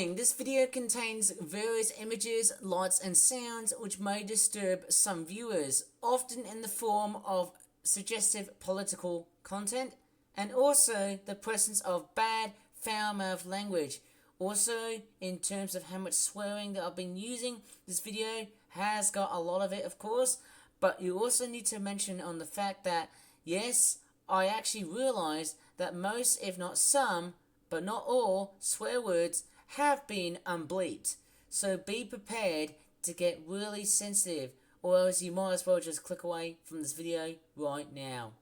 Warning, this video contains various images, lights and sounds which may disturb some viewers, often in the form of suggestive political content and also the presence of bad, foul-mouthed language. Also, in terms of how much swearing that I've been using, this video has got a lot of it, of course, but you also need to mention on the fact that, yes, I actually realized that most, if not some, but not all, swear words have been unbleeped. So be prepared to get really sensitive, or else you might as well just click away from this video right now.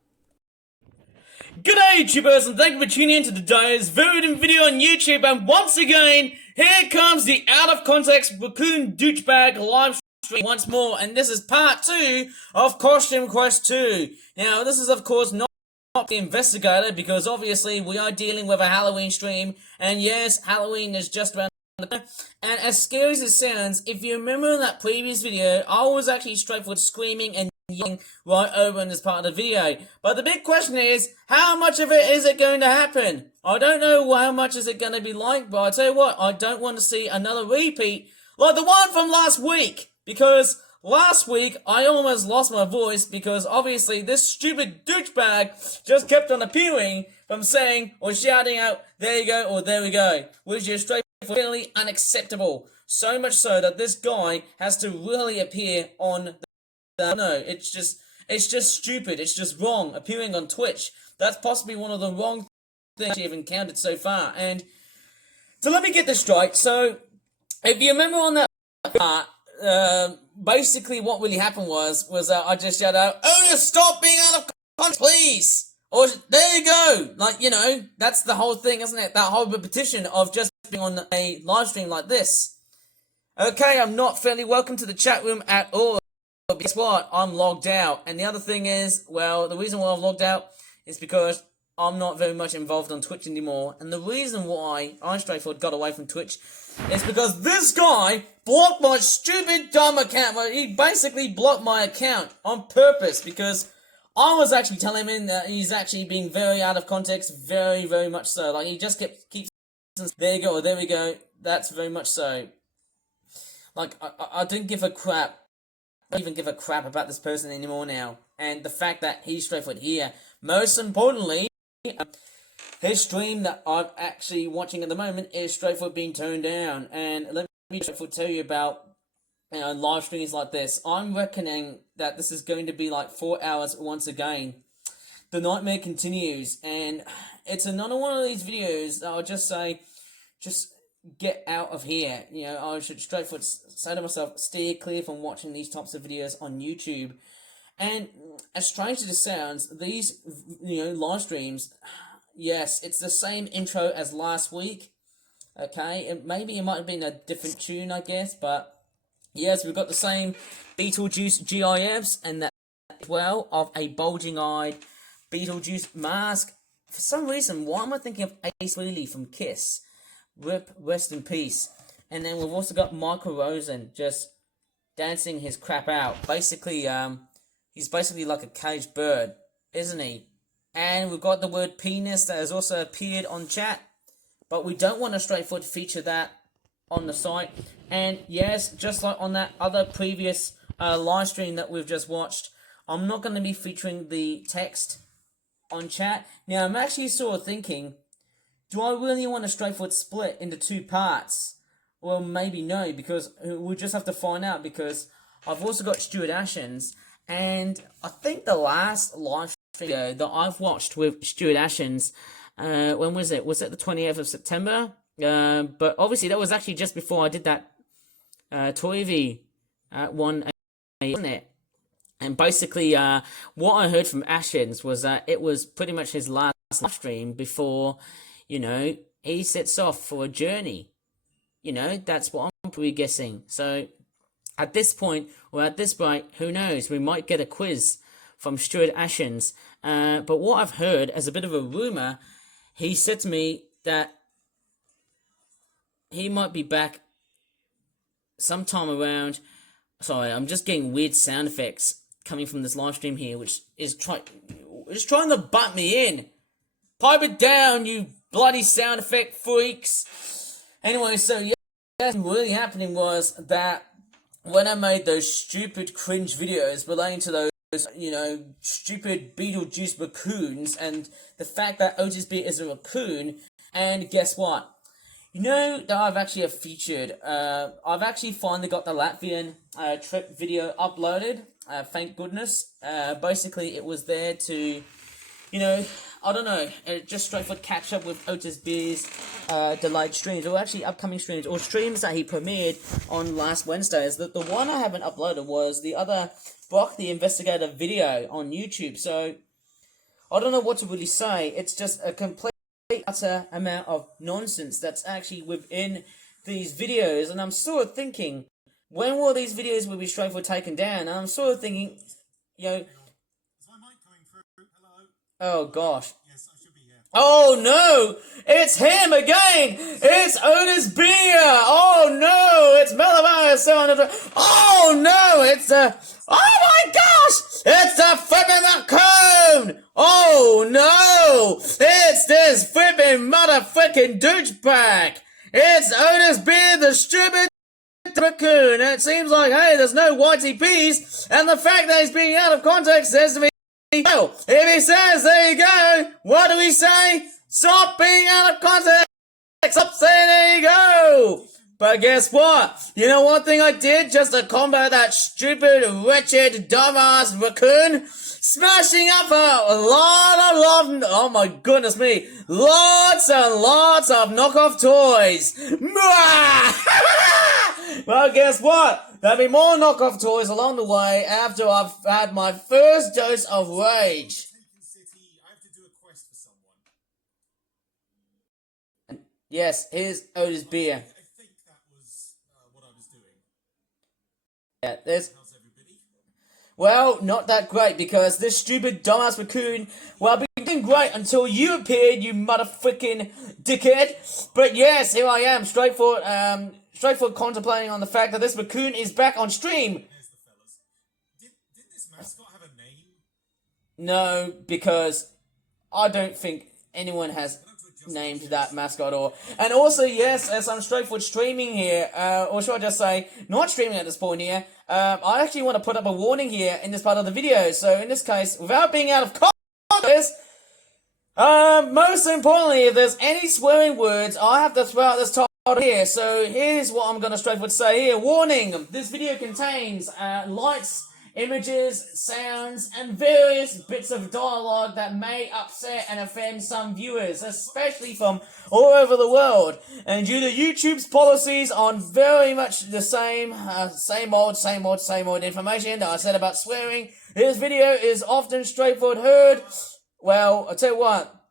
G'day YouTubers, and thank you for tuning in to today's video on YouTube, and once again, here comes the out of context raccoon douchebag live stream once more, and this is part 2 of Costume Quest 2. Now, this is of course not the investigator, because obviously we are dealing with a Halloween stream, and yes, Halloween is just around the corner. And as scary as it sounds, if you remember in that previous video, I was actually straightforward screaming and yelling right over in this part of the video. But the big question is, how much of it is it going to happen? I don't know how much is it going to be like, but I tell you what, I don't want to see another repeat like the one from last week, because last week, I almost lost my voice because obviously this stupid douchebag just kept on appearing from saying or shouting out, "There you go," or "There we go," which is straightforwardly unacceptable. So much so that this guy has to really appear on the... No, it's just stupid. It's just wrong. Appearing on Twitch. That's possibly one of the wrong things I've encountered so far. And so let me get this straight. So, if you remember on that part, basically what really happened was I just shouted out, "Otis, stop being out of context, please!" Or, "There you go!" Like, you know, that's the whole thing, isn't it? That whole repetition of just being on a live stream like this. Okay, I'm not fairly welcome to the chat room at all. But guess what? I'm logged out. And the other thing is, well, the reason why I'm logged out is because I'm not very much involved on Twitch anymore. And the reason why I straightforward got away from Twitch is because this guy blocked my stupid dumb account. He basically blocked my account on purpose because I was actually telling him that he's actually being very out of context, very, very much so. Like, he just keeps, "There you go," or "There we go." That's very much so. Like, I didn't give a crap. I don't even give a crap about this person anymore now. And the fact that he's straightforward here. Most importantly, his stream that I'm actually watching at the moment is straightforward being turned down. And let me straightforward tell you about, you know, live streams like this. I'm reckoning that this is going to be like 4 hours once again. The nightmare continues, and it's another one of these videos that I'll just say, just get out of here. You know, I should straightforward say to myself, steer clear from watching these types of videos on YouTube. And as strange as it sounds, these, you know, live streams, yes, it's the same intro as last week. Okay, and maybe it might have been a different tune, I guess, but yes, we've got the same Beetlejuice GIFs and that as well of a bulging-eyed Beetlejuice mask. For some reason, why am I thinking of Ace Frehley from Kiss? Rip, rest in peace. And then we've also got Michael Rosen just dancing his crap out. Basically, he's basically like a caged bird, isn't he? And we've got the word penis that has also appeared on chat, but we don't want to straightforward feature that on the site. And yes, just like on that other previous live stream that we've just watched, I'm not going to be featuring the text on chat. Now, I'm actually sort of thinking, do I really want to straightforward split into 2 parts? Well, maybe no, because we'll just have to find out, because I've also got Stuart Ashens, and I think the last live video that I've watched with Stuart Ashens, when was it? Was it the 28th of September? But obviously that was actually just before I did that Toivy one, wasn't it? And basically, what I heard from Ashens was that it was pretty much his last live stream before, you know, he sets off for a journey. You know, that's what I'm probably guessing. So, at this point, or at this point, who knows, we might get a quiz from Stuart Ashens. But what I've heard, as a bit of a rumour, he said to me that he might be back sometime around... Sorry, I'm just getting weird sound effects coming from this live stream here, which is trying to butt me in. Pipe it down, you bloody sound effect freaks. Anyway, so yeah, what's really happening was that when I made those stupid cringe videos relating to those, stupid Beetlejuice raccoons and the fact that Otis B is a raccoon, and guess what? You know that I've actually featured, I've actually finally got the Latvian trip video uploaded, thank goodness. Basically it was there to, I don't know, just straightforward catch up with Otis B's delayed streams, or actually upcoming streams, or streams that he premiered on last Wednesday. The one I haven't uploaded was the other Brock the Investigator video on YouTube, so I don't know what to really say. It's just a complete utter amount of nonsense that's actually within these videos, and I'm sort of thinking, when will these videos will be straightforward taken down? And I'm sort of thinking, Is my mic going through? Hello? oh gosh. Yes, I should be here. Oh no! It's him again! It's Otis Beer! Oh no! It's Melamayo. Oh no! It's oh my gosh! It's the flippin' raccoon! Oh no! It's this flippin' motherfucking douchebag! It's Otis Beer, the stupid raccoon! And it seems like, hey, there's no whitey peas, and the fact that he's being out of context says to me, well, if he says, there you go, what do we say? Stop being out of context! Stop saying, there you go! But guess what? You know one thing I did just to combat that stupid, wretched, dumbass raccoon? Smashing up a lot of, oh my goodness me, lots and lots of knockoff toys! Well, guess what? There'll be more knockoff toys along the way after I've had my first dose of rage. Taken City, I have to do a quest for someone. Yes, here's Otis Beer. I think that was what I was doing. Yeah, there's... How's everybody? Well, not that great, because this stupid dumbass raccoon, well, I've been doing great until you appeared, you motherfucking dickhead. But yes, here I am, straightforward contemplating on the fact that this raccoon is back on stream. There's the fellas. Did this mascot have a name? No, because I don't think anyone has named that mascot and also, yes, as I'm straightforward streaming here, or should I just say, not streaming at this point here, I actually want to put up a warning here in this part of the video. So in this case, without being out of context, most importantly, if there's any swearing words, I have to throw out this title here. So here's what I'm going to straightforward say here. Warning, this video contains lights, images, sounds, and various bits of dialogue that may upset and offend some viewers, especially from all over the world. And due to YouTube's policies on very much the same old information that I said about swearing, this video is often straightforward heard. Well, I'll tell you what,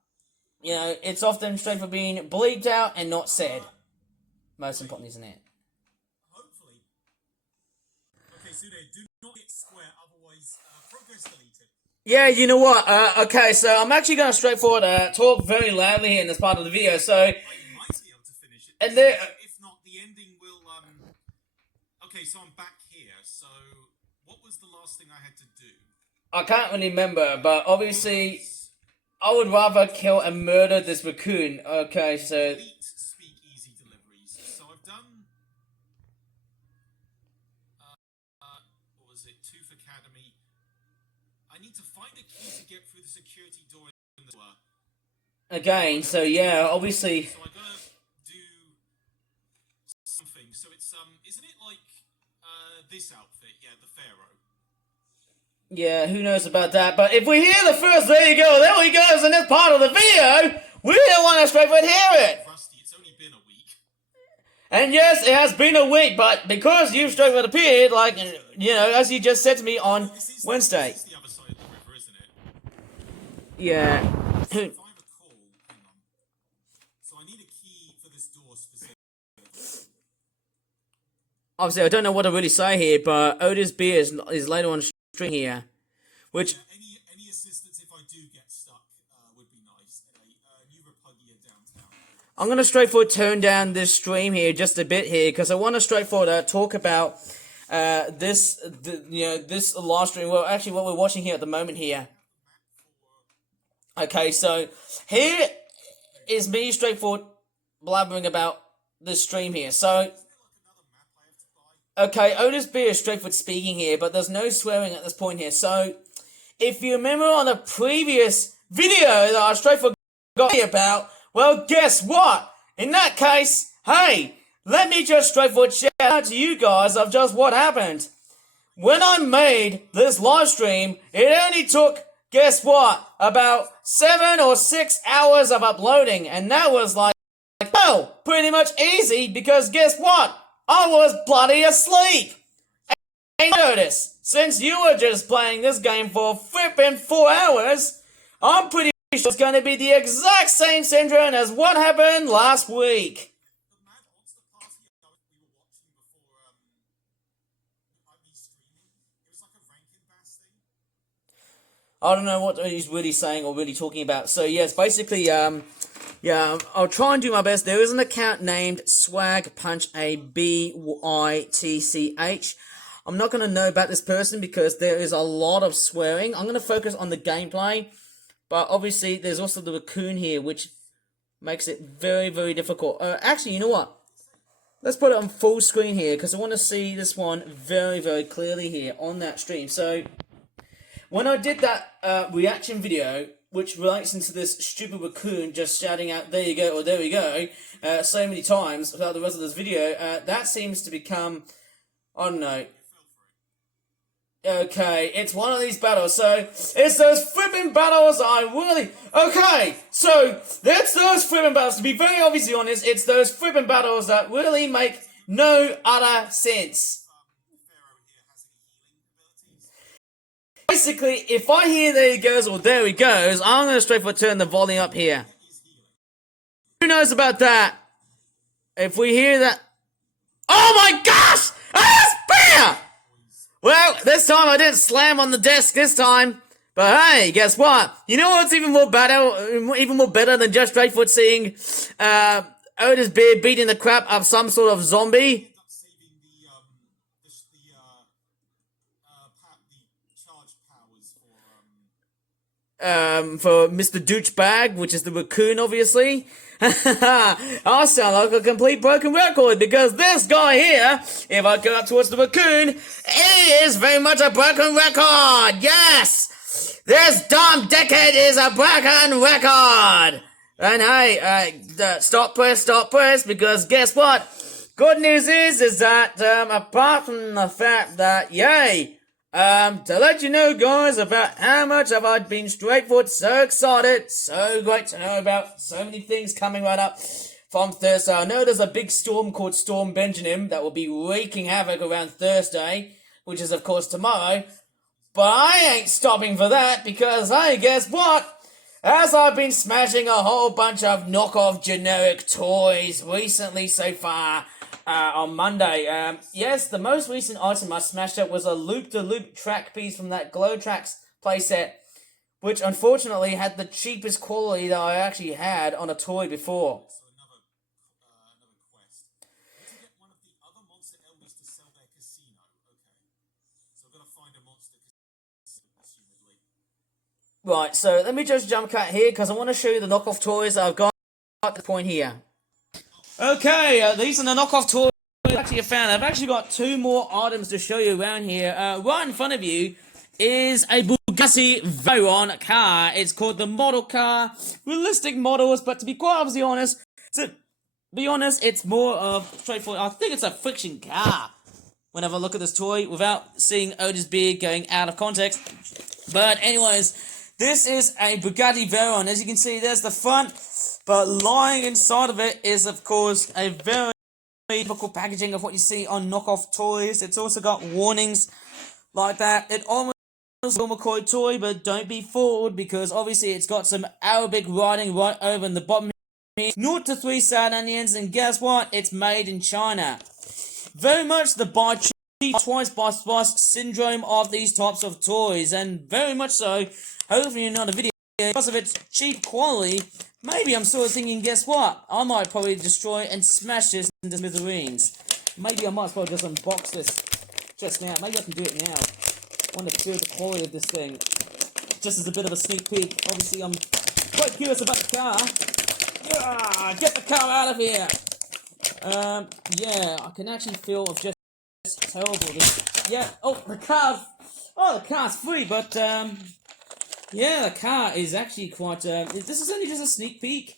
it's often straightforward being bleeped out and not said. Most importantly, isn't it? Hopefully. Okay, Sude, do not hit square, otherwise progress deleted. Yeah, you know what? Okay, so I'm actually going to straightforward talk very loudly here in this part of the video. So, I might be able to finish it. and there, If not, the ending will. Okay, so I'm back here. So, what was the last thing I had to do? I can't really remember, but obviously, I would rather kill and murder this raccoon. Okay, so Elite speakeasy deliveries. So I've done. What was it? Tooth Academy. I need to find a key to get through the security door in the door. again, so yeah, obviously, So I gotta do something. So it's isn't it like this outfit? Yeah, the Pharaoh. yeah, who knows about that? But if we hear the first, there you go, there we go, in this part of the video, we don't want to straightforward hear it. Rusty, it's only been a week. And yes, it has been a week, but because you've straightforward appeared, like, as you just said to me on Wednesday. This is the other side of the river, isn't it? Yeah. So if I recall, hang on. So I need a key for this door specifically. Obviously, I don't know what to really say here, but Otis B is later on string here, which Any assistance if I do get stuck would be nice. New Repugia downtown. I'm going to straightforward turn down this stream here just a bit here, because I want to straightforward talk about this live stream. Well, actually, what we're watching here at the moment here. Okay, so here is me straightforward blabbering about this stream here. So, okay, Otis B is straightforward speaking here, but there's no swearing at this point here. So, if you remember on the previous video that I straightforward got about, well, guess what? In that case, hey, let me just straightforward shout out to you guys of just what happened. When I made this live stream, it only took, guess what, about 7 or 6 hours of uploading, and that was like, well, pretty much easy, because guess what? I was bloody asleep. Hey, Curtis, since you were just playing this game for flipping 4 hours, I'm pretty sure it's going to be the exact same syndrome as what happened last week. I don't know what he's really saying or really talking about. So yes, basically, yeah, I'll try and do my best. There is an account named Swag Punch ABYTCH. I'm not going to know about this person because there is a lot of swearing. I'm going to focus on the gameplay, but obviously there's also the raccoon here, which makes it very, very difficult. Actually, you know what? Let's put it on full screen here because I want to see this one very, very clearly here on that stream. So, when I did that reaction video, which relates into this stupid raccoon just shouting out, there you go, or there we go, so many times throughout the rest of this video, that seems to become, I don't know. Okay, it's one of these battles, so it's those flipping battles I really... Okay, so that's those flipping battles. To be very obviously honest, it's those flipping battles that really make no other sense. Basically, if I hear there he goes or there he goes, I'm going to straightforward turn the volume up here. Who knows about that? If we hear that... Oh my gosh! That's beer! Well, this time I didn't slam on the desk this time. But hey, guess what? You know what's even more better than just straightforward seeing Otis Beard beating the crap out of some sort of zombie? For Mr. Douchebag, which is the raccoon, obviously. I sound like a complete broken record because this guy here, if I go up towards the raccoon, he is very much a broken record. Yes, this dumb dickhead is a broken record. And hey, stop press, because guess what? Good news is that apart from the fact that, yay. To let you know, guys, about how much have I been straightforward, so excited, so great to know about so many things coming right up from Thursday. I know there's a big storm called Storm Benjamin that will be wreaking havoc around Thursday, which is, of course, tomorrow. But I ain't stopping for that because, hey, guess what? As I've been smashing a whole bunch of knockoff generic toys recently so far, on Monday. Yes, the most recent item I smashed up was a loop-de-loop track piece from that Glowtrax playset, which unfortunately had the cheapest quality that I actually had on a toy before. So another quest. To get one of the other monster elders to sell their casino. Okay. So I've got to find a monster casino, presumably. Right, so let me just jump cut here because I want to show you the knockoff toys that I've got at the point here. Okay, these are the knockoff toys I actually found. I've actually got 2 more items to show you around here. Right in front of you is a Bugatti Veyron car. It's called the model car. Realistic models, but to be quite obviously honest, it's more of straightforward. I think it's a friction car. Whenever I look at this toy, without seeing Otis Beard going out of context. But anyways, this is a Bugatti Veyron. As you can see, there's the front. But lying inside of it is, of course, a very typical packaging of what you see on knockoff toys. It's also got warnings like that. It almost looks like a McCoy toy, but don't be fooled because obviously it's got some Arabic writing right over in the bottom here. 0 to 3 sad onions, and guess what? It's made in China. Very much the buy cheap twice by twice syndrome of these types of toys, and very much so, hopefully in another video, because of its cheap quality. Maybe I'm sort of thinking, guess what? I might probably destroy and smash this into smithereens. Maybe I might as well just unbox this just now. Maybe I can do it now. I want to feel the quality of this thing. Just as a bit of a sneak peek. Obviously, I'm quite curious about the car. Get the car out of here! Yeah, I can actually feel of just terrible. Yeah. Oh, the car. Oh, the car's free, but yeah, the car is actually quite. This is only just a sneak peek,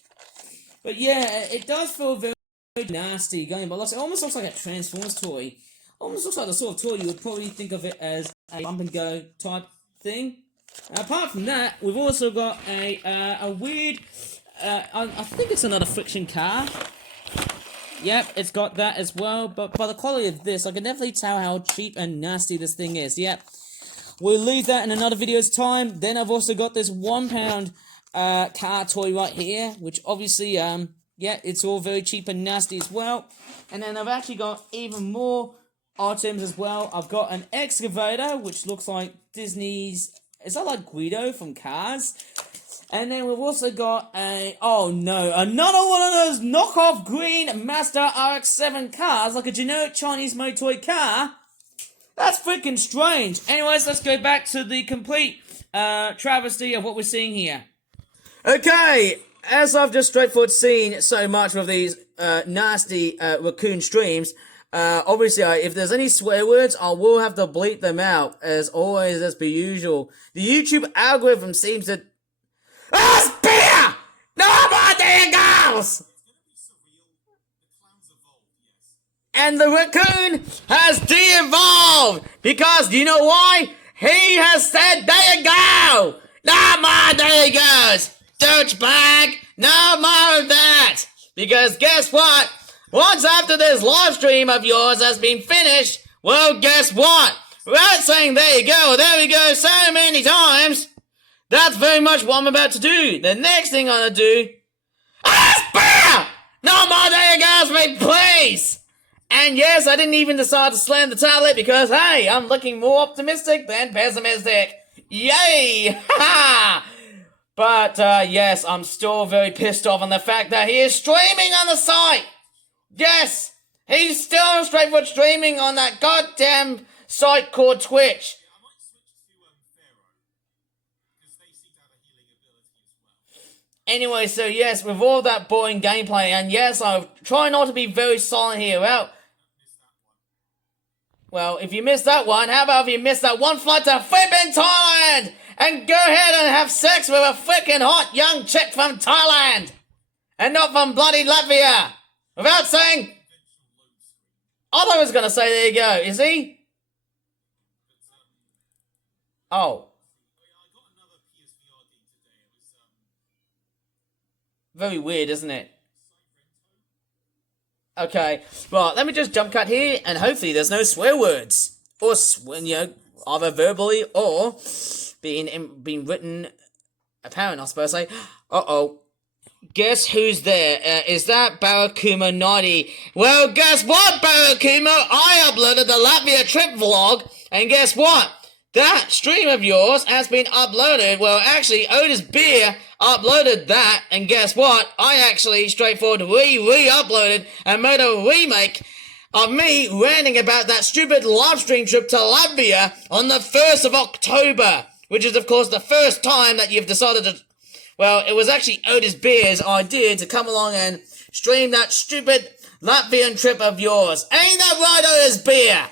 but yeah, it does feel very nasty going. But it almost looks like a Transformers toy. Almost looks like the sort of toy you would probably think of it as a bump and go type thing. Apart from that, we've also got a weird. I think it's another friction car. Yep, it's got that as well. But by the quality of this, I can definitely tell how cheap and nasty this thing is. Yep. We'll leave that in another video's time. Then I've also got this £1 car toy right here, which obviously, yeah, it's all very cheap and nasty as well. And then I've actually got even more items as well. I've got an excavator, which looks like Disney's. Is that like Guido from Cars? And then we've also got oh no, another one of those knockoff green Mazda RX-7 cars, like a generic Chinese made toy car. That's freaking strange. Anyways, let's go back to the complete travesty of what we're seeing here. Okay, as I've just straightforward seen so much of these nasty raccoon streams, obviously, if there's any swear words, I will have to bleep them out, as always, as per usual. The YouTube algorithm seems to... Ah, beer! No more damn girls! And the raccoon has de-evolved! Because, do you know why? He has said, there you go! No more there he goes! Douchebag! No more of that! Because guess what? Once after this live stream of yours has been finished, well, guess what? Without saying there you go so many times, that's very much what I'm about to do. The next thing I'm gonna do... beer! No more there you goes, me, please! And yes, I didn't even decide to slam the tablet because, hey, I'm looking more optimistic than pessimistic. Yay! Ha! But, yes, I'm still very pissed off on the fact that he is streaming on the site! Yes! He's still straightforward streaming on that goddamn site called Twitch. I might switch to Pharaoh, because they seem to have a healing ability as well. Anyway, so yes, with all that boring gameplay, and yes, I'll try not to be very silent here. Well, if you missed that one, how about if you missed that one flight to flippin' Thailand? And go ahead and have sex with a freaking hot young chick from Thailand! And not from bloody Latvia! Without saying... I thought I was gonna say there you go, is he? Oh. I got another PSVR game today. It was, Very weird, isn't it? Okay, right, let me just jump cut here, and hopefully there's no swear words. Or, either verbally or being written apparent, I suppose. Say, uh-oh. Guess who's there? Is that Barakuma 90? Well, guess what, Barakuma? I uploaded the Latvia trip vlog, and guess what? That stream of yours has been uploaded. Well, actually, Otis Beer uploaded that, and guess what? I actually straightforward re-uploaded and made a remake of me ranting about that stupid live stream trip to Latvia on the 1st of October, which is, of course, the first time that you've decided to... Well, it was actually Otis Beer's idea to come along and stream that stupid Latvian trip of yours. Ain't that right, Otis Beer?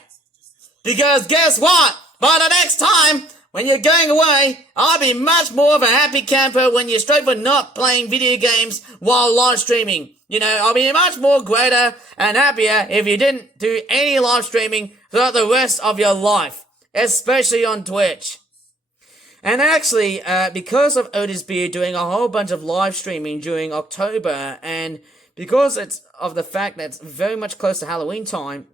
Because guess what? By the next time, when you're going away, I'll be much more of a happy camper when you're straight for not playing video games while live streaming. You know, I'll be much more greater and happier if you didn't do any live streaming throughout the rest of your life, especially on Twitch. And actually, because of Otis Beer doing a whole bunch of live streaming during October, and because it's of the fact that it's very much close to Halloween time,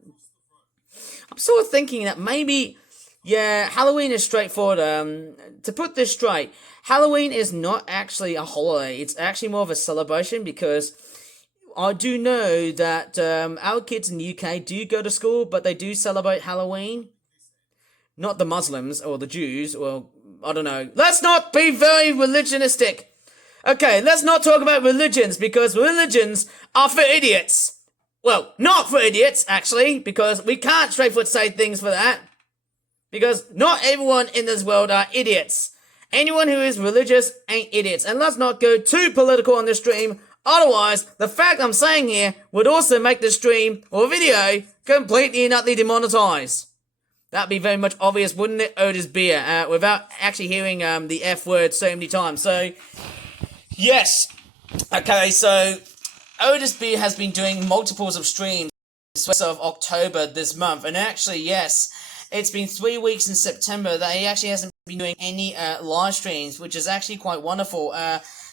I'm sort of thinking that maybe, yeah, Halloween is straightforward. To put this straight, Halloween is not actually a holiday. It's actually more of a celebration because I do know that our kids in the UK do go to school, but they do celebrate Halloween. Not the Muslims or the Jews, well, I don't know. Let's not be very religionistic. Okay, let's not talk about religions, because religions are for idiots. Well, not for idiots, actually, because we can't straightforward say things for that. Because not everyone in this world are idiots. Anyone who is religious ain't idiots. And let's not go too political on this stream Otherwise, the fact I'm saying here would also make the stream or video completely and utterly demonetized. That'd be very much obvious, wouldn't it, Otis Beer, without actually hearing the F word so many times. So, yes. Okay, so Otis Beer has been doing multiples of streams of October this month, and actually, yes, it's been 3 weeks in September that he actually hasn't been doing any live streams, which is actually quite wonderful.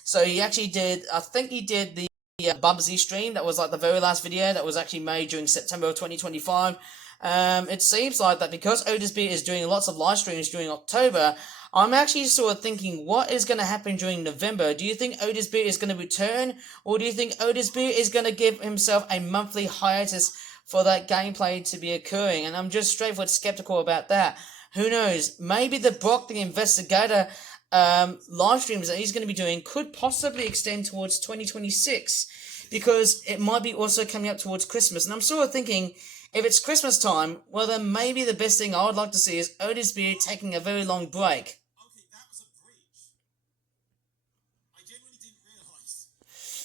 So he actually did, I think he did the Bubsy stream, that was like the very last video that was actually made during September of 2025. It seems like that because Otis Beer is doing lots of live streams during October, I'm actually sort of thinking, what is going to happen during November? Do you think Otis Beer is going to return, or do you think Otis Beer is going to give himself a monthly hiatus for that gameplay to be occurring? And I'm just straightforward skeptical about that. Who knows? Maybe the Brock the Investigator live streams that he's going to be doing could possibly extend towards 2026, because it might be also coming up towards Christmas. And I'm sort of thinking, if it's Christmas time, well then maybe the best thing I would like to see is Otis Beer taking a very long break. Okay, that was a breach. I genuinely didn't realise.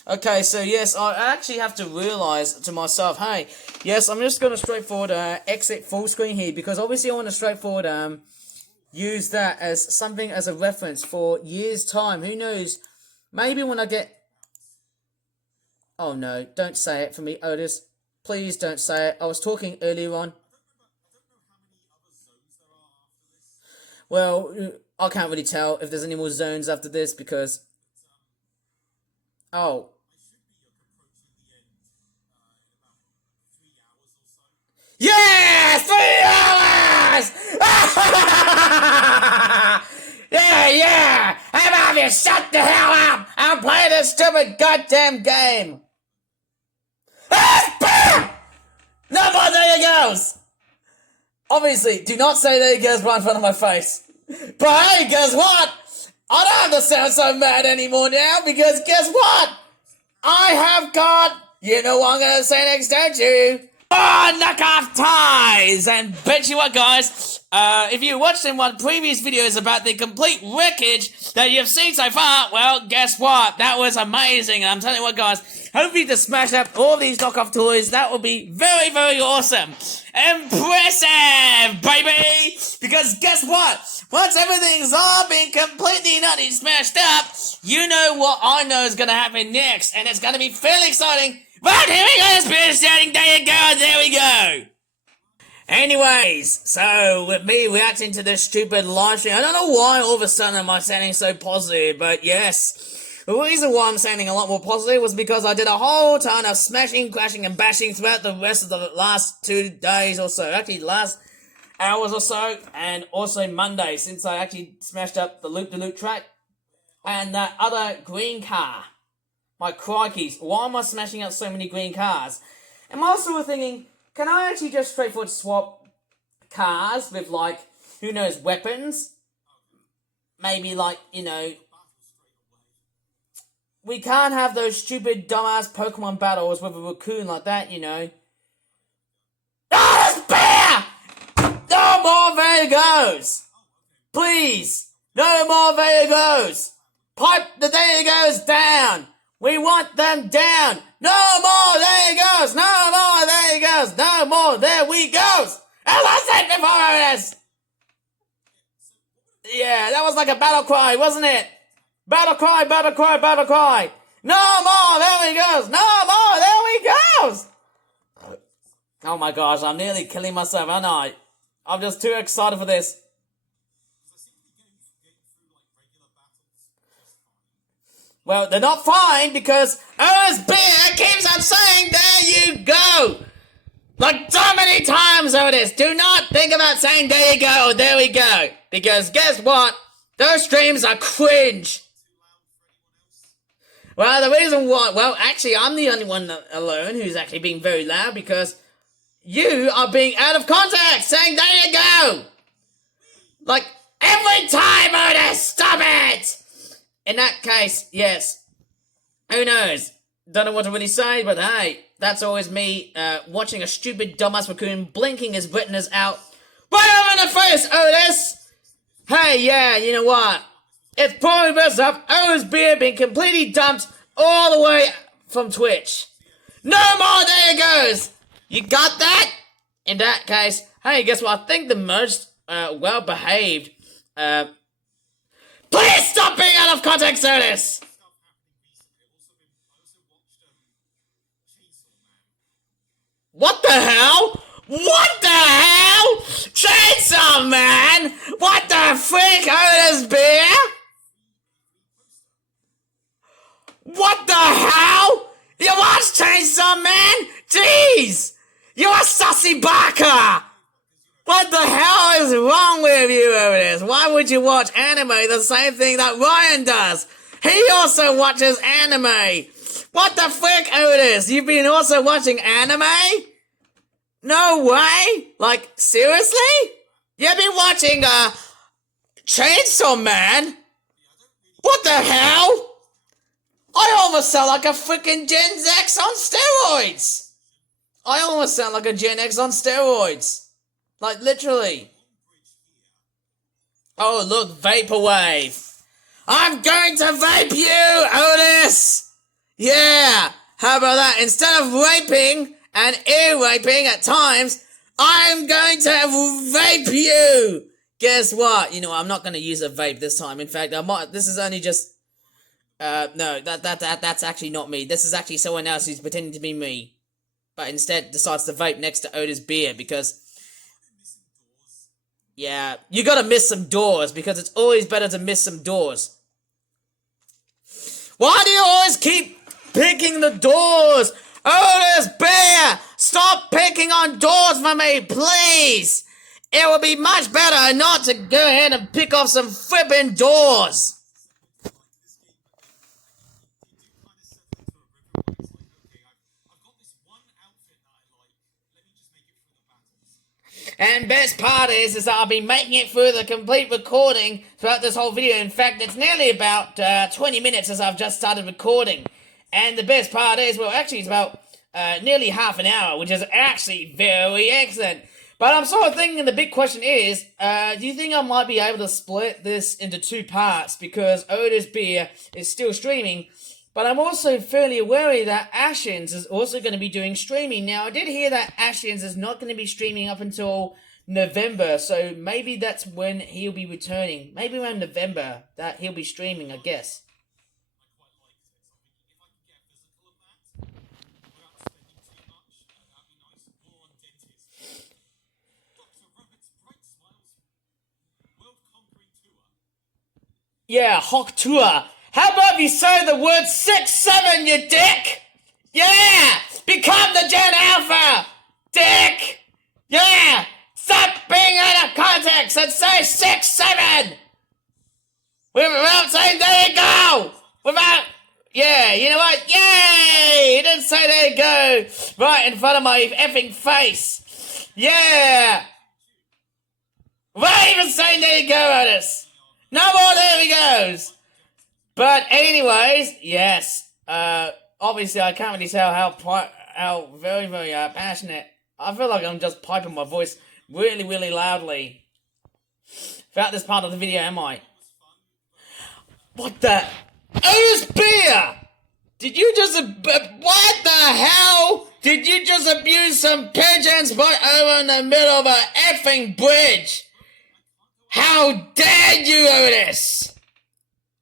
Okay, so yes, I actually have to realise to myself, hey, yes, I'm just going to straightforward exit full screen here, because obviously I want to straightforward use that as something as a reference for years' time. Who knows? Maybe when I get... Oh no, don't say it for me, Otis. Please don't say it. I was talking earlier on. Well, I can't really tell if there's any more zones after this because... Oh. Yeah! 3 hours! Yeah! How about you shut the hell up and play this stupid goddamn game? No more there he goes! Obviously, do not say there he goes right in front of my face. But hey, guess what? I don't have to sound so mad anymore now, because guess what? I have got... You know what I'm going to say next, don't you? Oh, knock off ties! And bet you what, guys, if you watched in one previous videos about the complete wreckage that you've seen so far, well, guess what? That was amazing. And I'm telling you what, guys, hopefully to smash up all these knockoff toys, that will be very, very awesome. Impressive, baby! Because guess what? Once everything's all been completely nutty smashed up, you know what I know is going to happen next, and it's going to be fairly exciting. But here we go, Spirit shouting, there you go, there we go. Anyways, so with me reacting to this stupid live stream, I don't know why all of a sudden am I sounding so positive, but yes, the reason why I'm sounding a lot more positive was because I did a whole ton of smashing, crashing, and bashing throughout the rest of the last 2 days or so, actually the last hours or so, and also Monday, since I actually smashed up the Loop-de-Loop track, and that other green car. My crikeys, why am I smashing out so many green cars? I'm also thinking, can I actually just straightforward swap cars with, like, who knows, weapons? Maybe, like, you know, we can't have those stupid, dumbass Pokemon battles with a raccoon like that, you know. Ah, there's bear! No more Vegos! Please! No more Vegos! Pipe the Vegos down! We want them down! No more there he goes! No more there he goes! No more there we goes! As I said before, Otis! Yeah, that was like a battle cry, wasn't it? Battle cry, battle cry, battle cry! No more there he goes! No more there he goes! Oh my gosh, I'm nearly killing myself, aren't I? I'm just too excited for this. Well, they're not fine because Otis Beer keeps on saying, there you go! Like so many times, Otis, do not think about saying, there you go, or there we go. Because guess what? Those streams are cringe. Well, the reason why, well, actually, I'm the only one alone who's actually being very loud because you are being out of context, saying, there you go! Like, every time, Otis, stop it! In that case, yes. Who knows? Don't know what to really say, but hey, that's always me watching a stupid dumbass raccoon blinking his retinas out. Right over in the face, Otis! Hey, yeah, you know what? It's probably best off Otis Beer being completely dumped all the way from Twitch. No more, there it goes! You got that? In that case, hey, guess what? I think the most well-behaved... Please stop being out of context, Otis! What the hell? What the hell? Chainsaw Man? What the freak, Otis Beer? What the hell? You watch Chainsaw Man? Jeez! You're a sussy baka! What the hell is wrong with you, Otis? Why would you watch anime the same thing that Ryan does? He also watches anime! What the frick, Otis? You've been also watching anime? No way? Like, seriously? You've been watching, Chainsaw Man? What the hell? I almost sound like a freaking Gen X on steroids! I almost sound like a Gen X on steroids. Like, literally. Oh, look, Vaporwave. I'm going to vape you, Otis! Yeah! How about that? Instead of raping and ear-raping at times, I'm going to vape you! Guess what? You know, I'm not going to use a vape this time. In fact, I might. This is only just... no, that's actually not me. This is actually someone else who's pretending to be me. But instead decides to vape next to Otis Beer because... Yeah, you gotta miss some doors because it's always better to miss some doors. Why do you always keep picking the doors? Otis Beer! Stop picking on doors for me, please! It would be much better not to go ahead and pick off some flipping doors. And best part is I'll be making it through the complete recording throughout this whole video. In fact, it's nearly about 20 minutes as I've just started recording. And the best part is, well, actually it's about nearly half an hour, which is actually very excellent. But I'm sort of thinking the big question is, do you think I might be able to split this into two parts? Because Otis Beer is still streaming. But I'm also fairly wary that Ashens is also going to be doing streaming. Now, I did hear that Ashens is not going to be streaming up until November, so maybe that's when he'll be returning. Maybe around November that he'll be streaming, I guess. Yeah, Hawk Tour. How about you say the word 6-7, you dick? Yeah! Become the Gen Alpha! Dick! Yeah! Stop being out of context and say 6-7! Without saying there you go! Without... Yeah, you know what? Yay! He didn't say there you go! Right in front of my effing face! Yeah! Why even saying there you go, Otis? No more there he goes! But anyways, yes, obviously I can't really tell how very, very passionate. I feel like I'm just piping my voice really, really loudly throughout this part of the video, am I? What the? Otis Beer! Did you just, what the hell? Did you just abuse some pigeons right over in the middle of a effing bridge? How dare you, Otis?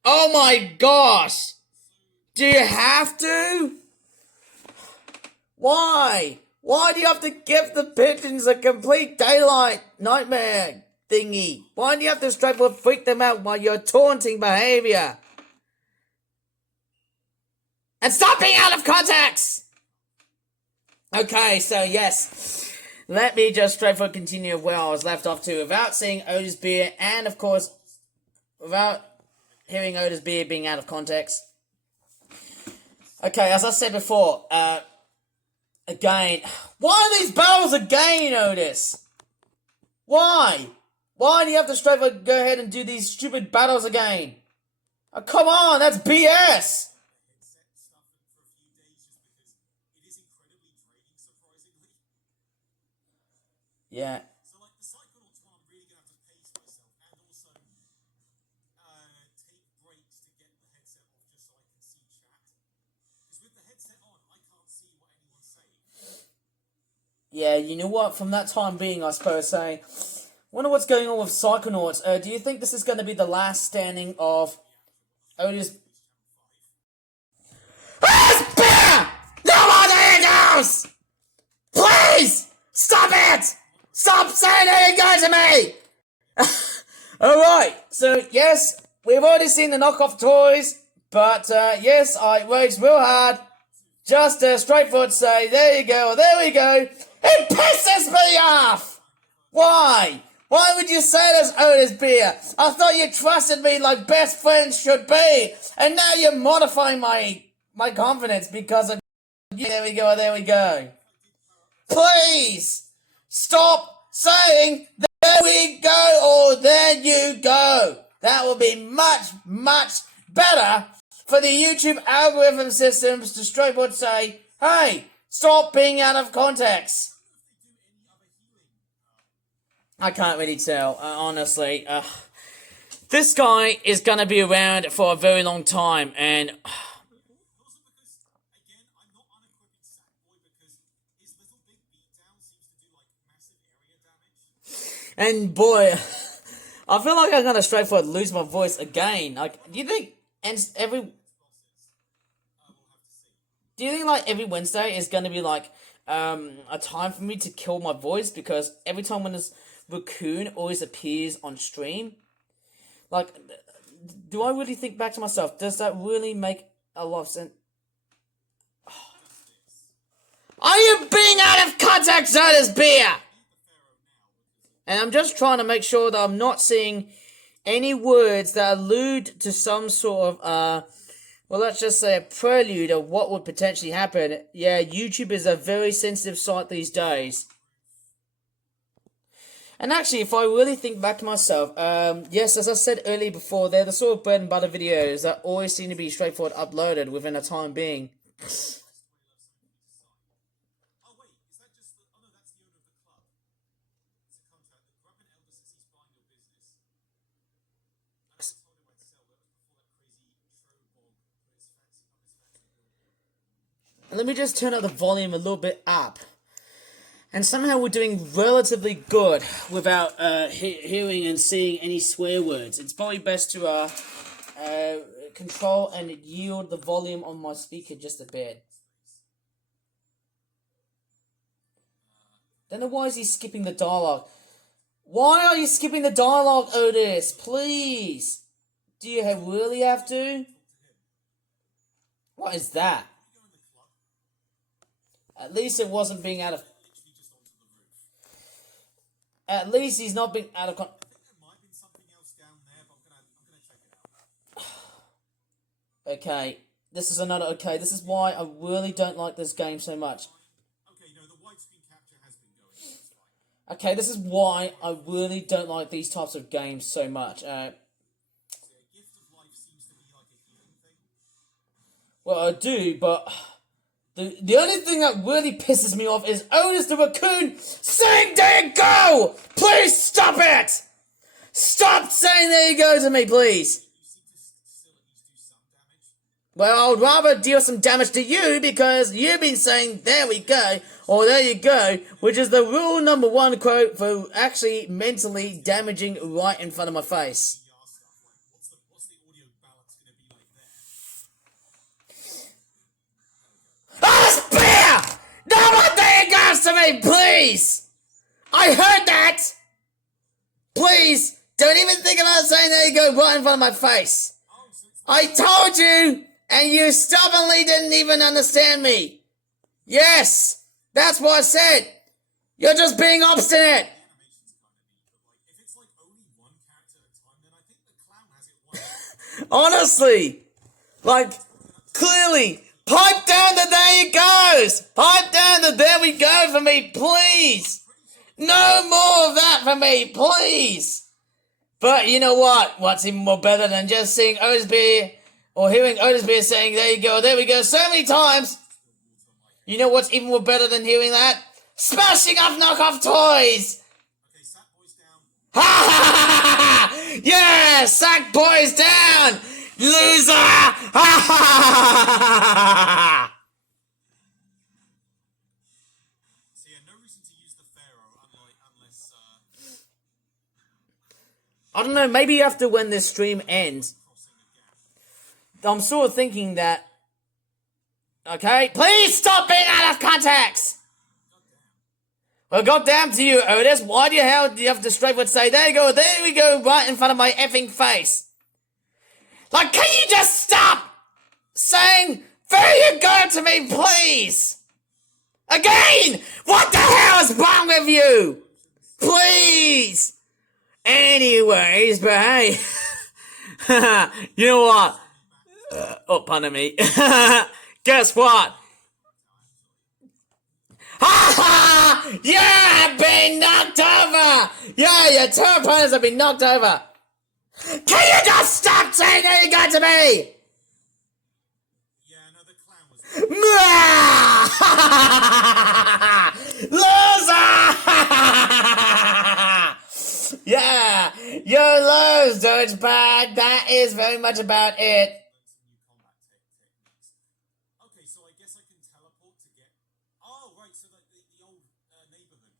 Oh my gosh! Do you have to? Why? Why do you have to give the pigeons a complete daylight nightmare thingy? Why do you have to straightforward freak them out while you're taunting behavior? And stop being out of context! Okay, so yes. Let me just straightforward continue where I was left off to without seeing Otis Beer and, of course, without hearing Otis Beer being out of context. Okay, as I said before, again, why are these battles again, Otis? Why? Why do you have to straightforward go ahead and do these stupid battles again? Oh, come on, that's BS! Yeah. So, like, the Psychonauts one, I'm really going to have to pace myself and also take breaks to get the headset off just so I can see chat. Because with the headset on, Yeah, you know what? From that time being, I suppose, saying, wonder what's going on with Psychonauts. Do you think this is going to be the last standing of Otis? Bear! No more Doritos! Please! Stop it! Stop saying there you go to me! Alright, so yes, we've already seen the knockoff toys, but yes, I raged real hard. Just straightforward say, there you go, there we go. It pisses me off! Why? Why would you say this, Otis Beer? I thought you trusted me like best friends should be, and now you're modifying my confidence because of... There we go, there we go. Please! Stop saying, there we go, or there you go. That will be much, much better for the YouTube algorithm systems to straightforward say, hey, stop being out of context. I can't really tell, honestly. This guy is going to be around for a very long time, and... Also because, again, I'm not unequipping Sackboy because his little big beatdown seems to do, like, massive area damage. And boy, I feel like I'm going to straightforward lose my voice again. Like, do you think... And every... We'll have to see. Do you think, like, every Wednesday is going to be, like, a time for me to kill my voice? Because every time when this raccoon always appears on stream, like, do I really think back to myself, does that really make a lot of sense? Are you being out of context, Otis Beer? And I'm just trying to make sure that I'm not seeing any words that allude to some sort of, well, let's just say a prelude of what would potentially happen. Yeah, YouTube is a very sensitive site these days. And actually, if I really think back to myself, yes, as I said earlier before, they're the sort of bread and butter videos that always seem to be straightforward uploaded within a time being. Oh, wait, is that just the... Oh, no, that's the owner of the club. It's a contract. The Grubman Elder says he's buying your business. And I told him I'd sell. That was before that crazy Trobog put his fancy Let me just turn up the volume a little bit up. And somehow we're doing relatively good without hearing and seeing any swear words. It's probably best to control and yield the volume on my speaker just a bit. Don't know why is he skipping the dialogue. Why are you skipping the dialogue, Otis? Please. Do you really have to? What is that? At least it wasn't being out of... At least he's not being out of con... There might have been something else down there, but I'm gonna check it out. Okay, this is another... Okay, this is why I really don't like this game so much. Okay, no, the widescreen capture has been going. That's fine. Okay, this is why I really don't like these types of games so much. Yeah, gift of life seems to be like a healing thing. Well, I do, but... The only thing that really pisses me off is Otis the Raccoon saying, there you go! Please stop it! Stop saying there you go to me, please! You seem to still at least do some damage. Well, I'd rather deal some damage to you because you've been saying, there we go, or there you go, which is the rule number one quote for actually mentally damaging right in front of my face. VR stuff, like what's the audio balance gonna be like there? Oh, Spear! No one there goes to me, please! I heard that! Please, don't even think about saying there you go right in front of my face. Oh, so it's I told you, and you stubbornly didn't even understand me. Yes, that's what I said. You're just being obstinate. the animation's kind of neat, but like if it's like only one character at a time, then I think the clown has it one. Honestly, like, clearly, pipe down the there you goes. Pipe down the there we go for me, please. No more of that for me, please. But you know what? What's even more better than just seeing Otis Beer or hearing Otis Beer saying, there you go, there we go, so many times. You know what's even more better than hearing that? Smashing up knockoff toys. Okay, Sackboy's down. Ha ha ha ha ha! Yeah, sack boys down, loser! Ha ha ha ha ha! So yeah, no reason to use the Pharaoh unless I don't know, maybe after when this stream ends, crossing a gap. I'm sort of thinking that... Okay, please stop being out of context! Well, goddamn to you, Otis. Why do you have to straightforward say, there we go, right in front of my effing face? Like, can you just stop saying, there you go to me, please? Again! What the hell is wrong with you? Please! Anyways, but hey, you know what? Pardon me. Guess what? Ha ha! Yeah, I've been knocked over! Yeah, your two opponents have been knocked over! Can you just stop saying that you got to me? Yeah, no, the clown was. Loser! Yeah, you lose, douchebag. That is very much about it. Okay, so I guess I can teleport to get. Oh, right, so the old neighborhood,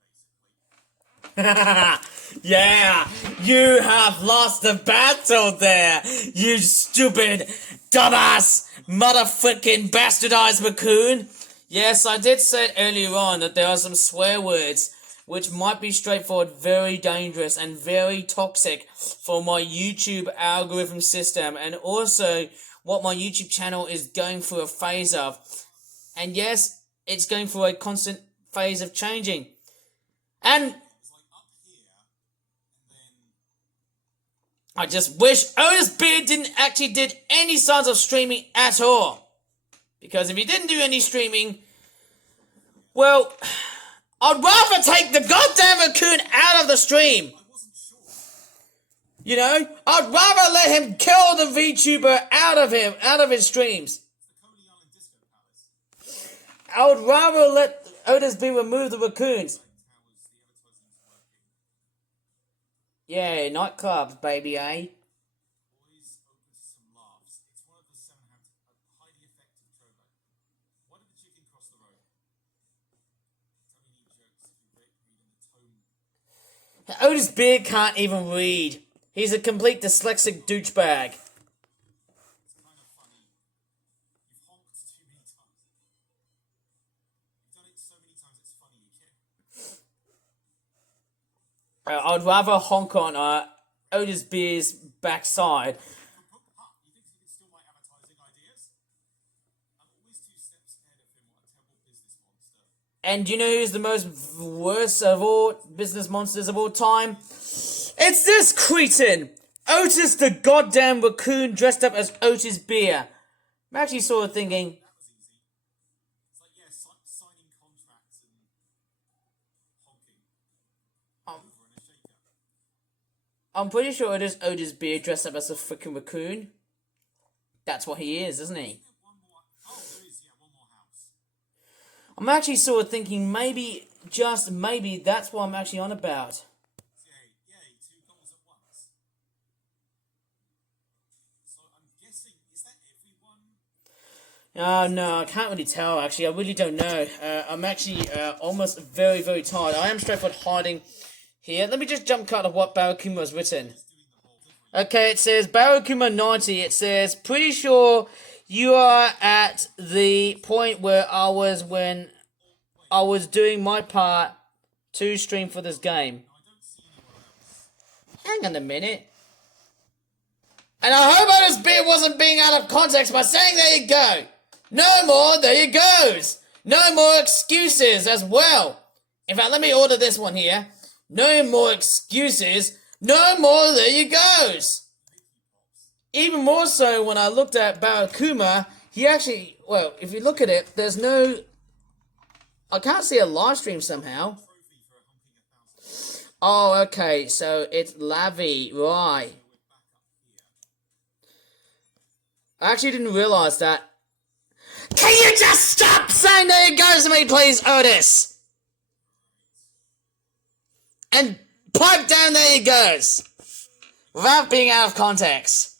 basically. Yeah, you have lost the battle there, you stupid, dumbass, motherfucking bastardized raccoon. Yes, I did say earlier on that there are some swear words which might be straightforward, very dangerous and very toxic for my YouTube algorithm system, and also what my YouTube channel is going through a phase of. And yes, it's going through a constant phase of changing. And It's like up here, and then. I just wish Otis Beard didn't actually did any signs of streaming at all. Because if he didn't do any streaming, well, I'd rather take the goddamn raccoon out of the stream. I wasn't sure. You know, I'd rather let him kill the VTuber out of his streams. It's the Coney Island Disco Palace. I would rather let Otis Beard remove the raccoons. How was the advertising working? Yeah, nightclubs, baby, eh? Boys open to some laughs. It's one of the 7 highly effective throwback. Why did the chicken cross the road? Tell me any jokes if you read in the tone. Otis Beard can't even read. He's a complete dyslexic douchebag. It's kind of funny. You've honked too many times. You've done it so many times it's funny again. I'd rather honk on Otis Beard's backside. You think he can steal my advertising ideas? I'm always 2 steps ahead of him. What a terrible business monster. And you know who's the most worst of all business monsters of all time? It's this cretin! Otis the goddamn raccoon dressed up as Otis Beard. I'm actually sort of thinking, That was easy. It's like, yeah, signing contracts and honking. Over in a shaker. I'm pretty sure it is Otis Beard dressed up as a freaking raccoon. That's what he is, isn't he? One more. Oh, there is, yeah, one more house. I'm actually sort of thinking maybe, just maybe, that's what I'm actually on about. Yay, 2 goals at once. So I'm guessing, is that everyone? Oh, no, I can't really tell, actually. I really don't know. I'm actually almost very, very tired. I am straightforward hiding here. Let me just jump cut of what Barakuma has written. Okay, it says, Barakuma 90, it says, pretty sure you are at the point where I was when I was doing my part to stream for this game. Hang on a minute. And I hope Otis Beard wasn't being out of context by saying there you go. No more, there you goes. No more excuses as well. In fact, let me order this one here. No more excuses. No more, there you goes. Even more so when I looked at Barakuma, he actually, well, if you look at it, there's no, I can't see a live stream somehow. Oh, okay, so it's Lavi, right. I actually didn't realise that. Can you just stop saying there you goes to me, please, Otis? And pipe down there you goes. Without being out of context.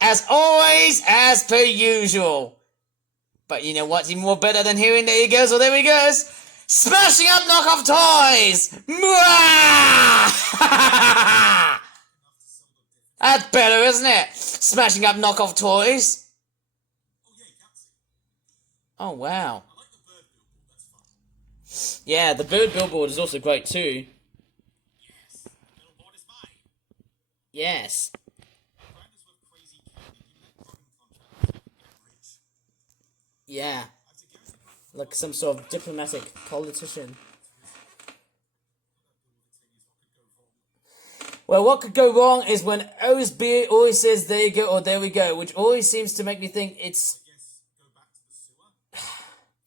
As always, as per usual. But you know what's even more better than hearing there he goes or there he goes? Smashing up knockoff toys! Mwah! That's better, isn't it? Smashing up knockoff toys. Oh yeah, you can't see. Oh, wow. I like the bird billboard, that's fun. Yeah, the bird billboard is also great too. Yes, the billboard is mine. Yes. Grinders with crazy candy. Give me that grubbing contract. Get rich. Yeah. I have to give it to Grubbin. Like some sort of diplomatic politician. Well, what could go wrong is when Otis Beer always says, there you go, or there we go, which always seems to make me think it's... Guess go back to the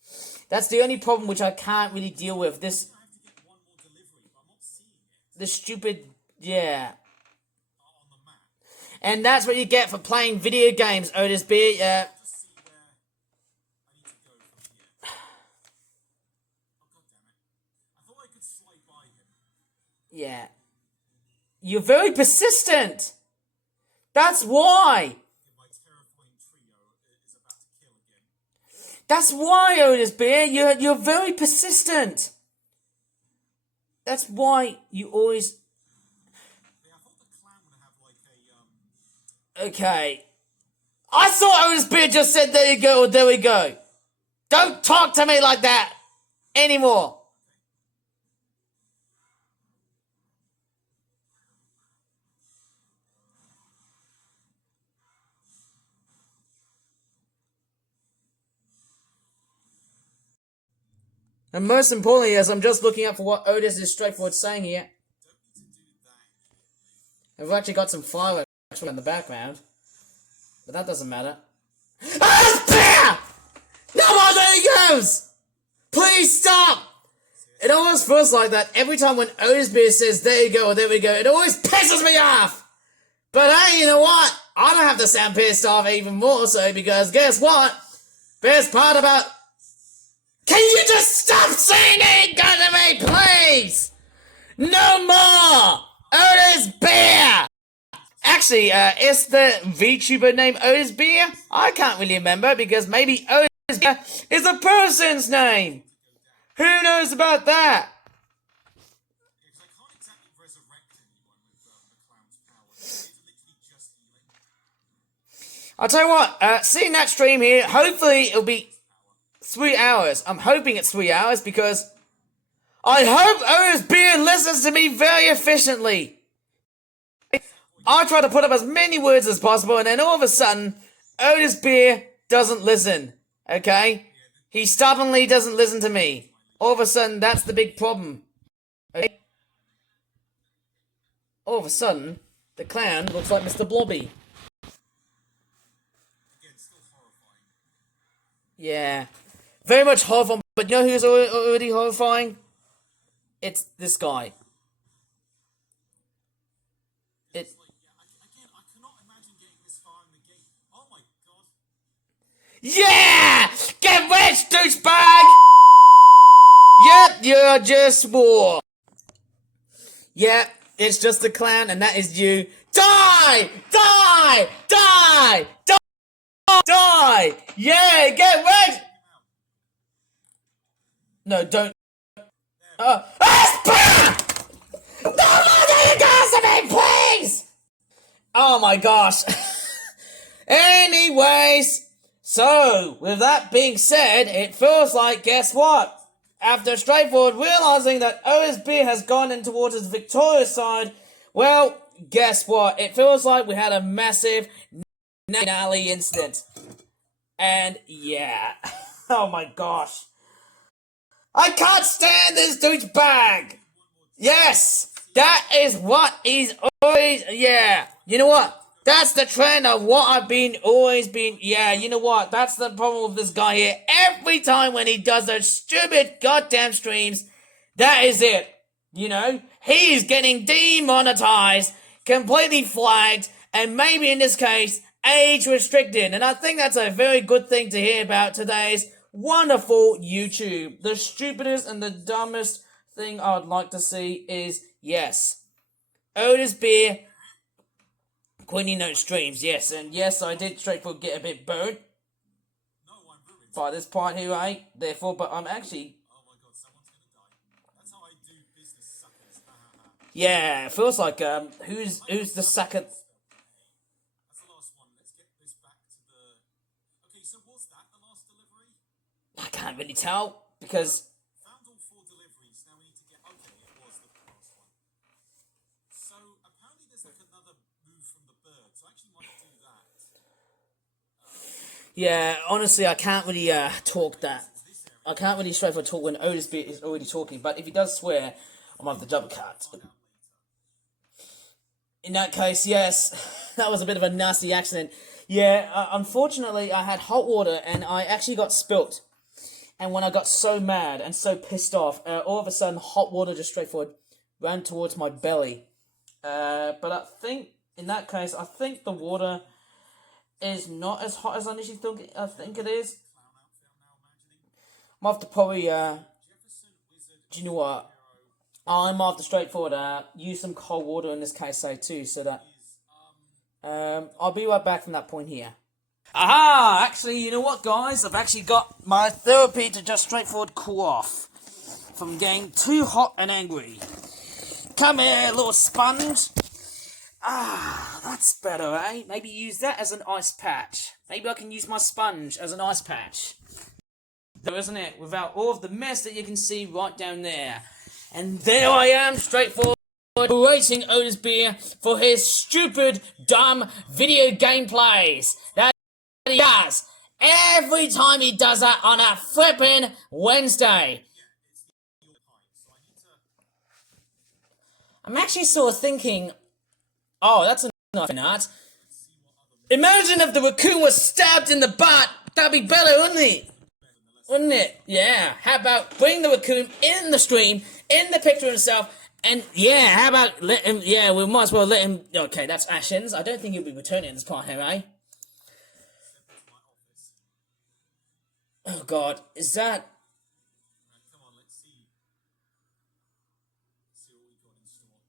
sewer. That's the only problem which I can't really deal with. This, I have to get one more delivery, but I'm not seeing it the stupid, yeah. on the map. And that's what you get for playing video games, Otis Beer, yeah. Just see where I need to go from here. Oh god damn it. I thought I could slide by him. Yeah. You're very persistent. That's why. If my terrifying trio is about to kill again. That's why, Otis Beer. You're very persistent. That's why you always... Yeah, I thought the clown would have like a Okay. I thought Otis Beer just said, there you go, or there we go. Don't talk to me like that anymore. And most importantly, as I'm just looking up for what Otis is straightforward saying here, don't need to do that. I've actually got some fireworks in the background, but that doesn't matter. Ah, bear! No more, there he goes! Please stop! It almost feels like that every time when Otis Beer says, there you go, or there we go, it always pisses me off! But hey, you know what? I don't have to sound pissed off even more so, because guess what? Best part about... Can you just stop saying it to me, please? No more! Otis Beer! Actually, is the VTuber name Otis Beer? I can't really remember, because maybe Otis Beer is a person's name! Who knows about that? Yeah, because I can't exactly resurrect anyone with the clown's power. It's literally just healing. I'll tell you what, seeing that stream here, hopefully it'll be 3 hours. I'm hoping it's 3 hours because I hope Otis Beer listens to me very efficiently. I try to put up as many words as possible and then all of a sudden, Otis Beer doesn't listen. Okay? He stubbornly doesn't listen to me. All of a sudden, that's the big problem. Okay? All of a sudden, the clown looks like Mr. Blobby. Again, still horrifying. Yeah. Very much horrifying, but you know who's already horrifying? It's this guy. It's like, yeah, again, I cannot imagine getting this far in the game. Oh my god. Yeah! Get rich, douchebag! Yep, you're just war. Yep, it's just a clown, and that is you. Die! Die! Die! Die! Die! Yeah, get rich! No, don't. No more than to me, please! Oh my gosh. Anyways, so, with that being said, it feels like, guess what? After straightforward realizing that OSB has gone in towards his victorious side, well, guess what? It feels like we had a massive alley incident. And yeah. Oh my gosh. I can't stand this douchebag! Yes! That is what he's always... Yeah. You know what? That's the trend of what I've always been... Yeah, you know what? That's the problem with this guy here. Every time when he does those stupid goddamn streams, that is it. You know? He's getting demonetized, completely flagged, and maybe in this case, age restricted. And I think that's a very good thing to hear about today's wonderful YouTube. The stupidest and the dumbest thing I would like to see is, yes, Otis Beer quitting those streams, yes, and yes, I did straightforward get a bit burnt No, I'm ruined. by this part here, eh? Therefore, but I'm actually, Oh my god, someone's Yeah, it feels like who's the second? That's the last one. Let's get this back to the. Okay, so was that the last delivery? I can't really tell because Found all 4 deliveries. Now we need to get. Okay, it was the last one. So apparently there's like another move from the bird. So I actually might do that. yeah, honestly, I can't really talk that. I can't really straightforward talk when Otis Beer is already talking. But if he does swear, I might have to double cut. In that case, yes, that was a bit of a nasty accident. Yeah, unfortunately, I had hot water and I actually got spilt. And when I got so mad and so pissed off, all of a sudden, hot water just straightforward ran towards my belly. But I think, in that case, I think the water is not as hot as I initially think it is. I might have to probably, do you know what? I might have to straightforward use some cold water in this case, say too, so that I'll be right back from that point here. Aha! Actually, you know what, guys? I've actually got my therapy to just straightforward cool off from getting too hot and angry. Come here, little sponge. Ah, that's better, eh? Maybe use that as an ice patch. Maybe I can use my sponge as an ice patch. There, isn't it? Without all of the mess that you can see right down there. And there I am, straightforward, berating Otis Beer for his stupid, dumb video gameplays that he does every time he does that on a flippin' Wednesday. I'm actually sort of thinking, oh, that's a nice art. Imagine if the raccoon was stabbed in the butt. That'd be better, wouldn't it? Wouldn't it? Yeah. How about bring the raccoon in the stream, in the picture himself, and yeah, how about let him, yeah, we might as well let him, okay, that's Ashens. I don't think he'll be returning this part here, eh? Oh god, is that... Come on, let's see. See what we got in store.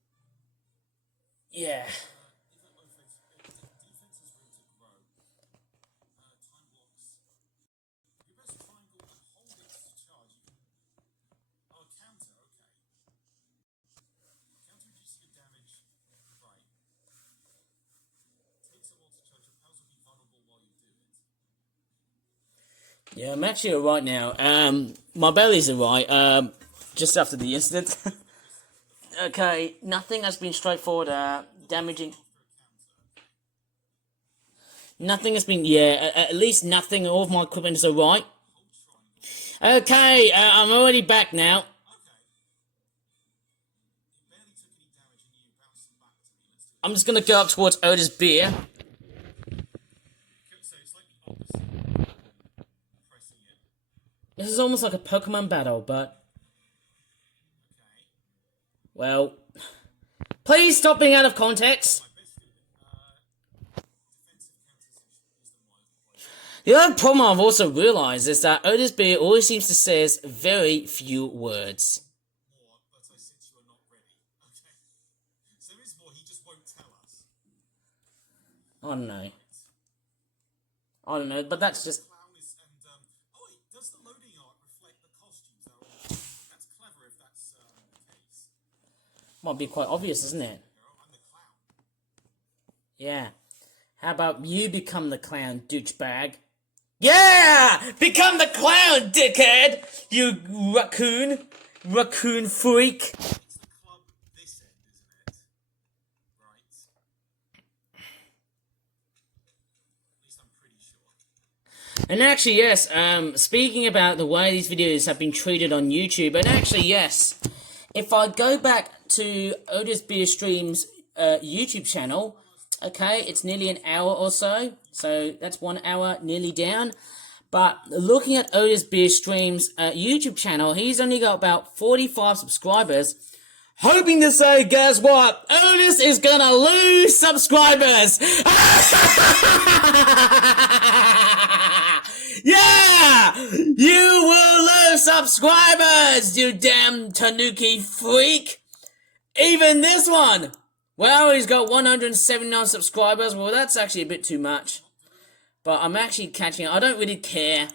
Yeah. Defense's room to grow. Time blocks. You press triangle and hold it to charge. You can. Oh, counter. Okay. Counter reduces your damage. Right. Takes a while to charge. Your pals will be vulnerable while you do it. Yeah, I'm actually alright now. My belly's alright, just after the incident. Okay, nothing has been straightforward, damaging. Nothing has been, yeah, at least nothing, all of my equipment is alright. Okay, I'm already back now. Okay. You barely took any damage and you bounced them back to me. Let's do it. I'm just gonna go up towards Otis Beer. So it's like the opposite. Pressing it. This is almost like a Pokemon battle, but... Okay. well... please stop being out of context! Defensive counters is the wild. The other problem I've also realised is that Otis Beer always seems to say very few words. More, but I said you are not ready. Okay. So there is more, he just won't tell us. I don't know, but that's just... Clown is, and, oh, wait, does the loading art reflect the costumes? That's clever if that's, the case. might be quite obvious, isn't it? I'm the clown. Yeah. How about you become the clown, douchebag? Yeah! Become the clown, dickhead! You raccoon! Raccoon freak! It's the club this end, isn't it? Right. At least I'm pretty sure. And actually, yes, speaking about the way these videos have been treated on YouTube, and actually, yes, if I go back to Otis Beer Stream's YouTube channel, okay, it's nearly an hour or so that's 1 hour nearly down. But looking at Otis Beer Stream's YouTube channel, he's only got about 45 subscribers. Hoping to say, guess what? Otis is gonna lose subscribers! Yeah! You will lose subscribers, you damn Tanuki freak! Even this one! Well, he's got 179 subscribers. Well, that's actually a bit too much. But I'm actually catching it. I don't really care.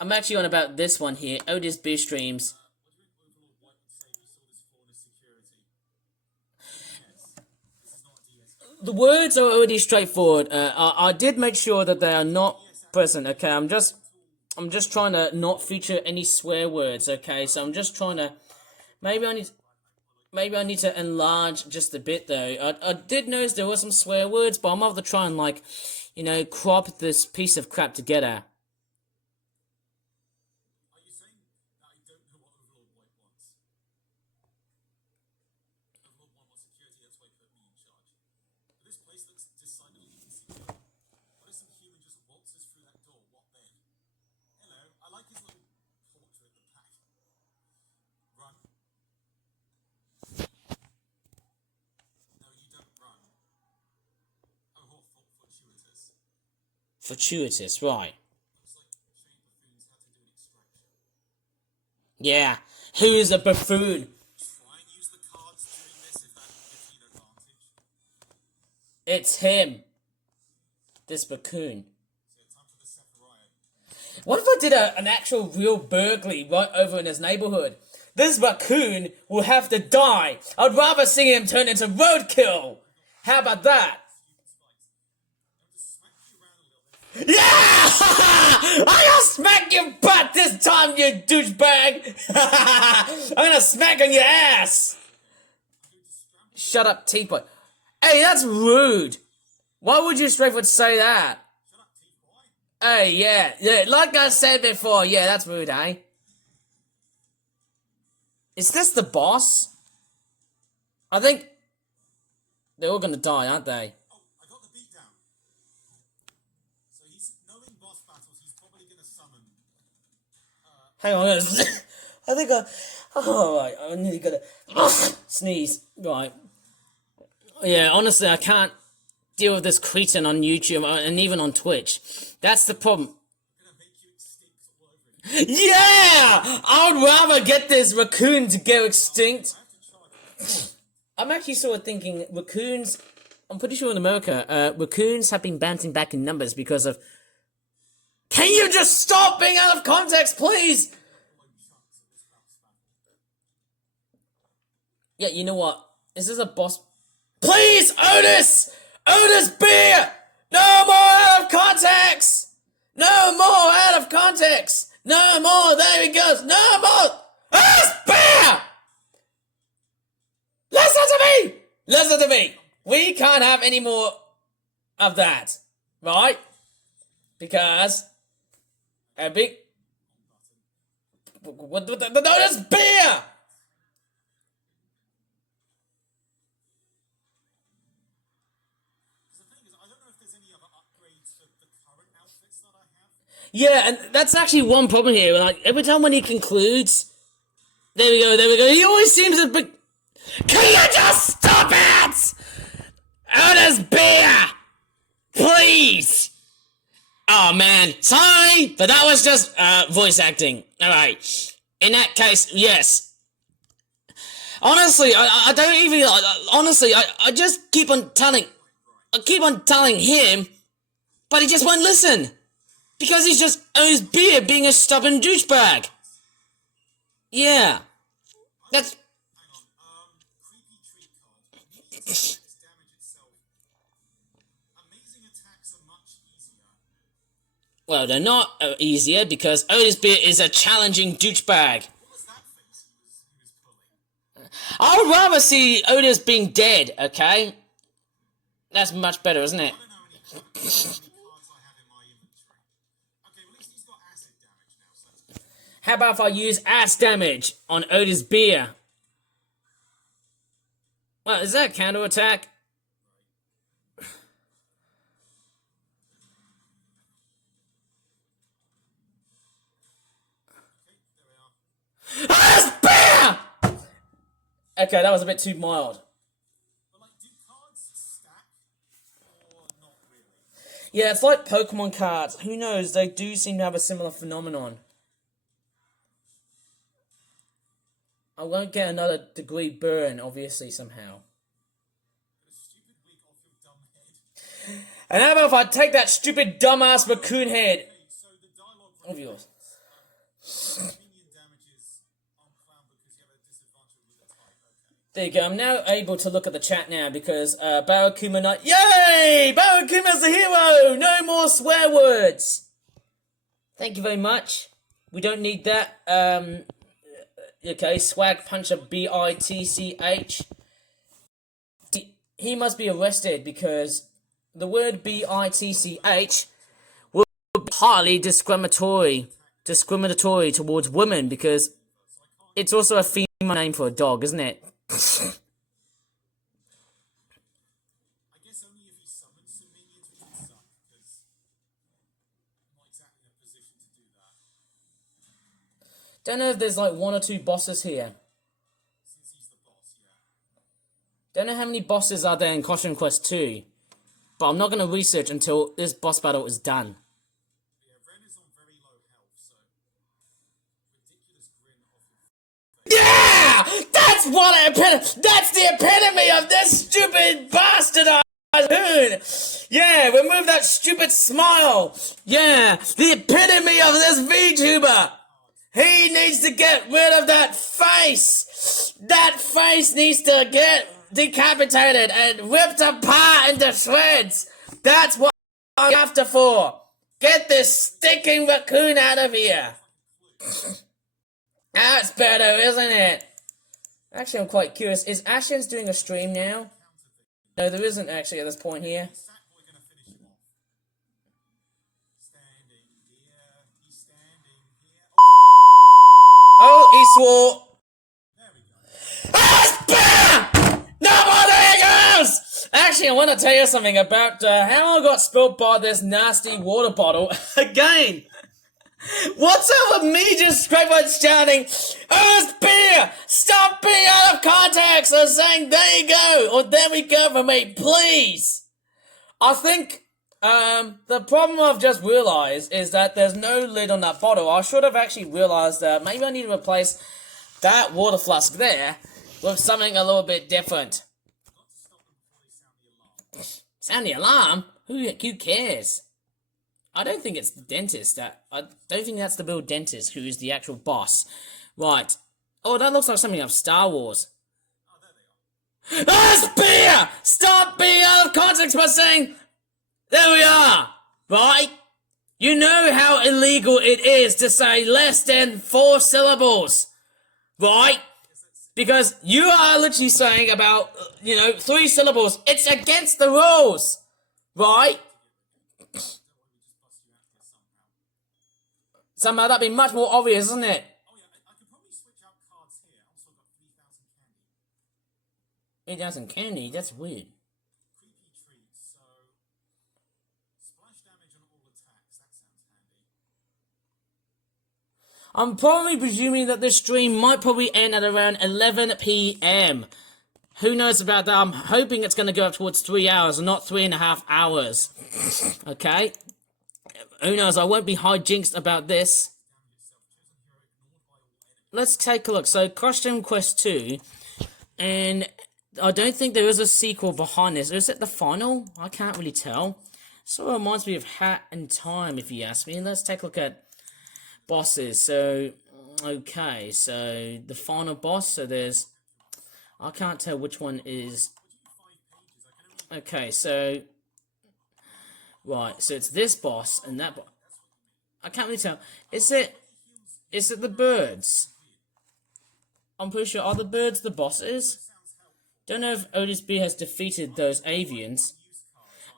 I'm actually on about this one here. Otis Beer Streams. the words are already straightforward. I did make sure that they are not present. Okay, I'm just trying to not feature any swear words. Okay, so I'm just trying to. Maybe I need to enlarge just a bit though. I did notice there were some swear words, but I'm gonna have to try and like, crop this piece of crap together. Are you saying that I don't know what Overlord White wants? Overlord White wants security, that's why he put me in charge. But this place looks decidedly insecure. What if some human just waltzes through that door? What then? Hello, I like his little portrait at the back. Run. No, you don't run. Oh, fortuitous. Fortuitous, right? Looks like trained buffoons had to do an extraction. Yeah. Who is a buffoon? Try and use the cards during this if that gives you an advantage. It's him. This buffoon. So time for the Sephiroth. What if I did an actual real burglary right over in his neighborhood? This raccoon will have to die. I'd rather see him turn into roadkill. How about that? Yeah! I'm gonna smack your butt this time, you douchebag! I'm gonna smack on your ass! Shut up, teapot. Hey, that's rude. Why would you straightforward say that? Hey, yeah, like I said before, yeah, that's rude, eh? Is this the boss? I think they're all gonna die, aren't they? Oh, I got the beat down. So he's knowing boss battles, he's probably gonna summon. Hang on, I think right, I nearly got to sneeze. Right. Yeah, honestly, I can't deal with this cretin on YouTube and even on Twitch. That's the problem. Gonna make you extinct all over again. Yeah! I would rather get this raccoon to go extinct. I'm actually sort of thinking raccoons, I'm pretty sure in America, raccoons have been bouncing back in numbers because of... Can you just stop being out of context, please? Yeah, you know what? Is this a boss? Please, Otis! Otis Beer! No more out of context! No more out of context! No more, there he goes! No more! Otis Beer! Listen to me! Listen to me! We can't have any more of that, right? Because a big... What the Otis Beer! Yeah, and that's actually one problem here. Like every time when he concludes, there we go. He always seems to be. Can you just stop it? Otis Beer, please. Oh man, sorry, but that was just voice acting. All right. In that case, yes. Honestly, I don't even. Honestly, I just keep on telling. I keep on telling him, but he just won't listen. Because he's just Otis Beer being a stubborn douchebag. Yeah. That's... Creepy tree card. Needs damage itself. Amazing attacks are much easier. Well, they're not easier because Otis Beer is a challenging douchebag. What was that face he was pulling? I would rather see Otis being dead, okay? That's much better, isn't it? I don't know how many cards I have in my inventory. Okay, well at least he's got acid damage now, so that's good. How about if I use ass damage on Otis Beer? Well, is that a counterattack? Okay, there we are. Otis Beer! Okay, that was a bit too mild. But like, do cards stack? Or not really? Yeah, it's like Pokemon cards. Who knows? They do seem to have a similar phenomenon. I won't get another degree burn, obviously, somehow. Get a stupid wig off your dumb head. And how about if I take that stupid dumbass raccoon head Okay, so the dialogue of yours? minion damages on clown because you have a disadvantage with the type, There you go. I'm now able to look at the chat now because Barakuma Knight. Yay! Barakuma's the hero! No more swear words! Thank you very much. We don't need that. Okay, Swag Puncher BITCH. He must be arrested because the word BITCH will be highly discriminatory towards women because it's also a female name for a dog, isn't it? I guess only if he summons some minions, which would suck, because I'm not exactly in a position to do that. Don't know if there's like 1 or 2 bosses here. Since he's the boss, yeah. Don't know how many bosses are there in Costume Quest 2. But I'm not going to research until this boss battle is done. Yeah, Ren is on very low health, so ridiculous grin off your face. Yeah! That's the epitome of this stupid bastardized hoon! Yeah, remove that stupid smile! Yeah, the epitome of this VTuber! He needs to get rid of that face! That face needs to get decapitated and ripped apart into shreds! That's what I'm after for! Get this stinking raccoon out of here! That's better, isn't it? Actually, I'm quite curious. Is Ashen's doing a stream now? No, there isn't actually at this point here. Sackboy gonna finish him off. Standing here, he's standing here. Oh, he swore. There we go. Spam! No more Eagles! Actually, I want to tell you something about how I got spilled by this nasty water bottle again. What's up with me just straight by shouting, Earth Beer! Stop being out of context! Or saying, there you go! Or there we go for me, please! I think, the problem I've just realized is that there's no lid on that bottle. I should have actually realized that maybe I need to replace that water flask there with something a little bit different. Sound the alarm? Who cares? I don't think it's the dentist. I don't think that's the real dentist who is the actual boss. Right. Oh, that looks like something of Star Wars. Oh, there they are. Spear! Stop being out of context by saying, there we are! Right? You know how illegal it is to say less than 4 syllables. Right? Because you are literally saying about, 3 syllables. It's against the rules. Right? Somehow that'd be much more obvious, isn't it? Oh yeah, I could probably switch out cards here. I also got 3,000 3,000 candy. candy? That's weird. Creepy treats, so splash damage on all attacks. That sounds handy. I'm probably presuming that this stream might probably end at around 11 p.m. Who knows about that? I'm hoping it's going to go up towards 3 hours and not 3.5 hours. Okay? Who knows? I won't be hijinxed about this. Let's take a look. So, Costume Quest 2. And I don't think there is a sequel behind this. Is it the final? I can't really tell. Sort of reminds me of Hat in Time, if you ask me. Let's take a look at bosses. So, okay. So, the final boss. So, there's... I can't tell which one is... Okay, so... Right, so it's this boss and that boss. I can't really tell. Is it the birds? I'm pretty sure. Are the birds the bosses? Don't know if Otis B has defeated those avians.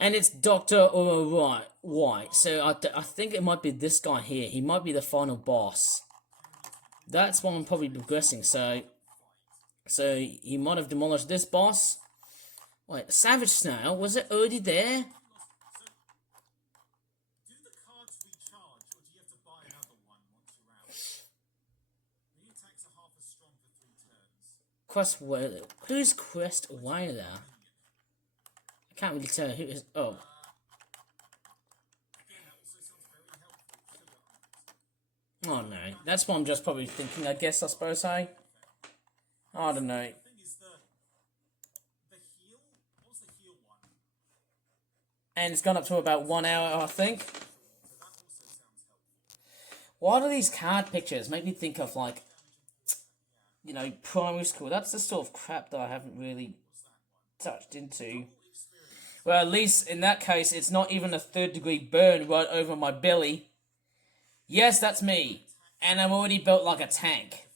And it's Dr. White. So I think it might be this guy here. He might be the final boss. That's what I'm probably progressing. So he might have demolished this boss. Wait, Savage Snail, was it already there? Crest Whaler. Who's Crest Whaler? I can't really tell who is. Oh. Oh no. That's what I'm just probably thinking, I guess, I suppose, I don't know. And it's gone up to about 1 hour, I think. Why do these card pictures make me think of, like, you know, primary school. That's the sort of crap that I haven't really touched into. Well, at least in that case, it's not even a 3rd-degree burn right over my belly. Yes, that's me. And I'm already built like a tank.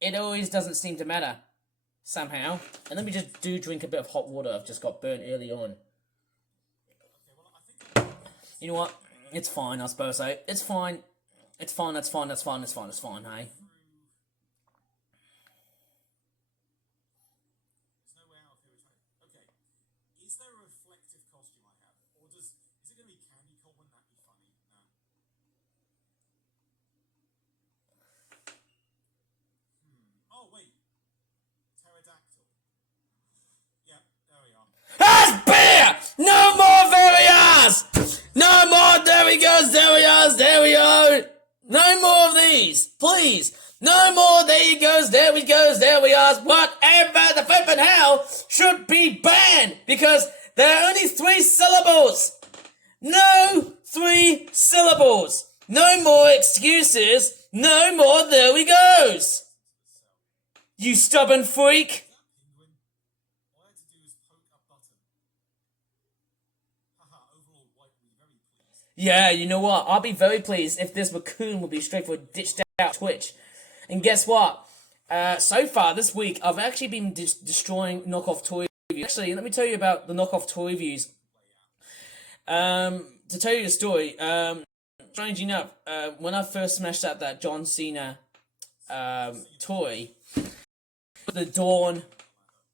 It always doesn't seem to matter. Somehow. And let me just drink a bit of hot water. I've just got burnt early on. You know what? It's fine, I suppose. It's fine. It's fine, it's fine, it's fine, it's fine, it's fine, hey? There's no way out of here. Okay. Is there a reflective costume I have? Or is it going to be candy corn? Wouldn't that be funny? No. Oh, wait. Pterodactyl. Yeah, there we are. That's beer! No more varias! No more, there we go, there we are, there we are! No more of these, please! No more, there you goes, there we goes, there we are, whatever the flippin' hell should be banned! Because there are only 3 syllables! No 3 syllables! No more excuses, no more there we goes! You stubborn freak! Penguin. All I had to do is poke a button. Haha, overall, White will be very pleased. Yeah, you know what? I'll be very pleased if this raccoon will be straightforward ditched out Twitch. And guess what? So far this week, I've actually been destroying knockoff toy reviews. Actually, let me tell you about the knockoff toy reviews. To tell you the story, strange enough, when I first smashed out that John Cena toy, the dawn,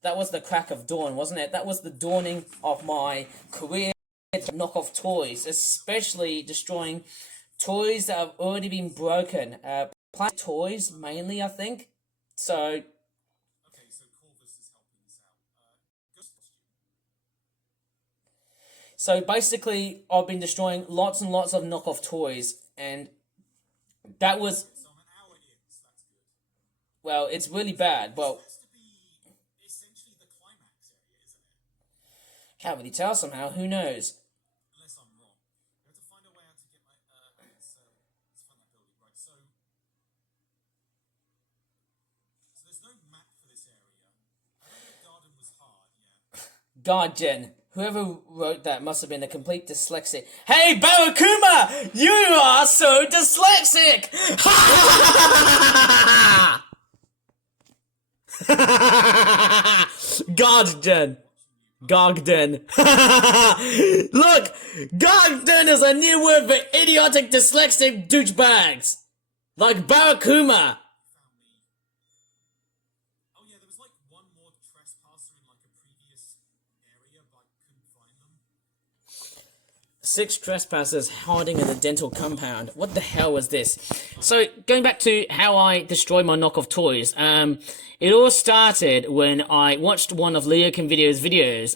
that was the crack of dawn, wasn't it? That was the dawning of my career to knockoff toys, especially destroying toys that have already been broken. Plastic toys, mainly, I think. So, Okay, so Corvus is helping us out. Ghost costume. so basically, I've been destroying lots and lots of knockoff toys, and that was, So I'm an hour in, so that's good. well, it's really bad. Well, This has to be essentially the climax area, isn't it? can't really tell somehow. Who knows? Unless I'm wrong. We have to find a way out to get my. Let's find that building. Right, so there's no map for this area. I know the garden was hard, yeah. God, Jen, whoever wrote that must have been a complete dyslexic. Hey, Barakuma! You are so dyslexic! God, Jen. Gogden. Look! Gogden is a new word for idiotic dyslexic douchebags! Like Barakuma! Found me. Oh yeah, there was like one more trespasser in like a previous area, but I couldn't find them. 6 trespassers hiding in the dental compound. What the hell was this? So, going back to how I destroy my knockoff toys, it all started when I watched one of Leo Convideo's videos.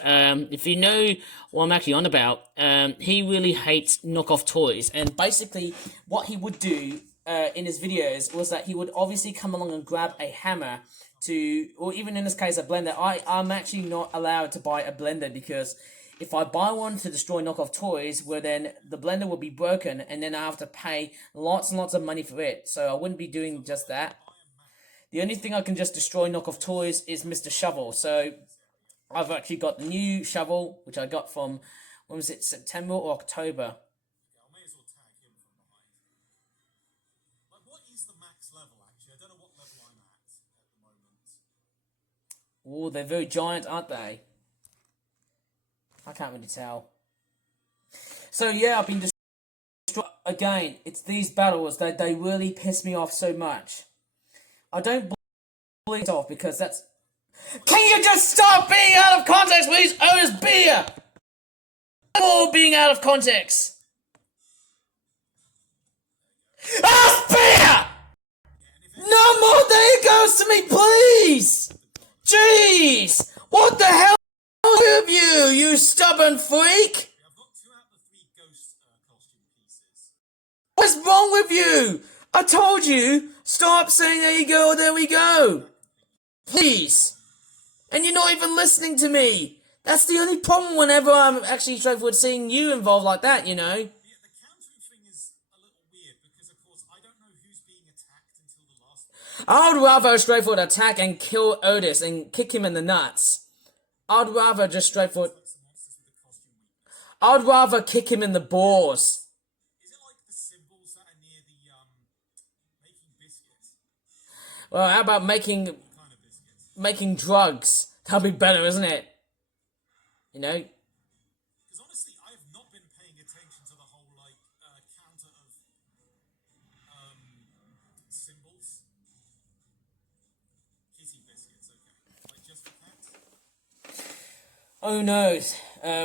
If you know what I'm actually on about, he really hates knockoff toys. And basically, what he would do in his videos was that he would obviously come along and grab a hammer to, or even in this case, a blender. I'm actually not allowed to buy a blender because if I buy one to destroy knockoff toys, well then the blender will be broken and then I have to pay lots and lots of money for it. So I wouldn't be doing just that. The only thing I can just destroy knockoff toys is Mr. Shovel. So I've actually got the new shovel, which I got from, when was it, September or October? I may as well tag him from behind. Like, what is the max level actually? I don't know what level I'm at the moment. Oh, they're very giant, aren't they? I can't really tell. So yeah, I've been destroying. Again, it's these battles that they really piss me off so much. I don't believe myself because that's... Can you just stop being out of context, please? Oh, it's beer! All being out of context. Ah, beer! No more there goes to me, please! Jeez! What the hell of you, you stubborn freak? I've got 2 out of the 3 ghost costume pieces. What's wrong with you? I told you, stop saying there you go, there we go. Please. And you're not even listening to me. That's the only problem whenever I'm actually straightforward seeing you involved like that, you know. Yeah, the countering thing is a little weird because, of course, I don't know who's being attacked until the last. I would rather a straightforward attack and kill Otis and kick him in the nuts. I'd rather just straightforward. Like some monsters with a costume weakness. I'd rather kick him in the balls. Is it like the symbols that are near the making biscuits? Well, how about making What kind of biscuits? making drugs? That'd be better, isn't it? You know? Because honestly, I have not been paying attention to the whole like counter of symbols. Kitty biscuits, okay. Like just for cats? Oh no,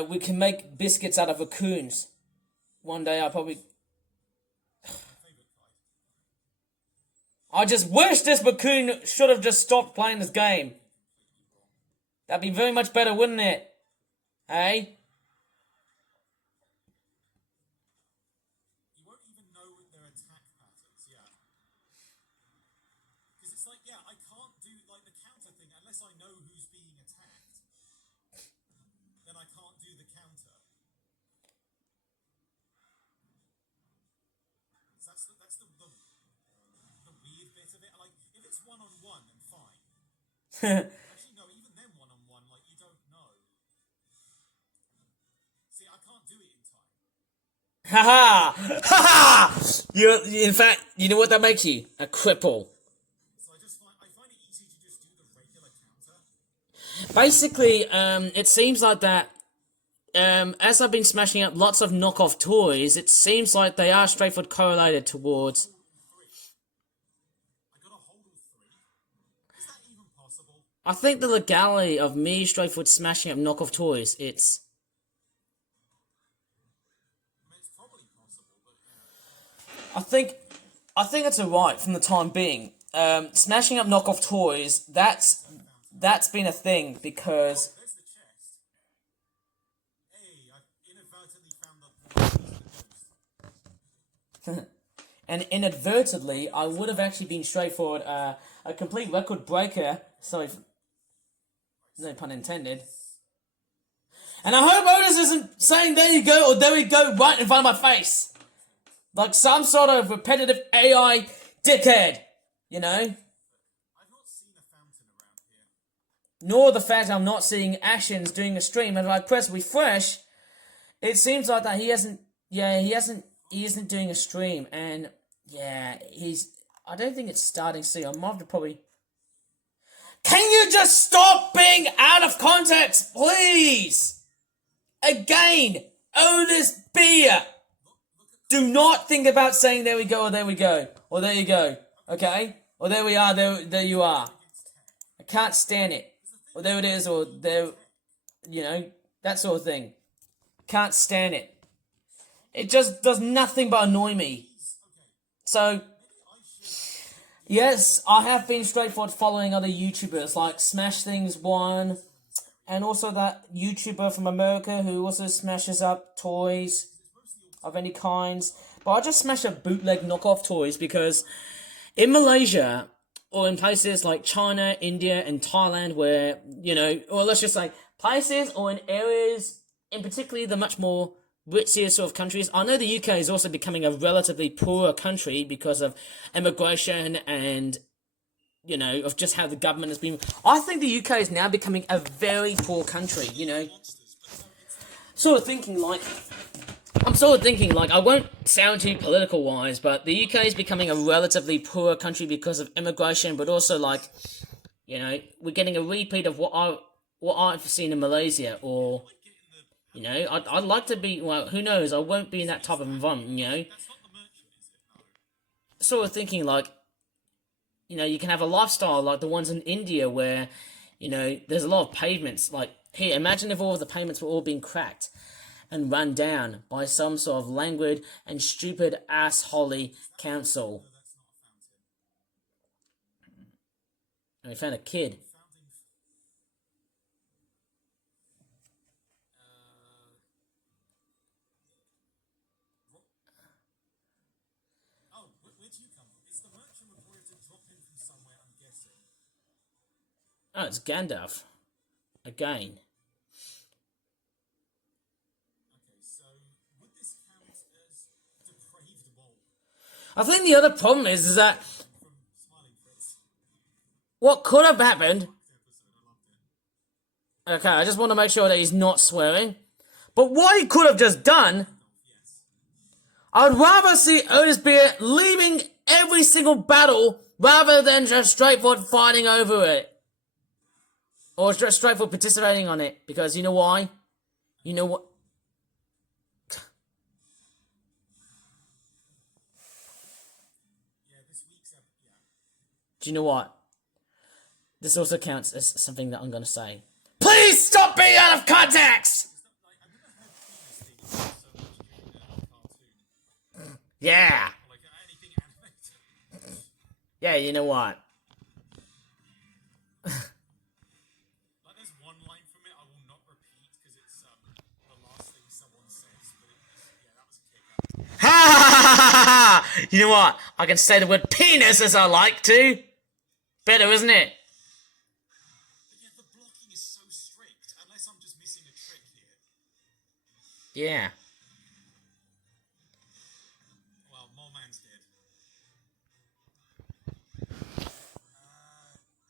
we can make biscuits out of raccoons. One day I'll probably. Favorite kind. I just wish this raccoon should have just stopped playing this game. That'd be very much better, wouldn't it? Hey? You won't even know their attack patterns, yeah. Because it's like, yeah, I can't do like the counter thing unless I know who's being attacked. Then I can't do the counter. So that's the weird bit of it. Like, if it's one-on-one, then fine. Actually, no, even then one-on-one, like, you don't know. See, I can't do it in time. Haha! Haha! In fact, you know what that makes you? A cripple. So I find it easy to just do the regular counter. Basically, it seems like that, as I've been smashing up lots of knockoff toys, it seems like they are straightforward correlated towards. I got a hold of 3. Is that even possible? I think the legality of me straightforward smashing up knockoff toys, it's. I mean, it's probably possible, but yeah. I think it's alright from the time being. Smashing up knockoff toys, that's been a thing because. There's the chest. Hey, I inadvertently found the ghost. And inadvertently, I would have actually been straightforward a complete record breaker. Sorry, no pun intended. And I hope Otis isn't saying "there you go" or "there we go" right in front of my face, like some sort of repetitive AI dickhead, you know. I've not seen a fountain around here. Nor the fact I'm not seeing Ashens doing a stream. And if I press refresh, it seems like that he hasn't. Yeah, he isn't doing a stream, and yeah, I don't think it's starting soon. I might have to probably. Can you just stop being out of context, please? Again, Otis Beer. Do not think about saying "there we go" or "there we go" or "there you go." Okay, or "there we are," there you are. I can't stand it. Or "there it is," or "there," you know, that sort of thing. Can't stand it. It just does nothing but annoy me. So, yes, I have been straightforward following other YouTubers like Smash Things 1, and also that YouTuber from America who also smashes up toys of any kinds. But I just smash up bootleg knockoff toys because in Malaysia, or in places like China, India, and Thailand, where, you know, or let's just say places or in areas, in particularly the much more ritzier sort of countries. I know the UK is also becoming a relatively poorer country because of immigration and, you know, of just how the government has been. I think the UK is now becoming a very poor country, you know. Sort of thinking like, I won't sound too political wise, but the UK is becoming a relatively poor country because of immigration, but also like, you know, we're getting a repeat of what I've seen in Malaysia, or, you know, I'd like to be, well, who knows, I won't be in that type of environment, you know. That's not the merchant, is it? No. Sort of thinking like, you know, you can have a lifestyle like the ones in India where, you know, there's a lot of pavements. Like, here, imagine if all of the pavements were all being cracked and run down by some sort of languid and stupid assholey council. No, that's not a fountain. And we found a kid. Fountain. Oh, where do you come from? It's the merchant reported to drop in from somewhere, I'm guessing. Oh, it's Gandalf. Again. Okay, so would this count as depraved mold I think the other problem is that from Smiling Fritz? what could have happened. episode. I loved it. Okay, I just want to make sure that he's not swearing. But what he could have just done, Yes. I'd rather see Otis Beer leaving every single battle rather than just straightforward fighting over it. Or just straightforward participating on it. Because you know why? You know what? Yeah, this week's episode. Yeah. Do you know what? This also counts as something that I'm going to say. Please stop being out of context! Like, I've never heard penis being used so much during a cartoon. Yeah. Or like anything animated. Yeah, you know what? Like, there's one line from it I will not repeat because it's the last thing someone says, but yeah, that was a kick. Ha ha ha ha! You know what? I can say the word penis as I like to. Better, isn't it? But yeah, the blocking is so strict, unless I'm just missing a trick here. Yeah. Well, Mole Man's dead.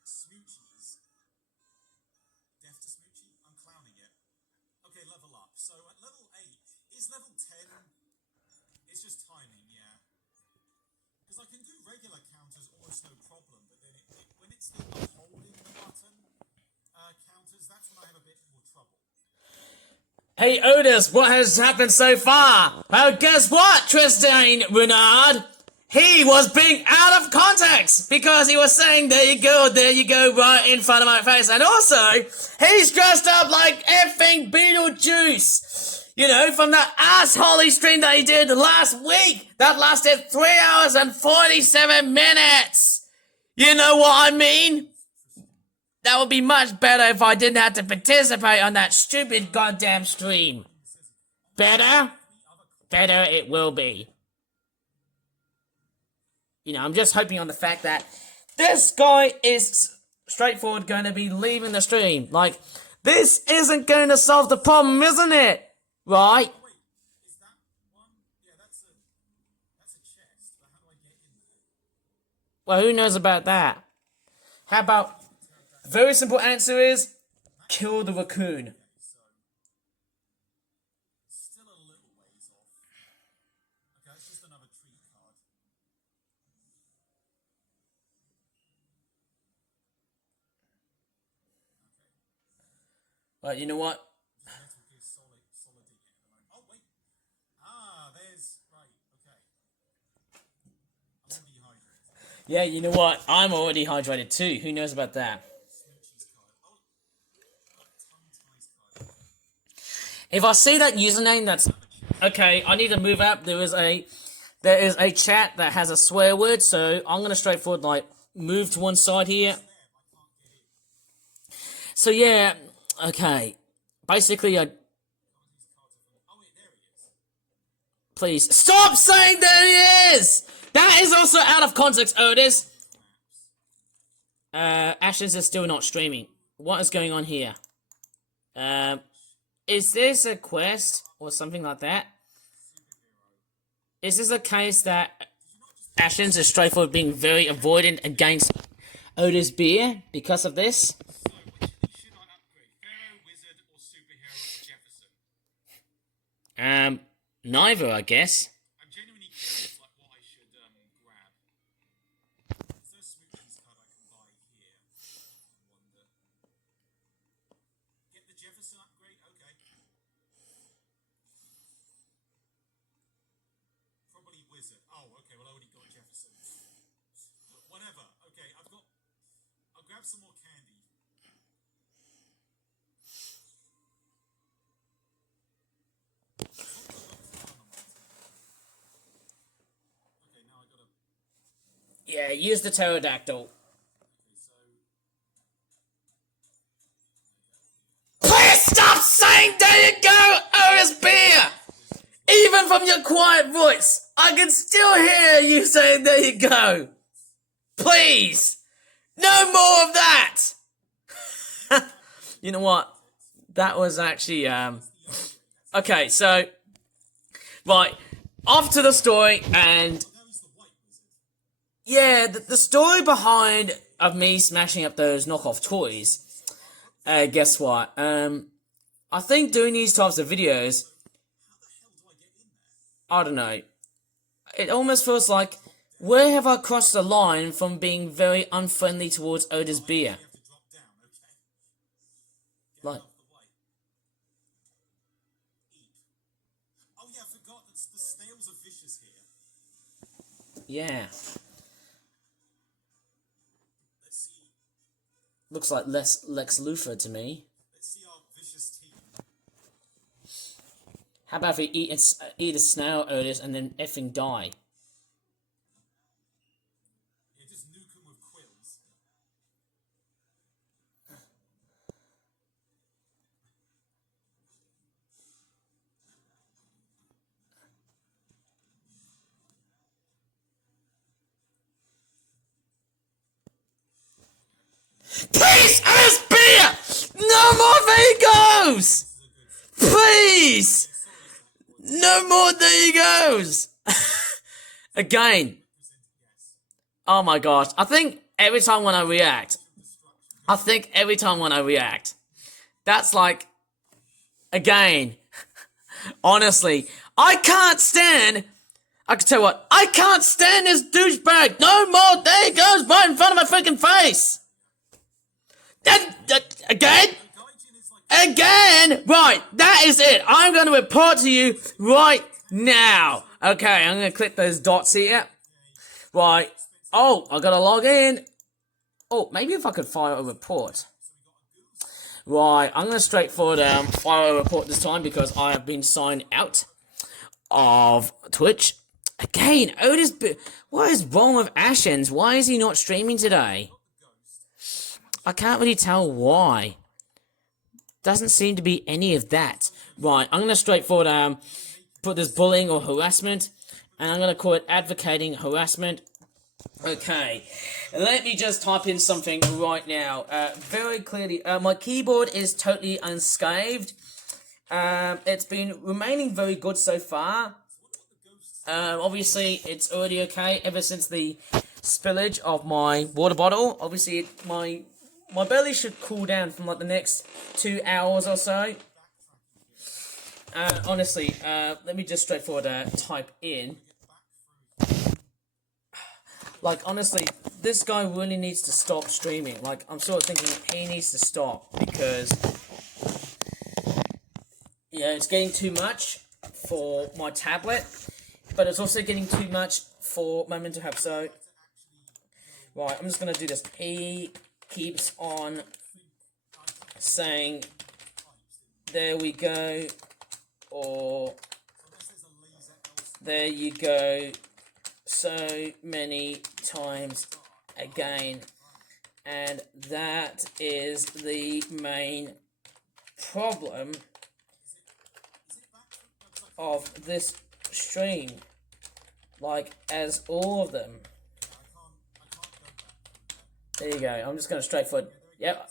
Smoochies. Death to Smoochie? I'm clowning it. Okay, level up. So at level 8, is level 10... It's just timing, yeah. Because I can do regular counters almost no problem, but then when it's the holding the button counters, that's when I have a bit more trouble. Hey Otis, what has happened so far? Well, guess what, Tristan Renard? He was being out of context because he was saying, there you go, right in front of my face. And also, he's dressed up like effing Beetlejuice. You know, from that assholey stream that he did last week. That lasted 3 hours and 47 minutes. You know what I mean? That would be much better if I didn't have to participate on that stupid goddamn stream. Better? Better it will be. You know, I'm just hoping on the fact that this guy is straightforward going to be leaving the stream. Like, this isn't going to solve the problem, isn't it? Right? Wait, is that one? Yeah, that's a chest, but how do I get in there? Well, who knows about that? How about, very simple answer is, kill the raccoon. Still a little ways off. Okay, that's just another treat card. But you know what? Metal Gear Solid digging at the moment. Oh wait. There's right. Okay. I'm gonna dehydrate. Yeah, you know what? I'm already hydrated too. Who knows about that? Smoochie's card. Oh, tongue ties card. If I see that username, that's okay. I need to move up. There is a chat that has a swear word, so I'm gonna straightforward like move to one side here. So yeah, okay. Basically, Oh wait, there he is. please stop saying that he is. That is also out of context, Otis. Ashes is still not streaming. What is going on here? Is this a quest or something like that? Is this a case that Ashens is straightforward being very avoidant against Otis Beer because of this? So, which should I upgrade? Pharaoh, Wizard, or Superhero, or Jefferson? Neither, I guess. I'm genuinely curious, like, what I should grab. Is there a Smoochie's card I can buy here? I wonder. Get the Jefferson upgrade? Okay. Probably Wizard. Oh, okay, well, I already got Jefferson. Whatever. Okay, I'll grab some more candy. Okay, now I gotta. Yeah, use the pterodactyl. Okay, so. Please stop saying there you go, Otis Beer! Even from your quiet voice, I can still hear you saying there you go. Please! No more of that! You know what? That was actually, okay, so, right, off to the story, and Now he's the White Wizard. yeah, the story behind of me smashing up those knockoff toys. Guess what? I think doing these types of videos, I don't know. It almost feels like, where have I crossed the line from being very unfriendly towards Otis Beer? You have to drop down, okay? Like, Off the way. Eat. Oh yeah, I forgot that the snails are vicious here. yeah. Let's see. Looks like Lex Luthor to me. Let's see our vicious team. How about if we eat a snail, Otis, and then effing die? Yeah, just nuke 'em with quills. Please, Otis Beer! No more Vigos! Please! No more there you goes! Again. Oh my gosh. I think every time when I react, that's like, again, honestly, I can't stand, I can tell you what, I can't stand this douchebag. No more there he goes right in front of my freaking face. Again? Again! Right, that is it. I'm going to report to you right now. Okay, I'm going to click those dots here. Right. Oh, I got to log in. Oh, maybe if I could file a report. Right, I'm going to straightforward file a report this time because I have been signed out of Twitch. Again, Otis, what is wrong with Ashens? Why is he not streaming today? I can't really tell why. Doesn't seem to be any of that. Right, I'm going to straightforward put this bullying or harassment, and I'm going to call it advocating harassment. Okay, let me just type in something right now. Very clearly, my keyboard is totally unscathed. It's been remaining very good so far. Obviously, it's already okay ever since the spillage of my water bottle. Obviously, my belly should cool down from like the next 2 hours or so. Honestly, let me just straightforward type in. Like, honestly, this guy really needs to stop streaming. Like, I'm sort of thinking he needs to stop because, yeah, it's getting too much for my tablet, but it's also getting too much for my mental health. So, right, I'm just going to do this. He keeps on saying, there we go, or there you go, so many times again, and that is the main problem of this stream, like as all of them. There you go. I'm just going to straightforward. Yep.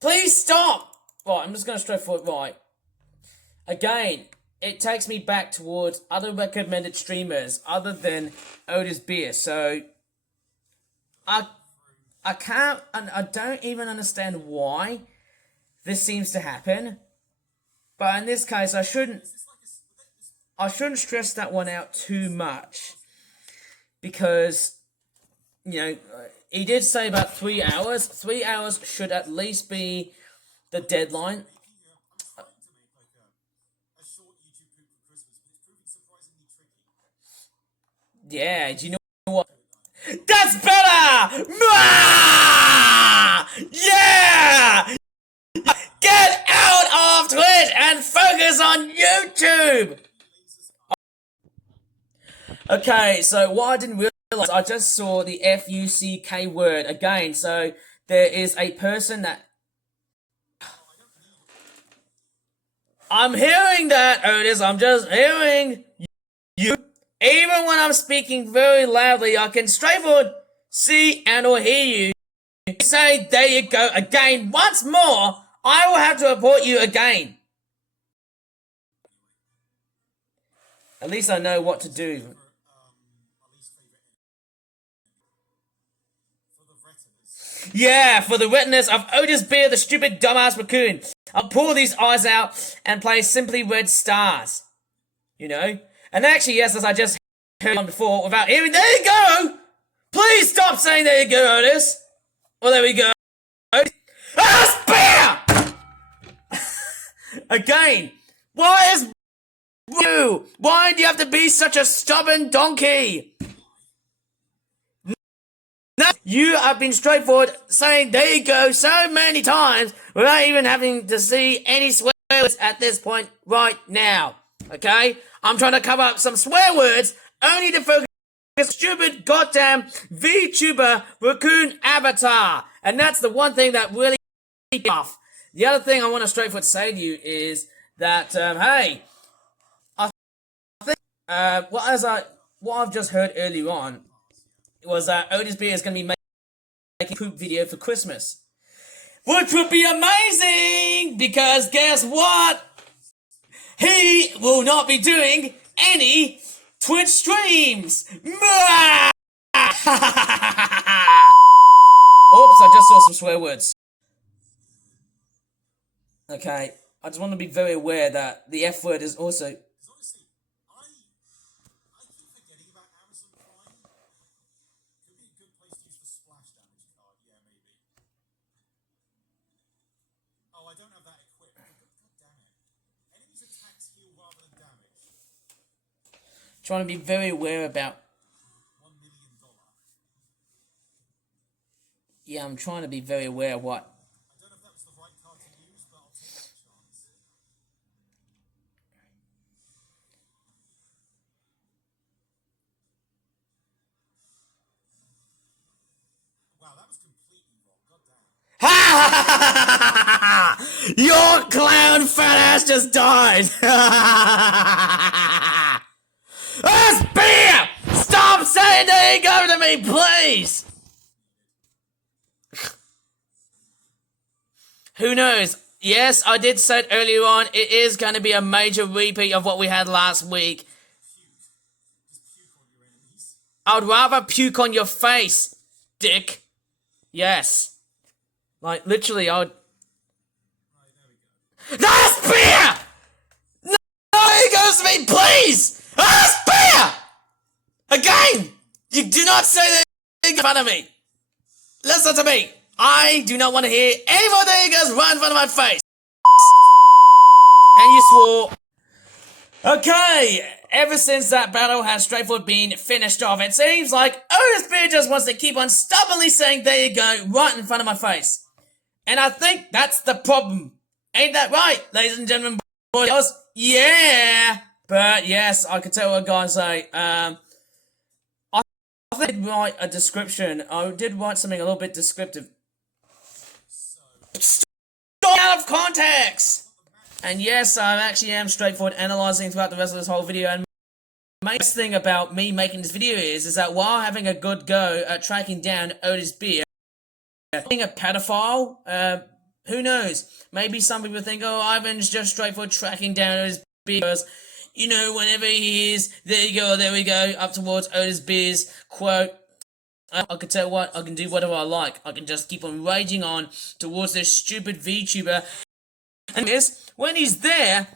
Please stop! Right, I'm just going to straightforward. Right. Again, it takes me back towards other recommended streamers other than Otis Beer. So, I can't, and I don't even understand why this seems to happen. But in this case, I shouldn't stress that one out too much. Because, you know, he did say about 3 hours. 3 hours should at least be the deadline. Yeah, do you know what? That's better! Yeah! Get out of Twitch and focus on YouTube! Okay, so what I didn't realize, I just saw the F-U-C-K word again. So there is a person that... I'm hearing that, Otis. I'm just hearing you. Even when I'm speaking very loudly, I can straightforward see and or hear you say, there you go, again, once more, I will have to report you again. At least I know what to do. retinas. Yeah, for the retinas of Otis Beer, the stupid dumbass raccoon. I'll pull these eyes out and play Simply Red Stars. You know? And actually, yes, as I just heard on before, without hearing, there you go! Please stop saying there you go, Otis! Well, there we go. Ah, Spear! Again, why is you? Why do you have to be such a stubborn donkey? No, you have been straightforward saying there you go so many times without even having to see any swear words at this point right now. Okay? I'm trying to cover up some swear words only to focus on stupid goddamn VTuber raccoon avatar. And that's the one thing that really off. The other thing I want to straightforward say to you is that, hey, I think, what I've just heard earlier on was that Otis Beer is going to be making a poop video for Christmas. Which would be amazing! Because guess what? He will not be doing any Twitch streams! Oops, I just saw some swear words. Okay, I just want to be very aware that the F word is also... Because honestly, I keep forgetting about Amazon Prime. Could be a good place to use the splash damage card. Yeah, maybe. Oh, I don't have that equipped. God damn it. Enemies attacks heal rather than damage. Trying to be very aware about... $1 million. Yeah, I'm trying to be very aware of what... I don't know if that was the right card to use, but I'll take that chance. Wow, that was completely wrong. God damn. Your clown fat ass just died! Spear! Stop saying there you go to me, please! Who knows? Yes, I did say it earlier on, it is going to be a major repeat of what we had last week. I would rather puke on your face, dick. Yes. Like, literally, I would... No, Spear! No, he goes to me, please! Spear! Again! You do not say that in front of me. Listen to me. I do not want to hear any more niggas run in front of my face. And you swore. Okay, ever since that battle has straightforward been finished off, it seems like Otis Beer just wants to keep on stubbornly saying, there you go, right in front of my face. And I think that's the problem. Ain't that right, ladies and gentlemen, boys and girls? Yeah! But yes, I could tell what guys say. I did write a description. I did write something a little bit descriptive. Out of context! And yes, I actually am straightforward analysing throughout the rest of this whole video. And the main thing about me making this video is that while having a good go at tracking down Otis Beer, being a pedophile, who knows? Maybe some people think, oh, Ivan's just straightforward tracking down Otis Beer because, you know, whenever he is, there we go, up towards Otis Beer's quote, I can tell what, I can do whatever I like. I can just keep on raging on towards this stupid VTuber. And this, when he's there,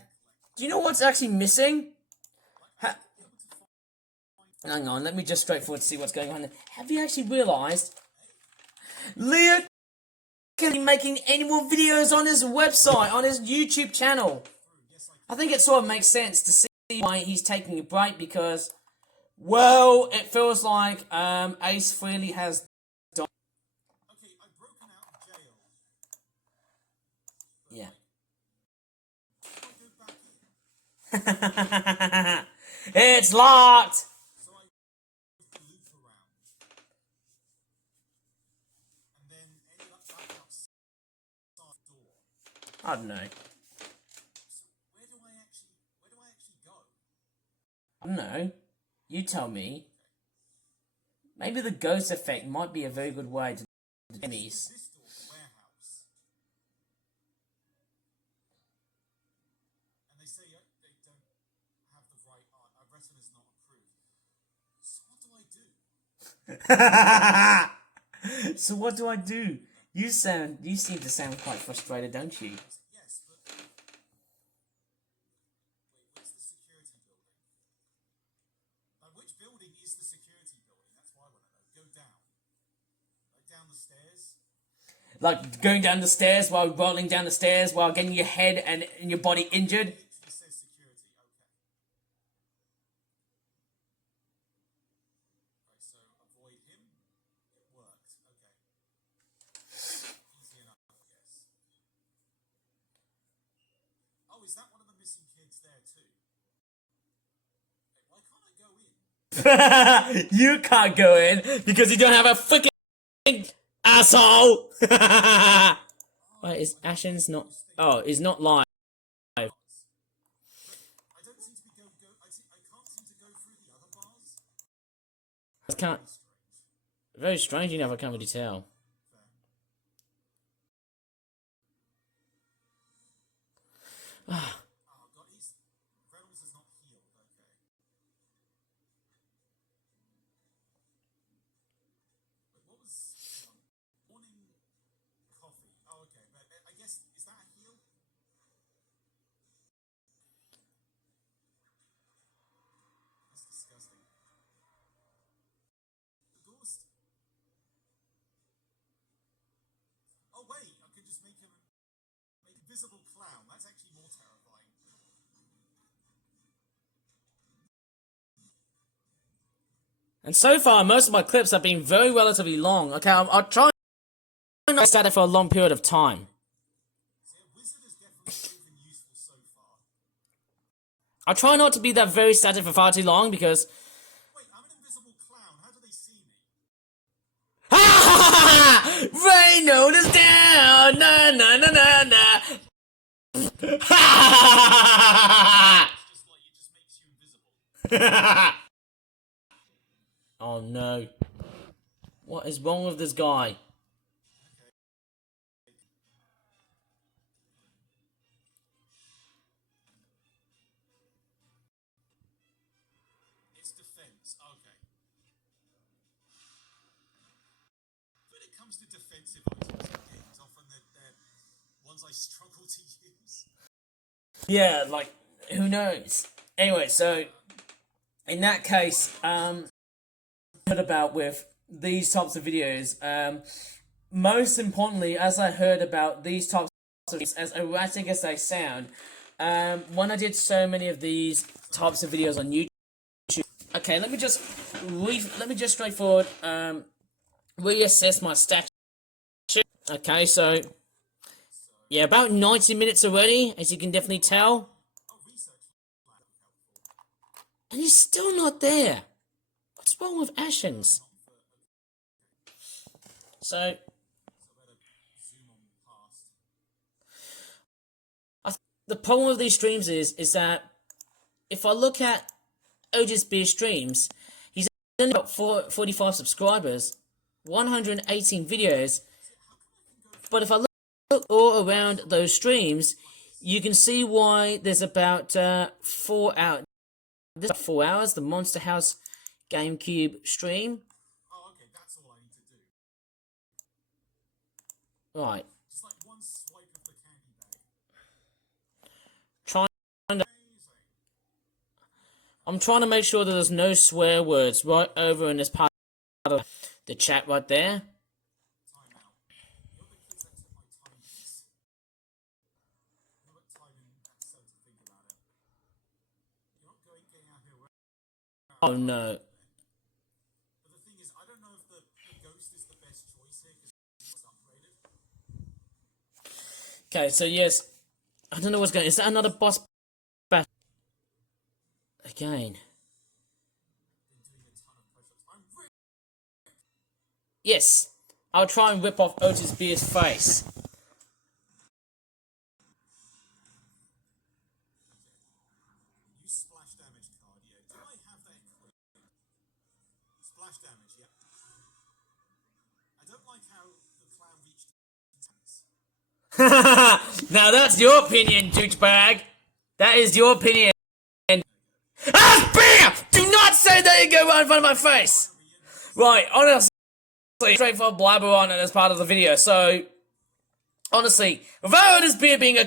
do you know what's actually missing? Hang on, let me just straightforward see what's going on there. Have you actually realised Leo can't be making any more videos on his website, on his YouTube channel? I think it sort of makes sense to see why he's taking a break because, well, it feels like Ace Frehley has died. Okay, I've broken out of jail. Yeah. I go back in. It's locked! So I loop around. And then ended up back outside the door. I don't know. So where do I actually go? I don't know. You tell me. Maybe the ghost effect might be a very good way to do enemies. This door, the warehouse. And they say they don't have the right retina's not approved. So what do I do? So what do I do? You seem to sound quite frustrated, don't you? Yes, but wait, where's the security building? Which building is the security building? That's what I want to know. Go down. Like down the stairs. Like going down the stairs while rolling down the stairs while getting your head and your body injured. It literally says security. Okay. Right, so avoid him. It worked. Okay. Easy enough, I guess. Oh, is that one of the missing kids there too? Wait, why can't I go in? You can't go in because you don't have a freaking asshole. Wait, is Ashen's not? Oh, he's not live. I don't seem to be I can't seem to go through the other bars. I can't. Strange. Very strange enough. I can't really tell. Oh god, Reynolds is not healed. Okay. Wait, what was morning coffee? Oh, okay. But I guess is that a heal? That's disgusting. The ghost. Oh wait, I could just make him make a visible clown. That's actually more terrifying. And so far, most of my clips have been very relatively long. Okay, I'll try not to stay there for a long period of time. So yeah, wizard has definitely proven useful so far. I'll try not to be that very static for far too long because. Wait, I'm an invisible clown. How do they see me? Ha ha ha ha! Reynolds is down! Na na na na na! Ha ha It's just like it just makes you invisible. ha ha! Oh no. What is wrong with this guy? It's defense. Okay. When it comes to defensive items in games, often they're ones I struggle to use. Yeah, like, who knows? Anyway, so, in that case, heard about with these types of videos, most importantly, as I heard about these types of videos, as erratic as they sound, when I did so many of these types of videos on YouTube, okay, let me just straightforward, reassess my stats. Okay, so, yeah, about 90 minutes already, as you can definitely tell. And you're still not there. What's wrong with Ashens? So, the problem with these streams is that if I look at OG's Beer streams, he's only got 45 subscribers, 118 videos, but if I look all around those streams, you can see why there's about 4 hours. This is 4 hours, the Monster House GameCube stream. Oh, okay, that's all I need to do. Right. Just like one swipe of the candy bag. I'm trying to make sure that there's no swear words right over in this part of the chat right there. Time out. You're the kids that took my time piece. You know what time in that so to think about it. You're not getting out here. Oh no. But the thing is, I don't know if the ghost is the best choice here because it's upgraded. Okay, so yes, I don't know what's going. Is that another boss battle? Again. Been doing a ton of push-ups. I'm really Yes, I'll try and rip off Otis Beer's face. use splash damage cardio. Do I have that equipped? Splash damage, yep. I don't like how the clown reached tanks. Now that's your opinion, douchebag. That is your opinion. Ah, Beer! Do not say that you go right in front of my face. Right, honestly. straightforward blabber on it as part of the video. So, honestly, without this beer being a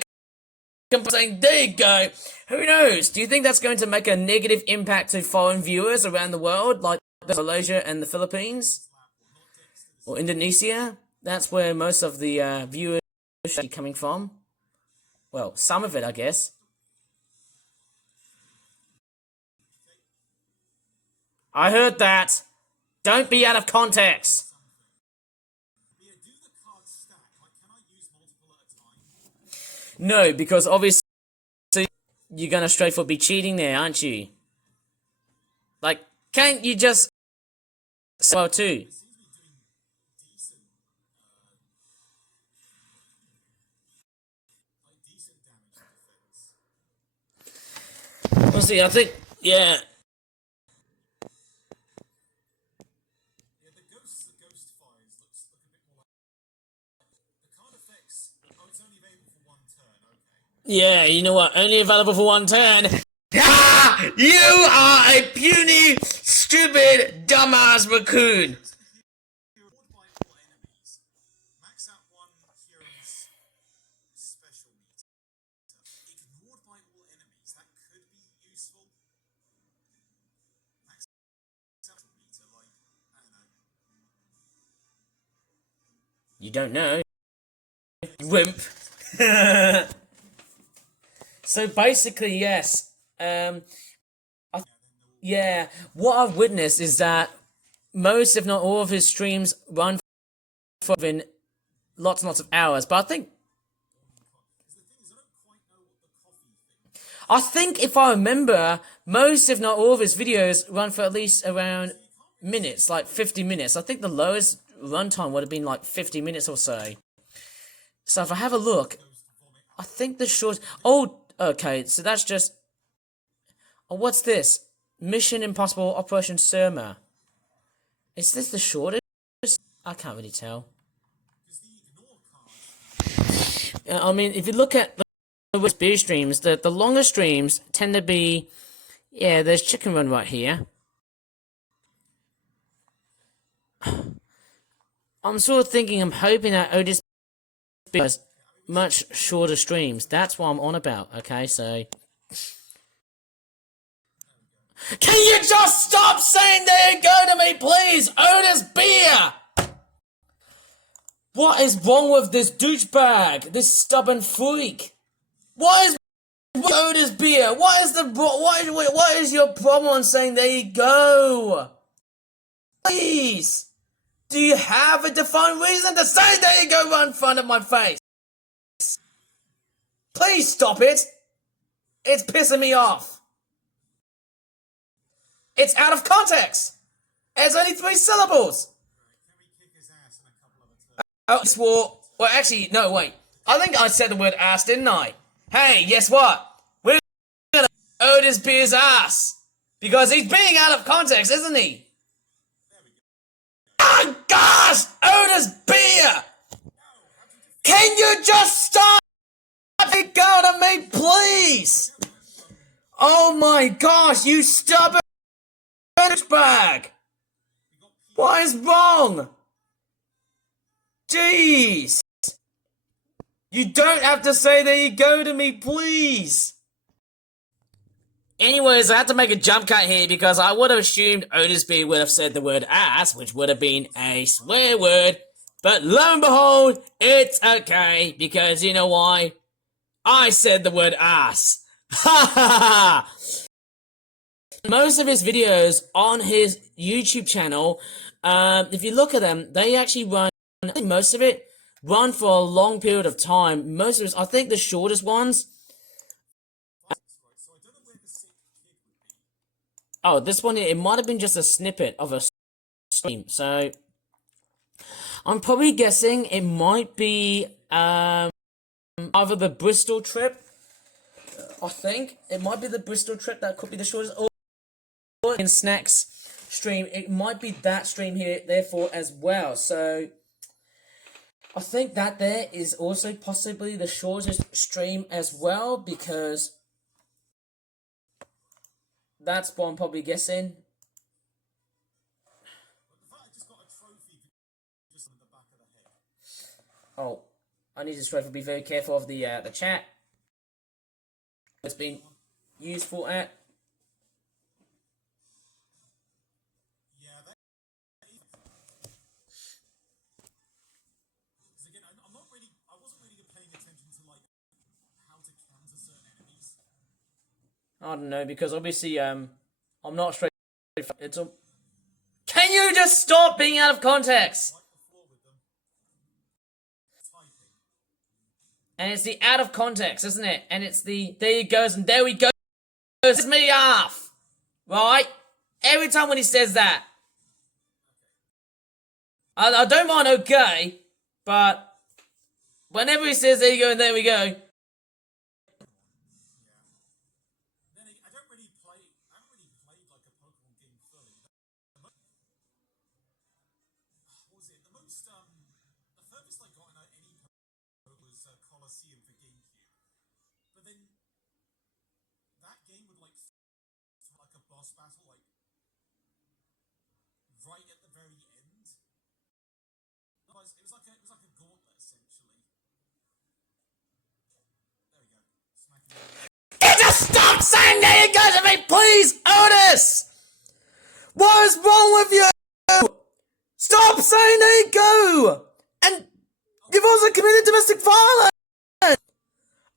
saying, there you go, who knows? Do you think that's going to make a negative impact to foreign viewers around the world, like Malaysia and the Philippines? Or Indonesia? That's where most of the viewers are coming from. Well, some of it, I guess. I heard that. Don't be out of context. Yeah, do the cards stack? Like, can I use multiple at a time? No, because obviously you're gonna straightforward be cheating there, aren't you? Like, can't you just well too? It seems to be doing decent, decent damage to defense. Honestly, I think yeah. Yeah, the ghost fires looks a bit more like the card effects. Oh, it's only available for one turn. Okay. Yeah, you know what? Only available for one turn. Ah! You are a puny, stupid, dumbass raccoon. Ignored by all enemies. Max out one Huron's special meter. Ignored by all enemies. That could be useful. Max out meter, like, I don't know. You don't know. Wimp. So basically, yes. Yeah, what I've witnessed is that most, if not all, of his streams run for lots and lots of hours. But I think if I remember, most, if not all, of his videos run for at least around minutes, like 50 minutes. I think the lowest runtime would have been like 50 minutes or so. So if I have a look, I think the short. Oh, okay. So that's just. Oh, what's this? Mission Impossible Operation Surma. Is this the shortest? I can't really tell. I mean, if you look at the speed streams, the longer streams tend to be. Yeah, there's Chicken Run right here. I'm sort of thinking, I'm hoping that Otis does much shorter streams. That's what I'm on about, okay? So. Can you just stop saying there you go to me, please? Otis Beer! What is wrong with this douchebag? This stubborn freak? What is with Otis Beer? What is your problem on saying there you go? Please! Do you have a defined reason to say there you go right in front of my face? Please stop it! It's pissing me off. It's out of context! It's only 3 syllables! Can we kick his ass in a couple of turns? Oh, well, actually, no, wait. I think I said the word ass, didn't I? Hey, guess what? We're gonna Otis Beer's ass. Because he's being out of context, isn't he? Oh, gosh! Otis Beer! Can you just stop it go to me, please? Oh my gosh, you stubborn douchebag! What is wrong? Jeez! You don't have to say there you go to me, please! Anyways, I had to make a jump cut here because I would have assumed Otis B would have said the word ass, which would have been a swear word. But lo and behold, it's okay, because you know why? I said the word ass. Ha ha ha! Most of his videos on his YouTube channel, if you look at them, they actually run, I think most of it, run for a long period of time. Most of his, I think the shortest ones. Oh, this one here, it might have been just a snippet of a stream. So, I'm probably guessing it might be, either the Bristol trip. I think it might be the Bristol trip that could be the shortest, or in Snacks stream, it might be that stream here, therefore, as well. So, I think that there is also possibly the shortest stream as well, because that's what I'm probably guessing. Oh, I need to try to be very careful of the chat. It's been useful at. Yeah, because again, I wasn't really paying attention to like how to counter certain enemies. I don't know, because obviously I'm not straight. It's a. Can you just stop being out of context? Wipe the floor with them. Typing. And it's the out of context, isn't it? And it's the there he goes and there we go. It's me off, right? Every time when he says that, I don't mind, okay, but whenever he says there you go and there we go, Then I haven't really played like a Pokemon game fully. What was it? The furthest I got in any Pokemon was Colosseum for GameCube. But then that game would like a boss battle like right at the very end. It was like a gauntlet essentially. There we go. Smacking. just stop saying there you go to me, please, Otis. What is wrong with you? Stop saying there you go. And you've also committed domestic violence.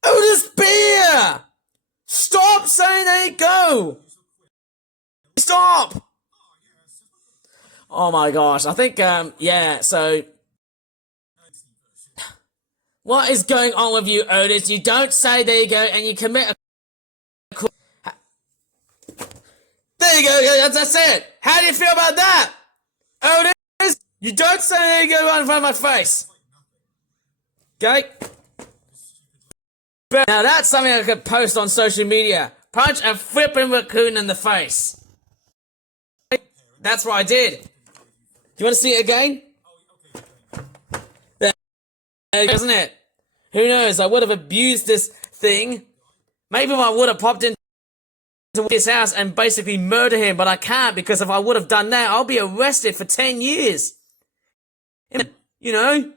Otis Beer. Stop saying there you go. Stop. Oh my gosh, I think, yeah, so... What is going on with you, Otis? You don't say there you go and you commit a... There you go, that's it. How do you feel about that? Otis, you don't say there you go right in front of my face. Okay? Now that's something I could post on social media. Punch a flipping raccoon in the face. That's what I did. Do you want to see it again? There, isn't it? Who knows? I would have abused this thing. Maybe if I would have popped into his house and basically murder him, but I can't because if I would have done that, I'll be arrested for 10 years. You know?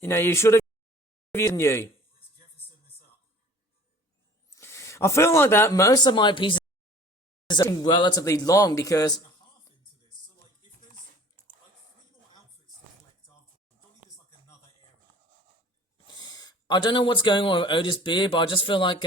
You know, you should have given you. I feel like that most of my pieces are relatively long because I don't know what's going on with Otis Beer, but I just feel like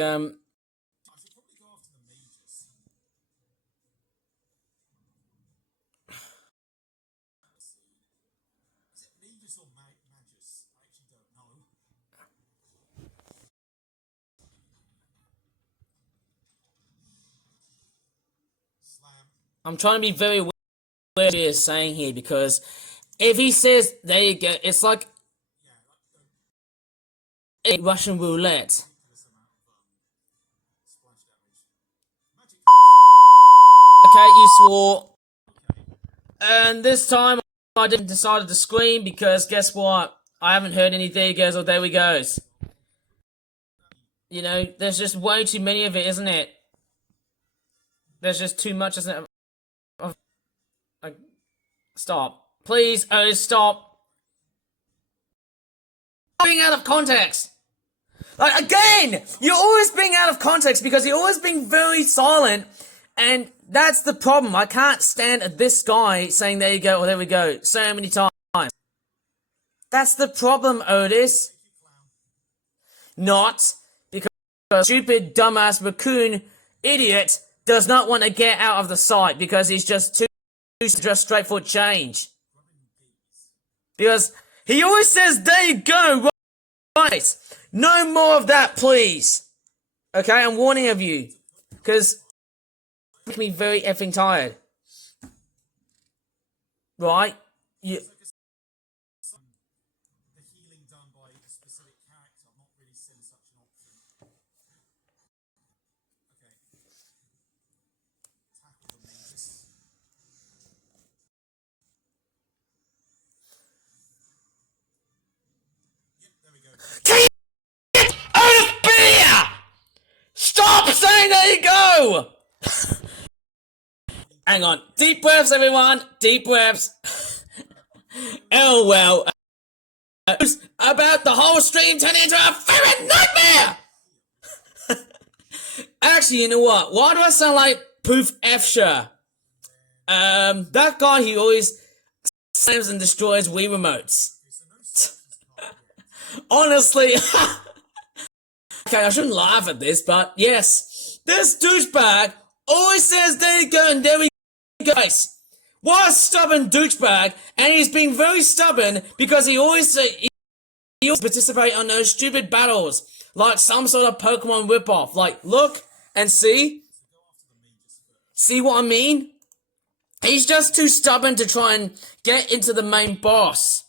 I'm trying to be very aware of what he is saying here because if he says there you go, it's like a Russian roulette. Okay, you swore. And this time I didn't decide to scream because guess what? I haven't heard any there you goes or there we goes. You know, there's just way too many of it, isn't it? There's just too much, isn't it? Stop. Please, stop. Being out of context. Like, again, you're always being out of context because you're always being very silent. And that's the problem. I can't stand this guy saying there you go or there we go so many times. That's the problem, Otis. Not because a stupid, dumbass, raccoon idiot does not want to get out of the sight because he's just too just straightforward change. Because he always says, there you go, right. No more of that, please. Okay, I'm warning of you. Because it makes me very effing tired. Right? You... The healing done by a specific character, I'm not really seeing such an option. Okay. Tackle the mages. Yep, there we go. Can you get out of beer? Stop saying there you go! Hang on. Deep breaths, everyone. Deep breaths. Oh well. About the whole stream turned into a ferret nightmare! Actually, you know what? Why do I sound like Poof Efsha? That guy who always slams and destroys Wii remotes. Honestly, okay, I shouldn't laugh at this, but yes, this douchebag always says there you go and there we go. Guys, what a stubborn douchebag, and he's being very stubborn because he always participate on those stupid battles like some sort of Pokemon ripoff. Like, look and see what I mean? He's just too stubborn to try and get into the main boss.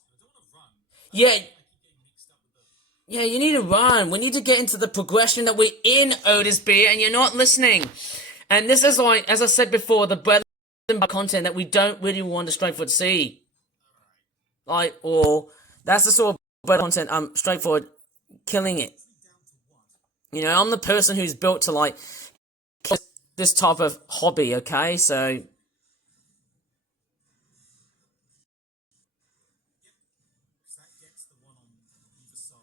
Yeah, you need to run. We need to get into the progression that we're in, Otis B, and you're not listening. And this is like, as I said before, the bread and butter content that we don't really want to straightforward see. Like, or that's the sort of bread content I'm straightforward killing it. You know, I'm the person who's built to like this type of hobby, okay? So That gets the one on either side.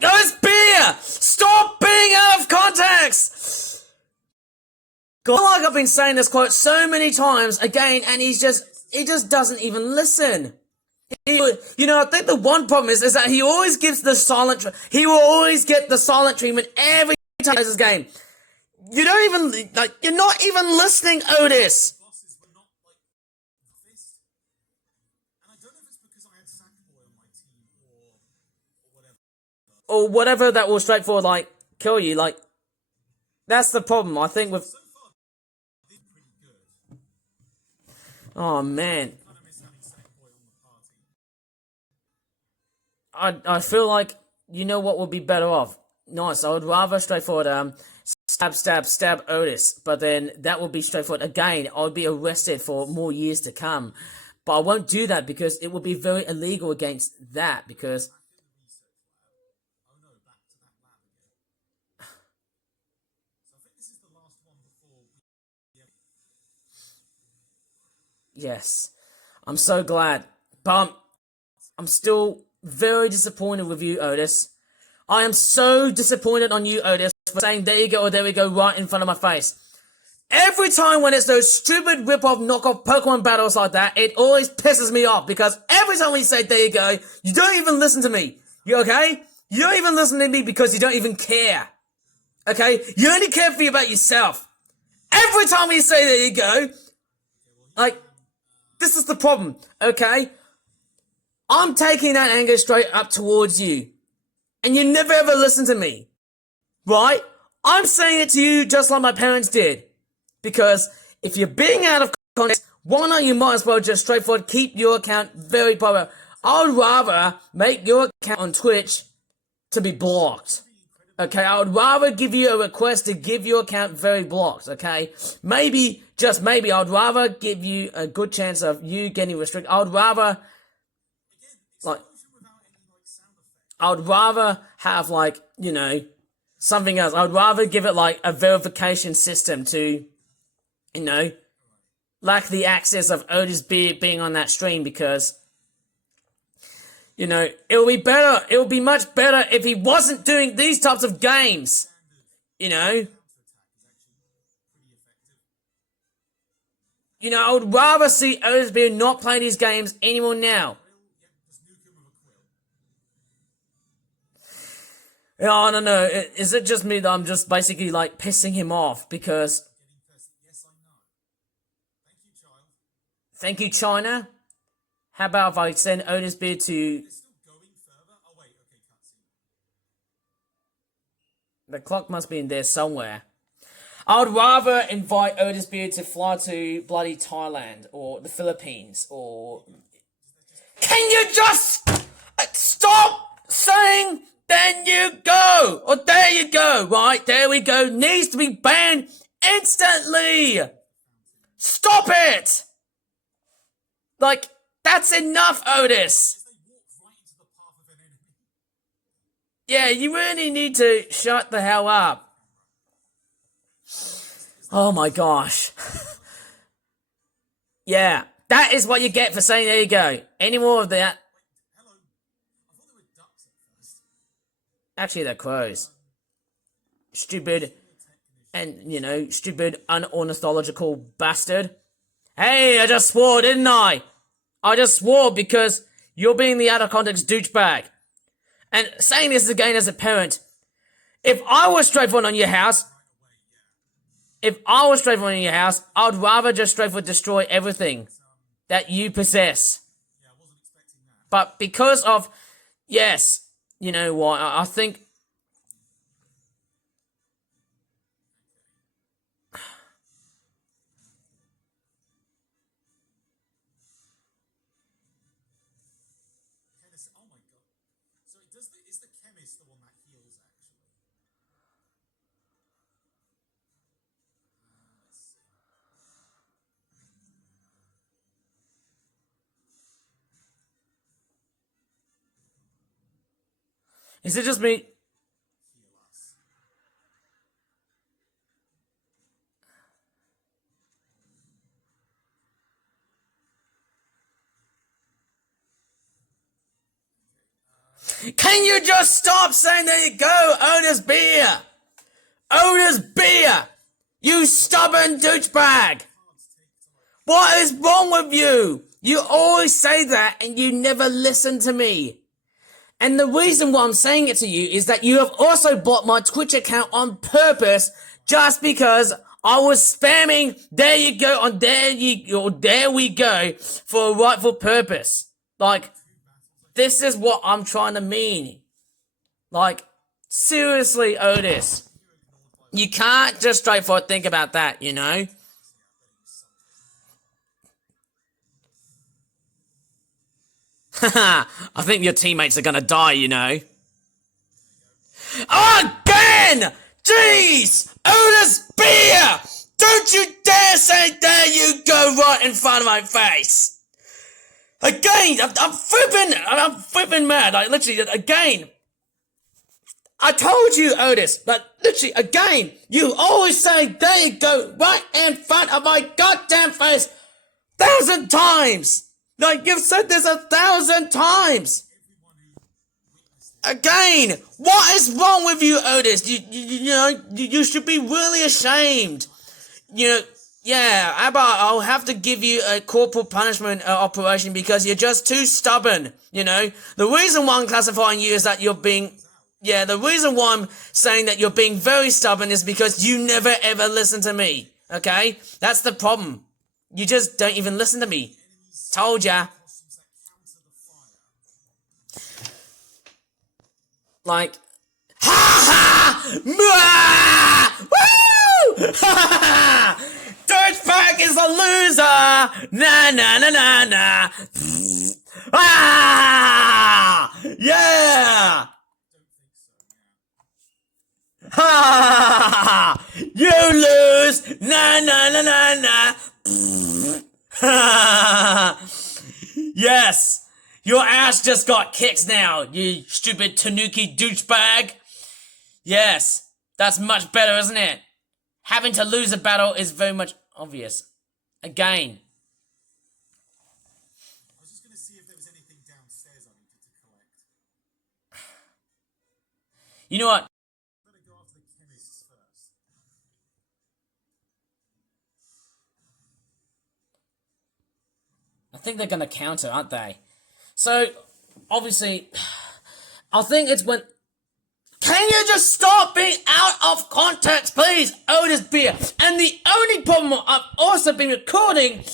Guys, beer! Stop being out of context! God, like I've been saying this quote so many times again, and he just doesn't even listen. You know, I think the one problem is that he always gives the silent. He will always get the silent treatment every time he plays this game. You don't even you're not even listening, Otis. Bosses were not like this. And I don't know if it's because I had Sackboy on my team or whatever. Or whatever that will straightforward like kill you. Like that's the problem. I think with. So far, they're pretty good. Oh man. Kind of miss having Sackboy on the party. I feel like you know what would be better off. Nice. I would rather straightforward stab Otis, but then that would be straightforward. Again, I would be arrested for more years to come. But I won't do that because it would be very illegal against that because Oh no, back to that lab again. So I think this is the last one before we... yes. I'm so glad. But I'm still very disappointed with you, Otis. I am so disappointed on you, Otis, for saying there you go or there we go right in front of my face. Every time when it's those stupid rip-off, knockoff Pokemon battles like that, it always pisses me off because every time we say there you go, you don't even listen to me. You okay? You don't even listen to me because you don't even care. Okay? You only care about yourself. Every time we say there you go, like, this is the problem, okay? I'm taking that anger straight up towards you. And you never ever listen to me. Right? I'm saying it to you just like my parents did. Because if you're being out of context, why not you might as well just straightforward keep your account very private. I would rather make your account on Twitch to be blocked. Okay, I would rather give you a request to give your account very blocked, okay? Maybe, just maybe, I would rather give you a good chance of you getting restricted. I would rather, like, I would rather have, like, you know, something else. I would rather give it, like, a verification system to, you know, lack the access of Otis being on that stream because, you know, it would be better, it would be much better if he wasn't doing these types of games, you know? You know, I would rather see Otis not play these games anymore now. I don't know. Is it just me that I'm just basically like pissing him off because? Yes, I know. Thank you, child. Thank you, China. How about if I send Otis Beard to? It's still going further. Oh wait, okay, cutscene. The clock must be in there somewhere. I would rather invite Otis Beard to fly to bloody Thailand or the Philippines or. Can you just stop saying? Then you go! Or there you go, right? There we go. Needs to be banned instantly! Stop it! Like, that's enough, Otis! They walk right into the path of an enemy. Yeah, you really need to shut the hell up. Oh my gosh. Yeah, that is what you get for saying there you go. Any more of that? Hello. I thought they were ducks at first. Actually, they're crows. Stupid and, stupid unornithological bastard. Hey, I just swore, didn't I? I just swore because you're being the out of context douchebag. And saying this again as a parent, if I was straightforward on your house, I'd rather just straightforward destroy everything that you possess. Yeah, I wasn't expecting that. But because of, yes, you know what, I think... Chemist. Oh my god. So it does. Is the chemist the one that heals actually? Let's see. Is it just me? Heal us. Can you just stop saying there you go, Otis Beer? Otis Beer! You stubborn douchebag! What is wrong with you? You always say that and you never listen to me. And the reason why I'm saying it to you is that you have also bought my Twitch account on purpose just because I was spamming there you go on there we go for a rightful purpose. Like, this is what I'm trying to mean. Like, seriously, Otis. You can't just straightforward think about that, you know? Haha, I think your teammates are gonna die, you know. Again! Jeez! Otis Beer! Don't you dare say there you go right in front of my face! Again! I'm flipping mad. Like, literally, again. I told you, Otis, but literally, again, you always say there you go right in front of my goddamn face 1,000 times! Like, you've said this 1,000 times! Again! What is wrong with you, Otis? You should be really ashamed. You know, yeah, I'll have to give you a corporal punishment operation because you're just too stubborn, you know? The reason why I'm classifying you is that you're being... Yeah, the reason why I'm saying that you're being very stubborn is because you never ever listen to me, okay? That's the problem. You just don't even listen to me. Told ya. Like, ha ha! Woo! Ha ha! Dirtbag is a loser! Na na na na na! Ah! Yeah! Ha! You lose! Na na na na na! Ha! Yes! Your ass just got kicked now, you stupid Tanuki douchebag! Yes, that's much better, isn't it? Having to lose a battle is very much obvious. Again. I was just going to see if there was anything downstairs I needed to collect. You know what? I'm going to go after the chemists first. I think they're gonna counter, aren't they? So, obviously, I think it's when... Can you just stop being out of context, please, Otis Beer? And the only problem I've also been recording,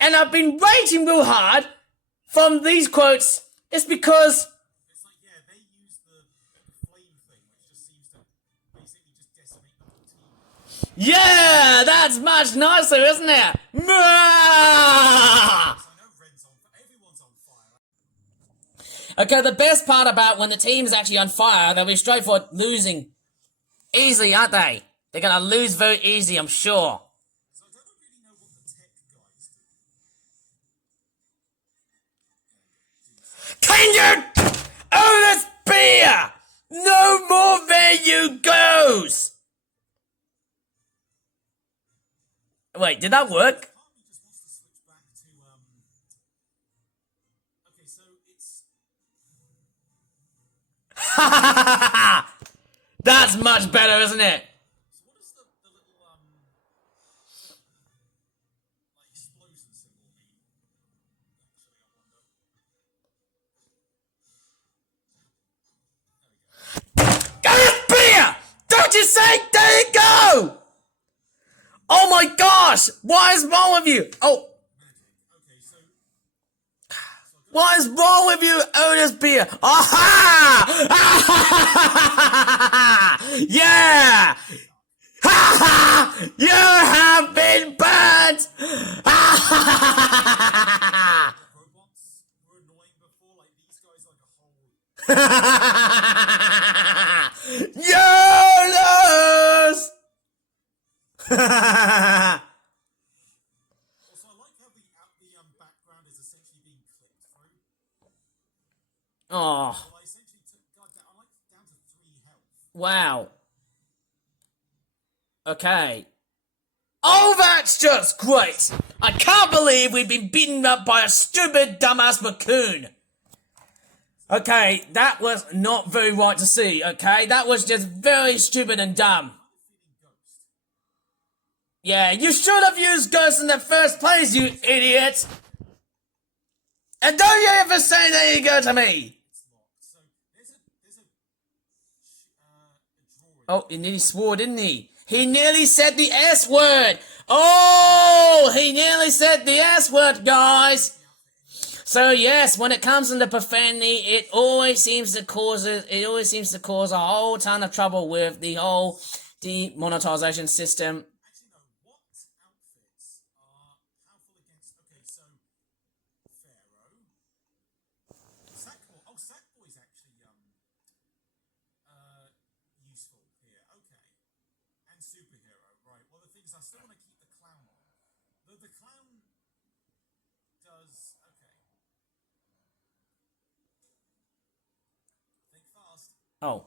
and I've been raging real hard from these quotes, is because... It's like, yeah, they use the flame thing, which just seems to basically just decimate the whole team. Yeah, that's much nicer, isn't it? Mwah! Okay, the best part about when the team's actually on fire, they'll be straightforward losing easily, aren't they? They're gonna lose very easy, I'm sure. So I don't really know what the tech guys do. Can you... Oh, this beer! No more there you goes! Wait, did that work? Part of me just wants to switch back to okay, so it's That's much better, isn't it? so what does the little like explosion symbol mean? Actually, I wonder. Got beer! Don't you say? There you go! Oh my gosh! What is wrong with you? Oh, Okay, so what is wrong with you, Otis Beer? Aha! Yeah! Ha ha! You have been burnt! robots were annoying before, like these guys like a whole You lose! Also, I like how the background is essentially being clipped through. Oh, Well, I essentially took God, I'm like down to 3 health. wow. Okay. Oh, that's just great! I can't believe we've been beaten up by a stupid dumbass raccoon. Okay, that was not very right to see, okay? That was just very stupid and dumb. Yeah, you should have used Ghost in the first place, you idiot! And don't you ever say there you go to me! It's locked. So there's a drawing. Oh, he nearly swore, didn't he? He nearly said the S word! Oh, he nearly said the S word, guys! So yes, when it comes into profanity, it always seems to cause a whole ton of trouble with the whole demonetization system. Actually, no. What outfits are powerful against? Okay, so Pharaoh, Sackboy. Oh, Sackboy's actually useful here. Okay, and superhero. Right. Well, the thing is, I still want to keep the clown on. Though the clown does. Okay. Think fast. Oh.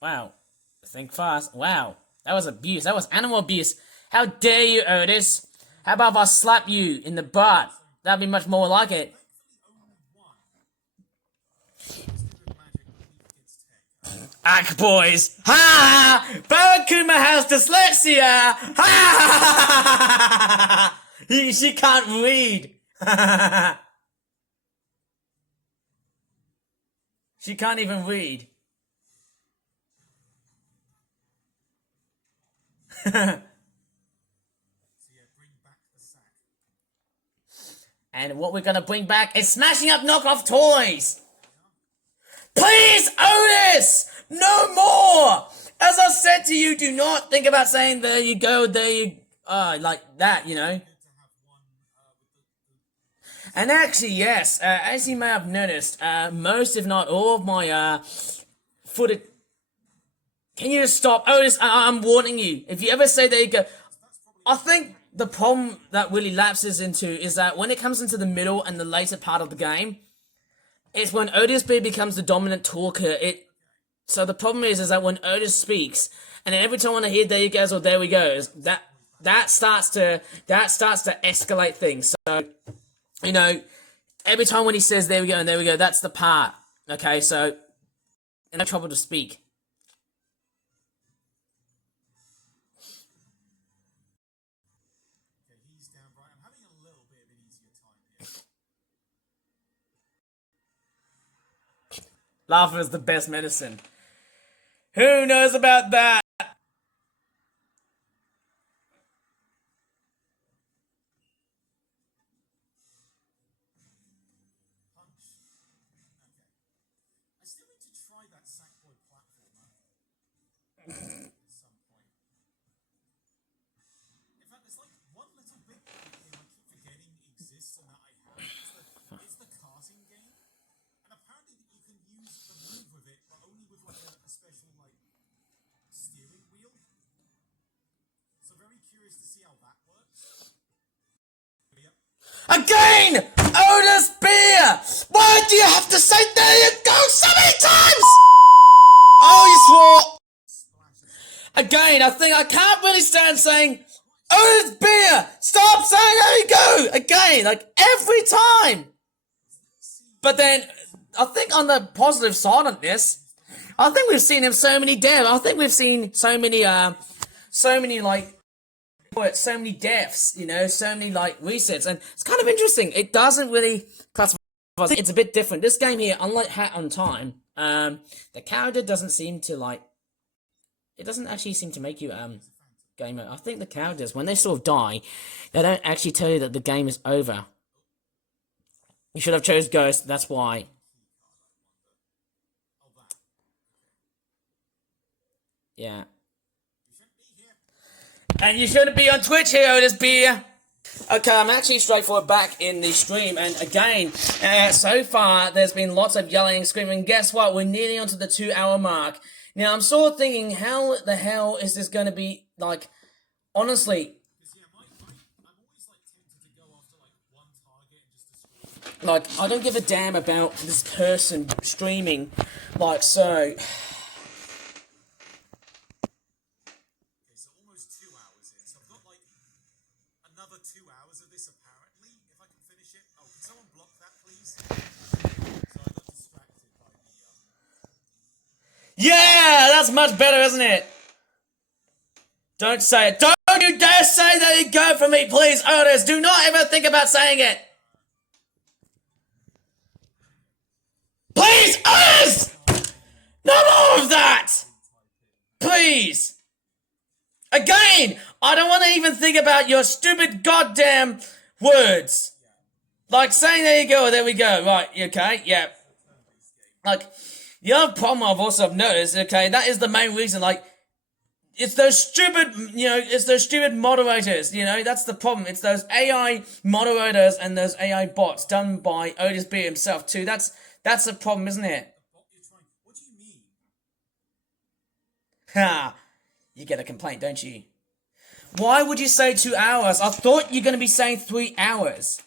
Wow. Think fast. Wow. That was abuse. That was animal abuse. How dare you, Otis? How about if I slap you in the butt? That'd be much more like it. Ack, boys. Ha! Barakuma has dyslexia! Ha! She can't read. She can't even read. So yeah, bring back the sack. And what we're gonna bring back is smashing up knockoff toys! Please, Otis! No more! As I said to you, do not think about saying there you go, like that, you know? Good to have one with the And actually, yes, as you may have noticed, most, if not all of my, footage... Can you just stop? Otis, I'm warning you. If you ever say there you go... I think the problem that really lapses into is that when it comes into the middle and the later part of the game, it's when Otis B becomes the dominant talker. So the problem is that when Otis speaks, and then every time when I hear there you goes or there we goes, that starts to escalate things. So, you know, every time when he says there we go and there we go, that's the part. Okay, so no trouble to speak. Okay, he's down right. I'm having a little bit of an easier time here. Laughter is the best medicine. Who knows about that? Punch. Okay. I still need to try that Sackboy platformer at some point. In fact, there's like one little bit that I keep forgetting exists and that I have. It's the karting game. And apparently you can use the move with it, but only with like a special like steering wheel. So very curious to see how that works. Yep. Again! Otis Beer! Why do you have to say there you go so many times? again, I think I can't really stand saying, oh, it's beer! Stop saying, there you go! Again, like, every time! But then, I think on the positive side of this, I think we've seen him so many deaths. I think we've seen so many deaths, you know, so many, like, resets, and it's kind of interesting. It doesn't really classify. It's a bit different. This game here, unlike Hat on Time, the character doesn't seem to, like, it doesn't actually seem to make you, game over. I think the characters, when they sort of die, they don't actually tell you that the game is over. You should have chose Ghost, that's why. Yeah. And you shouldn't be on Twitch here, Otis Beer. Okay, I'm actually straightforward back in the stream, and again, so far, there's been lots of yelling and screaming, and guess what? We're nearly onto the 2-hour mark. Now, I'm sort of thinking, how the hell is this going to be, like, honestly, like, I don't give a damn about this person streaming, like, so. So almost 2 hours in. So I've got like another 2 hours of this apparently, if I can finish it. Oh, can someone block that, please? So I got distracted by the Yeah, that's much better, isn't it? Don't say it. Don't you dare say that you go for me, please, Otis. Do not ever think about saying it. Please, Otis! No more of that! Please. Again, I don't want to even think about your stupid goddamn words. Like saying there you go, there we go. Right, okay, yeah. Like, the other problem I've also noticed, okay, that is the main reason, like, it's those stupid, you know, it's those stupid moderators, you know, that's the problem. It's those AI moderators and those AI bots done by Otis B himself too. That's the problem, isn't it? What do you mean? Ha! You get a complaint, don't you? Why would you say 2 hours? I thought you're going to be saying 3 hours.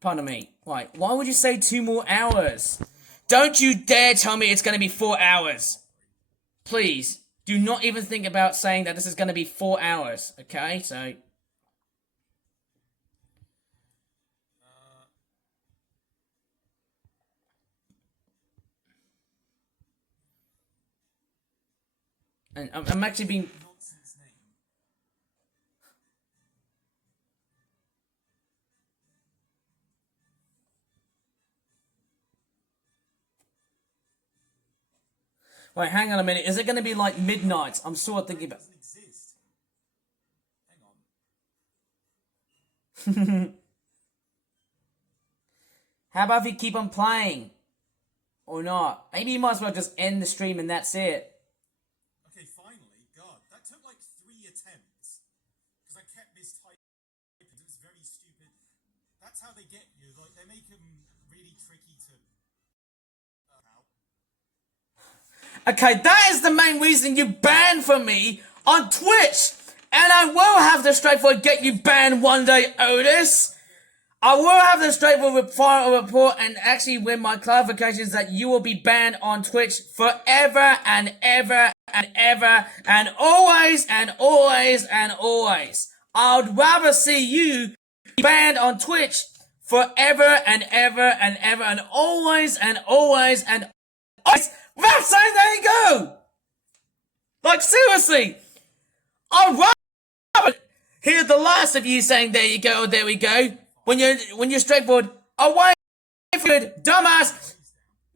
Pardon me. Why would you say 2 more hours? Don't you dare tell me it's going to be 4 hours. Please, do not even think about saying that this is going to be 4 hours, okay? So... And I'm actually being... Nonsense name. Wait, hang on a minute. Is it going to be like midnight? I'm sort of thinking about... Doesn't exist. Hang on. How about if you keep on playing? Or not? Maybe you might as well just end the stream and that's it. Okay, finally. God, that took like 3 attempts. Because I kept mistyping. It was very stupid. That's how they get you. Like, they make them really tricky to... Okay, that is the main reason you banned from me on Twitch! And I will have the straightforward get you banned one day, Otis! I will have the straightforward file a report and actually with my clarifications that you will be banned on Twitch forever and ever and ever and always and always and always. I would rather see you be banned on Twitch forever and ever and ever and always and always and always. Without saying there you go! Like seriously! I'd rather hear the last of you saying there you go or there we go. When you're straightforward, away from you, dumbass,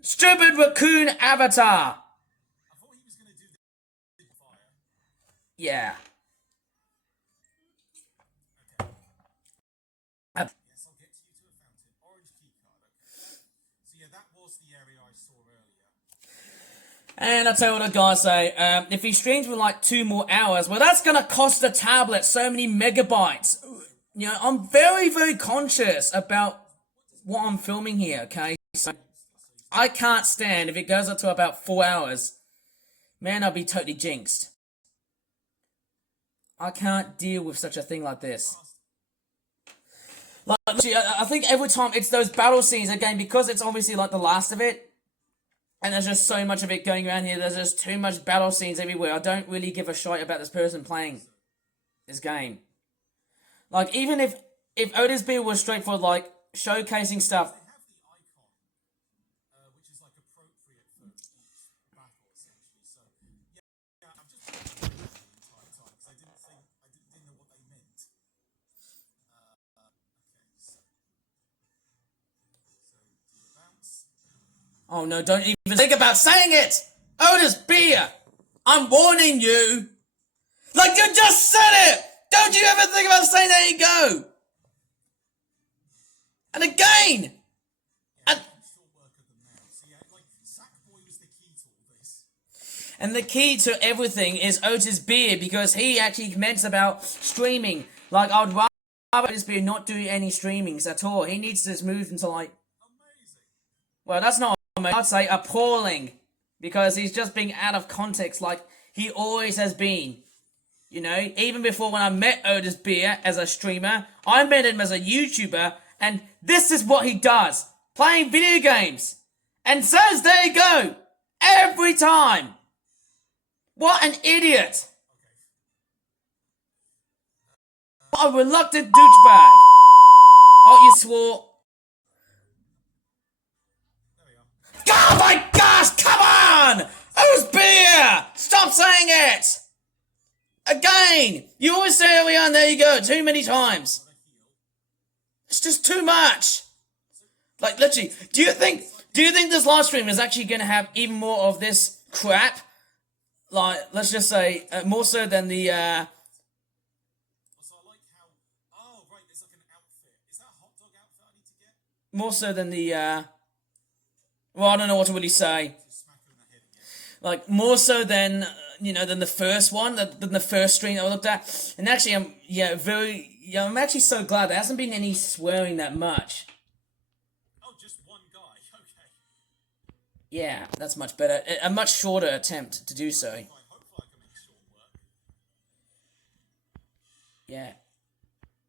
stupid raccoon avatar. I thought he was going to do the fire. Yeah. Yes, I'll get you to a fountain. Orange key card, okay. So yeah, that was the area I saw earlier. And I'll tell you what the guys say, if he streams for like 2 more hours, well that's gonna cost the tablet so many megabytes. You know, I'm very, very conscious about what I'm filming here, okay? So, I can't stand if it goes up to about 4 hours. Man, I'll be totally jinxed. I can't deal with such a thing like this. Like, I think every time it's those battle scenes, again, because it's obviously like the last of it, And there's just so much of it going around here. There's just too much battle scenes everywhere. I don't really give a shit about this person playing this game. Like, even if Otis Beer was straightforward, like, showcasing stuff. They have the icon, which is like appropriate for each battle, essentially. So yeah, I'm just the entire time because I didn't know what they meant. Okay, so do you bounce? Oh no, don't even think about saying it! Otis Beer! I'm warning you! Like you just said it! Don't you ever think about saying there you go! And again! And, Short work of them now. So yeah, like Sackboy was the key to all this. and the key to everything is Otis Beer, because he actually comments about streaming. Like, I'd rather Otis Beer not do any streamings at all. He needs to move into, like, Amazing. well, that's not amazing. I'd say appalling. Because he's just being out of context like he always has been. You know, even before when I met Otis Beer as a streamer, I met him as a YouTuber, and this is what he does. Playing video games. And says, there you go. Every time. What an idiot. What a reluctant douchebag. Oh, you swore. There we are. Oh my gosh, come on! Who's Beer? Stop saying it! Again! You always say it, and there you go, too many times. It's just too much. Like, literally, do you think this live stream is actually going to have even more of this crap? Like, let's just say, more so than the, Also, I like how. Oh, right, there's like an outfit. Is that a hot dog outfit I need to get? more so than the, well, I don't know what to really say. Just smack her in the head again. Like, more so than, than the first one, than the first stream that I looked at. And actually, I'm actually so glad there hasn't been any swearing that much. Oh, just one guy. Okay. Yeah, that's much better. A much shorter attempt to do so. Fine. Hopefully, I can make short work. Yeah.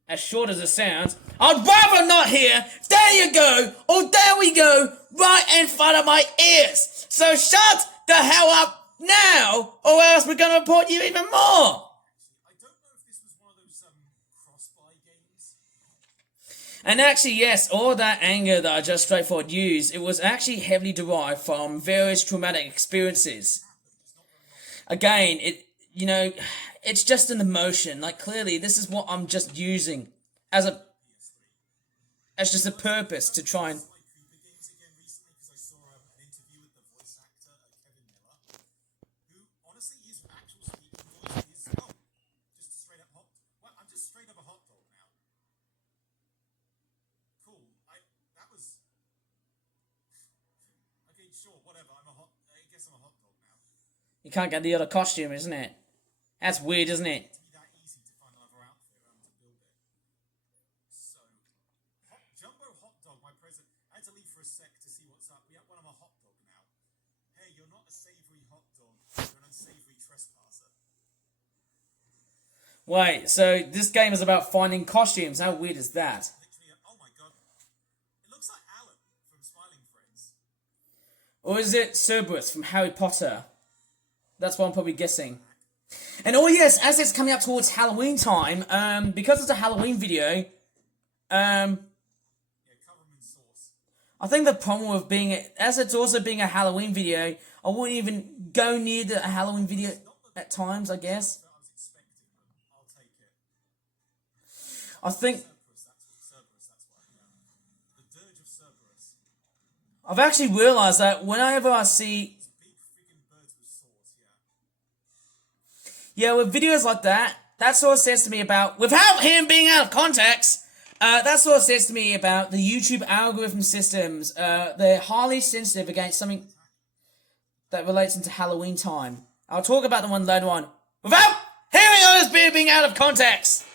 As short as it sounds, I'd rather not hear, there you go, or there we go, right in front of my ears. So shut the hell up now, or else we're gonna report you even more. I don't know if this was one of those cross-buy games. And actually, yes, all that anger that I just straightforward used, it was actually heavily derived from various traumatic experiences. Again, it's just an emotion. Like, clearly, this is what I'm just using as just a purpose to try and... Like Cooper games again recently because I saw an interview with the voice actor Kevin Miller, who honestly his actual speaking voice is just a straight up hot. Well, I'm just straight up a hot dog now. Cool. That was okay. Sure, whatever. I guess I'm a hot dog now. You can't get the other costume, isn't it? That's weird, isn't it? To be that easy to find another outfit to build it. So, Jumbo Hot Dog, my present. I had to leave for a sec to see what's up. Well, I'm a hot dog now. Hey, you're not a savory hot dog. You're an unsavory trespasser. Wait, so this game is about finding costumes. How weird is that? Literally, oh my god. It looks like Alan from Smiling Friends. Or is it Cerberus from Harry Potter? That's what I'm probably guessing. And oh yes, as it's coming up towards Halloween time, because it's a Halloween video, Yeah, cover 'em in sauce. I think the problem with as it's also being a Halloween video, I wouldn't even go near the Halloween video at times, I guess. But I was expecting them. I'll take it. I think Cerberus, that's what. Yeah. The Dirge of Cerberus. I've actually realised that whenever I see, Big freaking birds with swords, yeah, with videos like that, that sort of says to me about, without him being out of context, that sort of says to me about the YouTube algorithm systems. They're highly sensitive against something that relates into Halloween time. I'll talk about the one later on. Without hearing Otis Beer being out of context!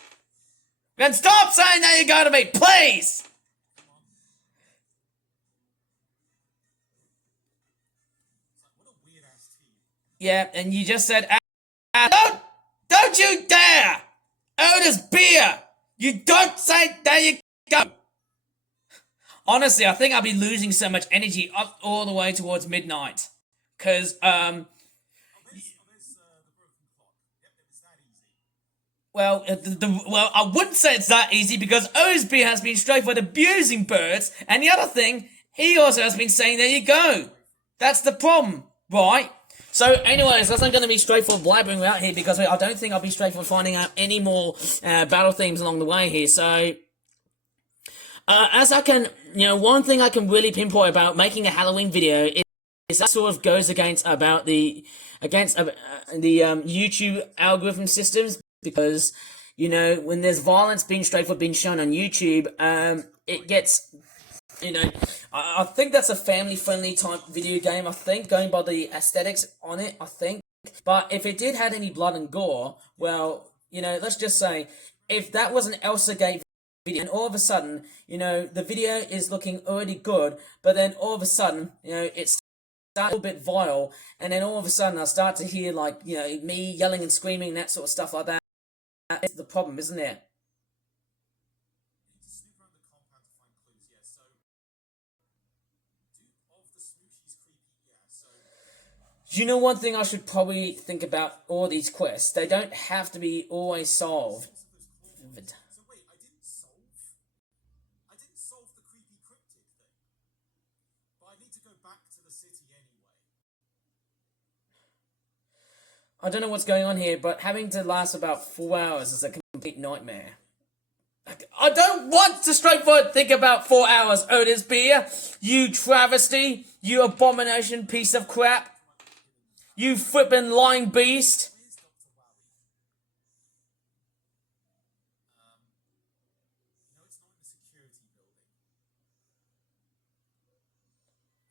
Then stop saying that you go to me, please! What a weird ass team. Yeah, and you just said, don't you dare! Otis Beer! You don't say, there you go! honestly, I think I'll be losing so much energy up all the way towards midnight. Because, There's the broken clock. Yep, it's that easy. well, well, I wouldn't say it's that easy because Osby has been straightforward abusing birds, and the other thing, he also has been saying, there you go. That's the problem, right? So, anyways, that's not going to be straightforward blabbering out here because I don't think I'll be straightforward finding out any more battle themes along the way here. So, as I can, one thing I can really pinpoint about making a Halloween video is that sort of goes against the YouTube algorithm systems because, when there's violence being shown on YouTube, it gets, I think that's a family-friendly type video game, I think, going by the aesthetics on it, I think. But if it did have any blood and gore, well, let's just say, if that was an Elsa Gate video, and all of a sudden, the video is looking already good, but then all of a sudden, it's a little bit vile, and then all of a sudden I start to hear, like, me yelling and screaming, that sort of stuff like that. That's the problem, isn't it? You know, one thing I should probably think about all these quests, they don't have to be always solved. So wait, I didn't solve the creepy cryptid thing. But I need to go back to the city anyway. I don't know what's going on here, but having to last about 4 hours is a complete nightmare. I don't want to straightforward think about 4 hours, Otis Beer. You travesty. You abomination piece of crap. You flippin' lying beast. Where's Dr. Wally? No, it's not in the security building.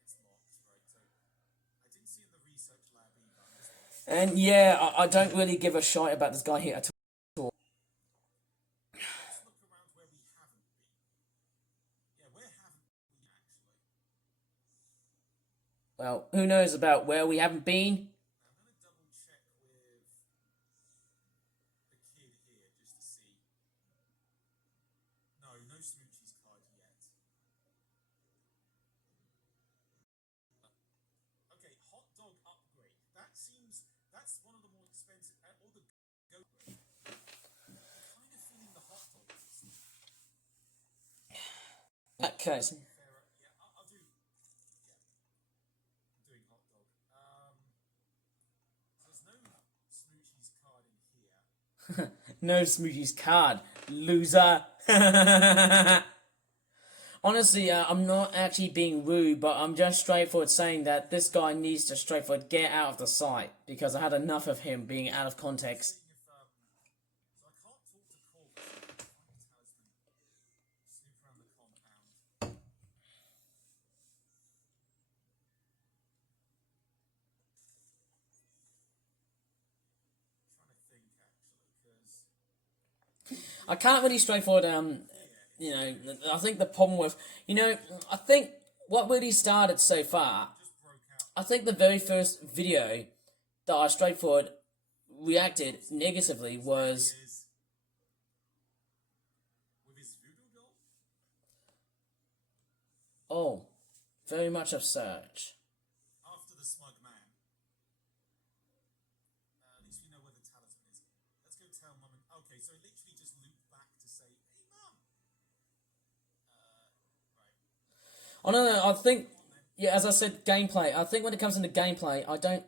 It's locked, right? So I didn't see in the research lab either. I'm just lost. And yeah, I don't really give a shite about this guy here at all. Let's look around where we haven't been. Yeah, where haven't we actually? Well, who knows about where we haven't been? I'm going to double check with the kid here just to see. No Smoochie's card yet. Okay, hot dog upgrade. That's one of the more expensive. All the go. I'm kind of feeling the hot dog. Okay. Yeah, I'll do. Yeah, I'm doing hot dog. There's no Smoochie's card in here. No Smoochie's card, loser. Honestly, I'm not actually being rude, but I'm just straightforward saying that this guy needs to straightforward get out of the sight because I had enough of him being out of context. Seeing if so I can't talk to Cole. Find the talisman. Snoop around the compound. Trying to think actually, because I can't really straightforward, I think the problem with, I think what really started so far, just broke out. I think the very first video that I straightforward reacted negatively was, Is with his voodoo doll. oh, very much of such. After the smug man. At least we know where the talisman is. Let's go tell Mum and... Okay, so it literally just looped back to say, hey, Mum! Right. Oh, no, I think, yeah, as I said, gameplay. I think when it comes into gameplay, I don't,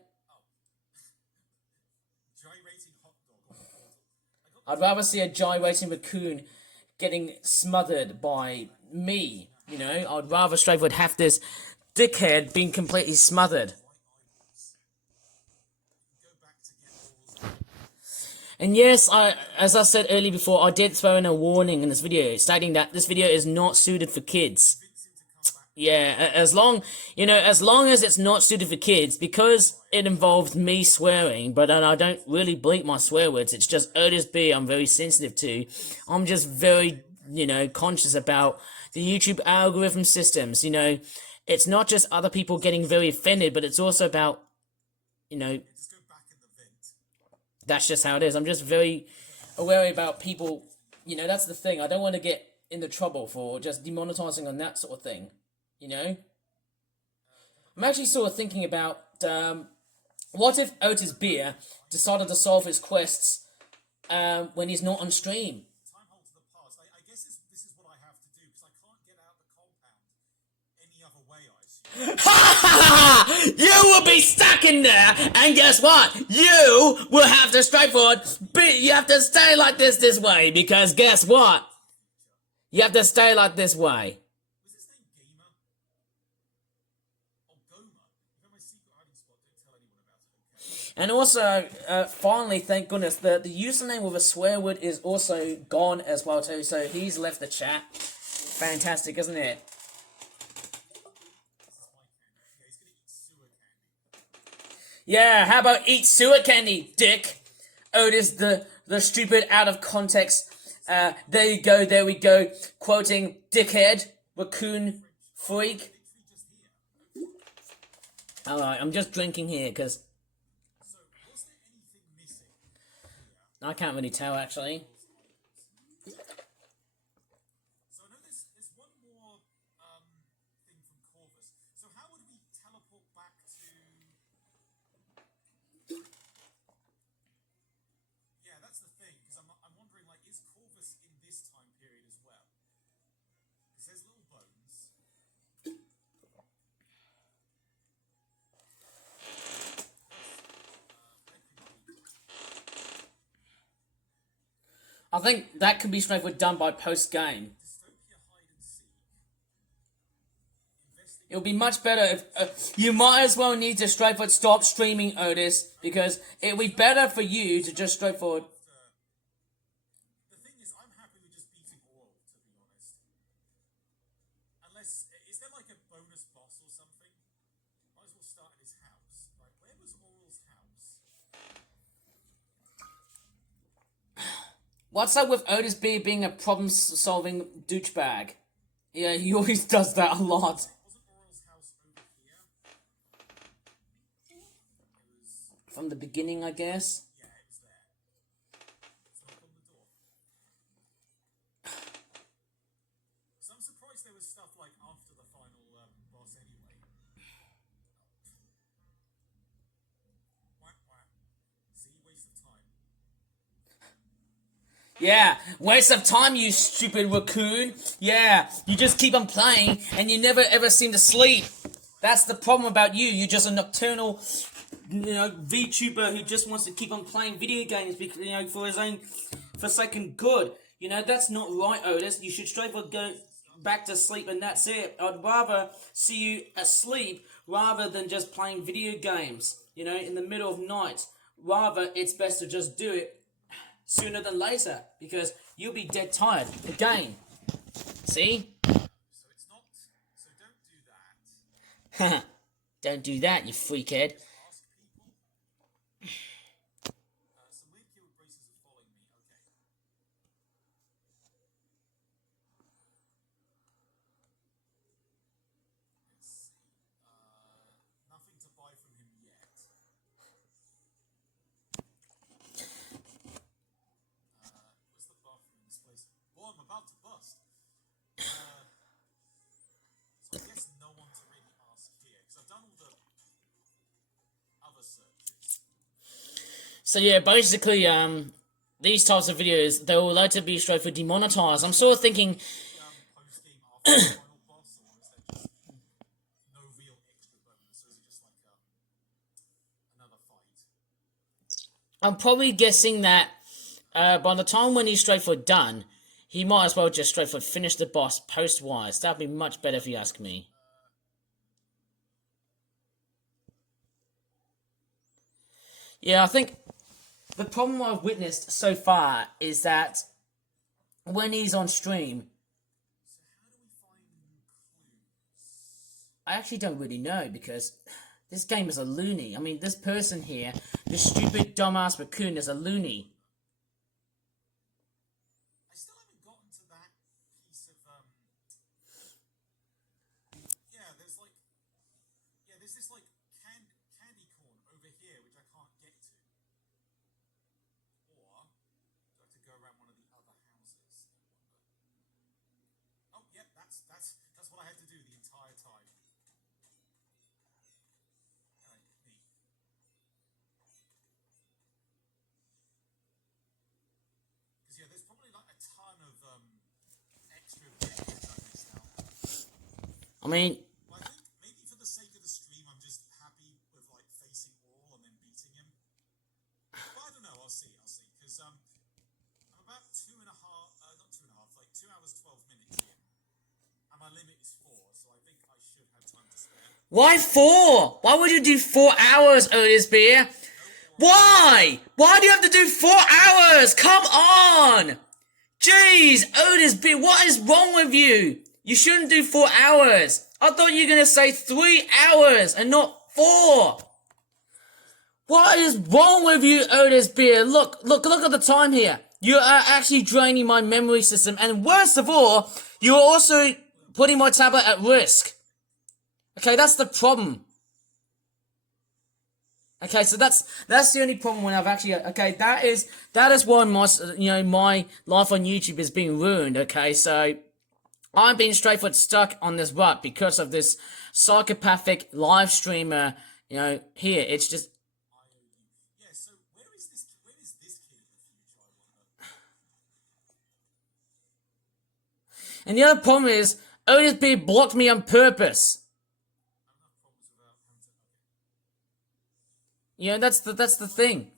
Gyrating hot dog on the portal. I got I'd rather see a gyrating raccoon getting smothered by me, I'd rather straightforward have this dickhead being completely smothered. go back to get balls. And yes, as I said earlier before, I did throw in a warning in this video, stating that this video is not suited for kids. Yeah, as long as it's not suited for kids, because it involved me swearing, but I don't really bleep my swear words, it's just Otis B I'm very sensitive to. I'm just very, conscious about the YouTube algorithm systems, It's not just other people getting very offended, but it's also about, Just go back in the vent. that's just how it is. I'm just very aware about people, that's the thing. I don't want to get in the trouble for just demonetizing on that sort of thing. You know? I'm actually sort of thinking about what if Otis Beer decided to solve his quests when he's not on stream? Time hold to the past. I guess this is what I have to do because I can't get out the compound any other way, I assume. Ha ha ha! You will be stuck in there, and guess what? You will have to straightforward. You have to stay like this way, because guess what? You have to stay like this way. Was his name Gamer? Oh, Goma. You got my secret hiding spot. Don't tell anyone about it, okay? And also, finally, thank goodness, the username with a swear word is also gone as well too. So he's left the chat. Fantastic, isn't it? Yeah, how about eat sewer candy, dick? Otis, the stupid out of context. There you go, there we go. Quoting dickhead, raccoon, freak. Alright, I'm just drinking here because So, was there anything missing? I can't really tell actually. So I know there's one more thing from Corvus. So how would we teleport back to? Yeah, that's the thing. Because I'm wondering, like, is Corvus in this time period as well? Because there's little bones. I think that can be straightforward done by post game. Dystopia hide and seek. It would be much better if you might as well need to straightforward stop streaming, Otis, because it would be better for you to just straightforward. The thing is, I'm happy with just beating Oral, to be honest. Unless, is there like a bonus boss or something? Might as well start at his house. Like, where was Oral's house? What's up with Otis B being a problem-solving douchebag? Yeah, he always does that a lot. Wasn't Oral's house over here? It was, From the beginning, I guess. yeah, it was there. Let's knock on the door. So I'm surprised there was stuff like after the final boss anyway. Whack, whack. See, waste of time. Yeah, waste of time, you stupid raccoon. Yeah, you just keep on playing and you never ever seem to sleep. That's the problem about you. You're just a nocturnal, VTuber who just wants to keep on playing video games because, for his own forsaken good. That's not right, Otis. You should straightforward go back to sleep and that's it. I'd rather see you asleep rather than just playing video games, in the middle of night. Rather, it's best to just do it sooner than later, because you'll be dead tired again. See? So it's not. So don't do that. Don't do that, you freakhead. Ask people. Some weird kid with braces are following me. Okay. Let's see. Nothing to buy from him yet. Where's the bathroom in this place? Oh, I'm about to bust. So I guess no one to really ask here, because I've done all the other searches. So yeah, basically, these types of videos, they will later be straight for demonetized. I'm sort of thinking, Post game after the final boss, or is there just no real extra bonus, or is it just like another fight? I'm probably guessing that by the time when he's straight for done, he might as well just straight for finish the boss post-wise. That'd be much better if you ask me. Yeah, I think the problem I've witnessed so far is that when he's on stream, So how do we find clues? I actually don't really know, because this game is a loony. I mean, this person here, this stupid dumbass raccoon, is a loony. I still haven't gotten to that piece of there's this like candy corn over here which I can't get to. Or do I have to go around one of the other houses? I wonder. yeah, there's probably like a ton of extra objectives I missed out. I mean, Well, I think maybe for the sake of the stream, I'm just happy with like facing Aurel and then beating him. But I don't know. I'll see. Because I'm about 2.5, not 2.5, like 2 hours 12 minutes in, and my limit is 4, so I think I should have time to spare. why 4? Why would you do 4 hours, Otis Beer? Why? Why do you have to do 4 hours? Come on! Jeez, Otis Beer, what is wrong with you? You shouldn't do 4 hours. I thought you were gonna say 3 hours and not 4. What is wrong with you, Otis Beer? Look at the time here. You are actually draining my memory system, and worst of all, you are also putting my tablet at risk. Okay, that's the problem. Okay, so that's the only problem when I've actually, okay, that is why my life on YouTube is being ruined. Okay, so I'm being straightforward stuck on this rut because of this psychopathic live streamer. Here it's just. Yeah. So where is this kid in the future? I wonder. And the other problem is Otis B blocked me on purpose. That's the thing.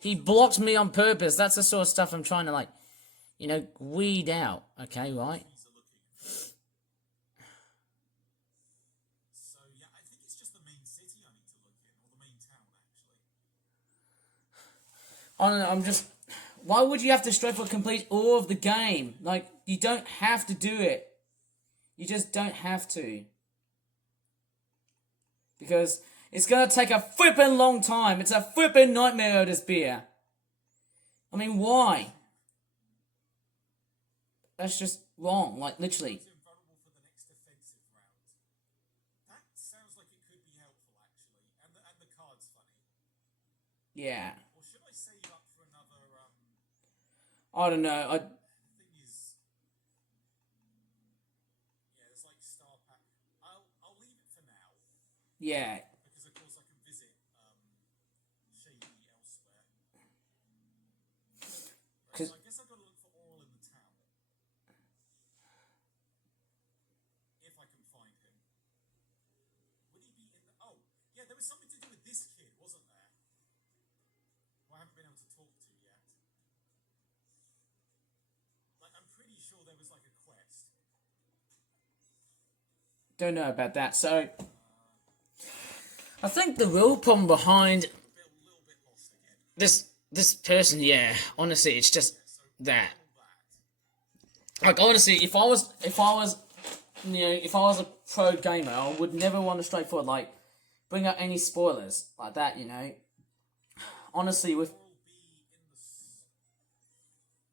He blocked me on purpose. That's the sort of stuff I'm trying to weed out. Okay, right? So yeah, I think it's just the main city I need to look in, or the main town actually. I don't know, I'm just. Why would you have to straightforward complete all of the game? Like, you don't have to do it. You just don't have to. Because it's gonna take a flippin' long time. It's a flippin' nightmare, Otis Beer. I mean, why? That's just wrong, like, literally. Invulnerable for the next offensive round. That sounds like it could be helpful actually, and the card's funny. Yeah. Or should I save up for another? I don't know. The thing is, yeah, it's like star pack. I'll leave it for now. Yeah. Because of course I can visit Shady elsewhere. Cause So I guess I've got to look for Aurel in the town. If I can find him. Would he be in the... Oh, yeah, there was something to do with this kid, wasn't there? Who I haven't been able to talk to yet. Like, I'm pretty sure there was like a quest. don't know about that. So I think the real problem behind A little bit lost again. this person, yeah, honestly, it's just that. All that. Like, honestly, if I was a pro gamer, I would never want to straightforward bring up any spoilers like that. Honestly, with Aurel be in the...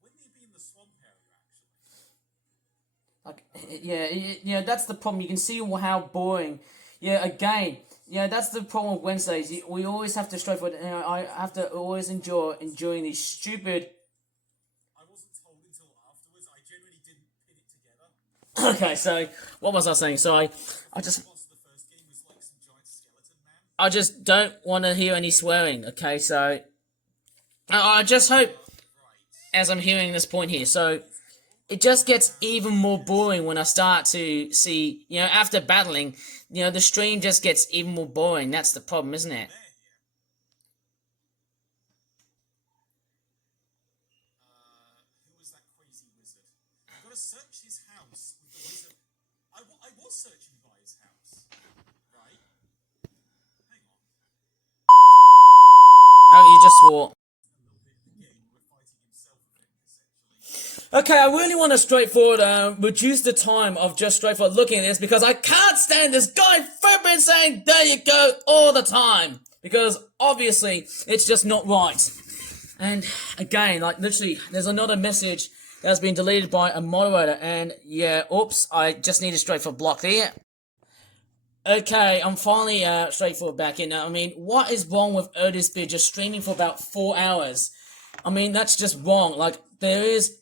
Wouldn't he be in the swamp area, actually? yeah, that's the problem. You can see how boring. Yeah, again, that's the problem with Wednesdays. We always have to straightforward. I have to always enjoying these stupid. I wasn't told until afterwards. I genuinely didn't pin it together. Okay, so what was I saying? So I just. The boss of the first game was like some giant skeleton man. I just don't want to hear any swearing, okay? So, I just hope, as I'm hearing this point here, so it just gets even more boring when I start to see, after battling, the stream just gets even more boring. That's the problem, isn't it? Who was that crazy wizard? I've got to search his house with the wizard. I was searching by his house, right? Hang on. Oh, you just swore. A little bit in the game, we're fighting himself a bit, essentially. Okay, I really want to straightforward reduce the time of just straightforward looking at this because I can't stand this guy flipping saying "there you go" all the time because obviously it's just not right. And again, literally, there's another message that's been deleted by a moderator, and yeah, oops, I just need a straightforward block there. Okay, I'm finally straightforward back in. I mean, what is wrong with Otis Beer just streaming for about 4 hours? I mean, that's just wrong. There is,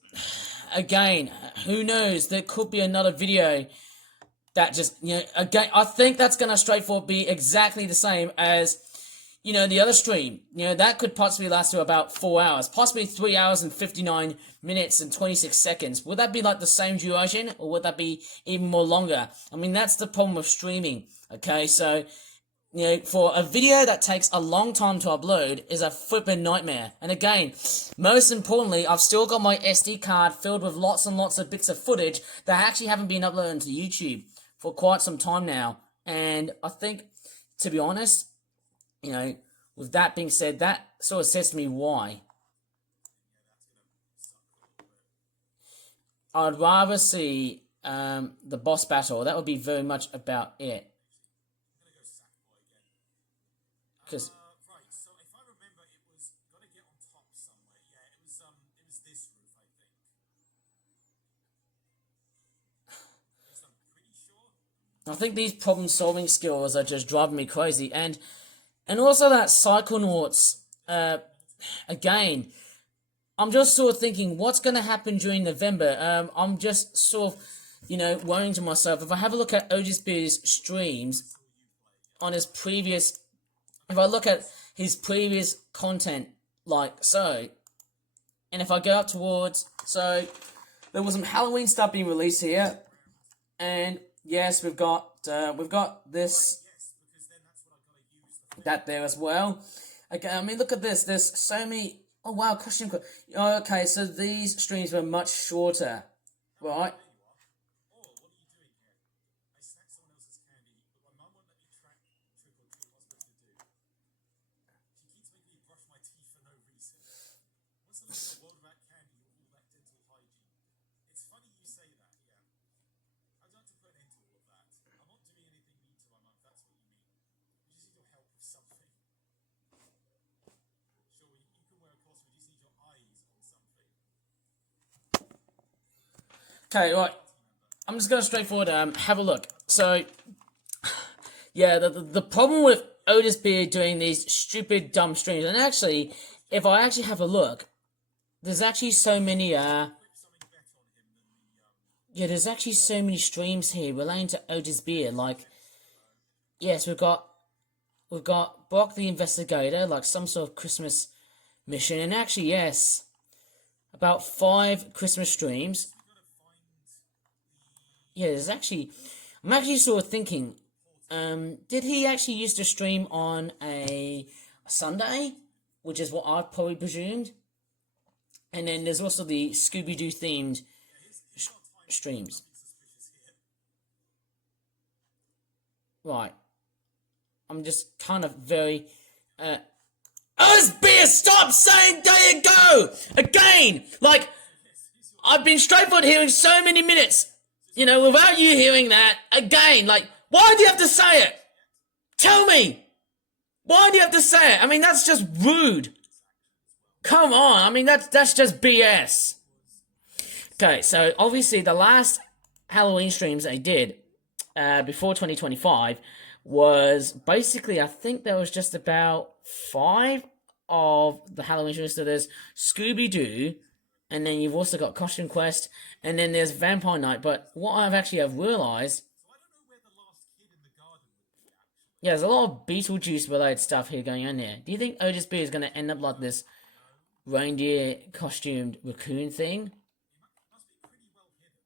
again, who knows? There could be another video that just, again, I think that's going to straightforward be exactly the same as, the other stream, that could possibly last to about 4 hours, possibly 3 hours and 59 minutes and 26 seconds. Would that be like the same duration, or would that be even more longer? I mean, that's the problem with streaming. Okay, so, for a video that takes a long time to upload is a flippin' nightmare. And again, most importantly, I've still got my SD card filled with lots and lots of bits of footage that actually haven't been uploaded to YouTube for quite some time now. And I think, to be honest, with that being said, that sort of says to me why. I'd rather see the boss battle. That would be very much about it. Because Right, so if I remember, it was got to get on top somewhere. Yeah, it was this roof, I think. Yes, I'm pretty sure. I think these problem-solving skills are just driving me crazy. And also that Psychonauts, again, I'm just sort of thinking, what's going to happen during November? I'm just sort of, worrying to myself, if I have a look at Otis Beer's streams on his previous... If I look at his previous content, like so, and if I go up towards... So, there was some Halloween stuff being released here, and yes, we've got this... Yes, because then that's what I've got to use. That there as well. Okay, I mean, look at this. There's so many... Oh, wow, costume... Okay, so these streams were much shorter, right? Oh, what are you doing here? I snacked someone else's candy, but my mum won't let me trick or treat. What's supposed to do? She keeps making me brush my teeth for no reason. What's the matter world without candy or all that dental hygiene? It's funny you say that, yeah. I'd like to put an end to all of that. I'm not doing anything mean to my mum, if that's what you mean. We just need your help with something. Sure, you can wear a costume, we just need your eyes on something. Okay, right. I'm just going straight forward. Have a look. So, yeah, the problem with Otis Beer doing these stupid, dumb streams, and actually, if I actually have a look, there's actually so many, there's actually so many streams here relating to Otis Beer. Like, yes, we've got Brock the Investigator, like some sort of Christmas mission, and actually, yes, about 5 Christmas streams. Yeah, there's actually... I'm actually sort of thinking... did he actually used to stream on a Sunday? Which is what I probably presumed. And then there's also the Scooby-Doo themed streams. Right. I'm just kind of very... Beer, stop saying there you go! Again! Like, I've been straightforward hearing so many minutes... without you hearing that, again, like, why do you have to say it? Tell me! Why do you have to say it? I mean, that's just rude. Come on, I mean, that's just BS. Okay, so, obviously, the last Halloween streams I did, before 2025, was basically, I think there was just about 5 of the Halloween streams. So there's Scooby-Doo, and then you've also got Costume Quest, and then there's Vampire Night. But what I've actually realised... So I don't know where the last kid in the garden would be, actually. Yeah, there's a lot of Beetlejuice-related stuff here going on there. Do you think Otis B is going to end up like this reindeer-costumed raccoon thing? He must be pretty well hidden.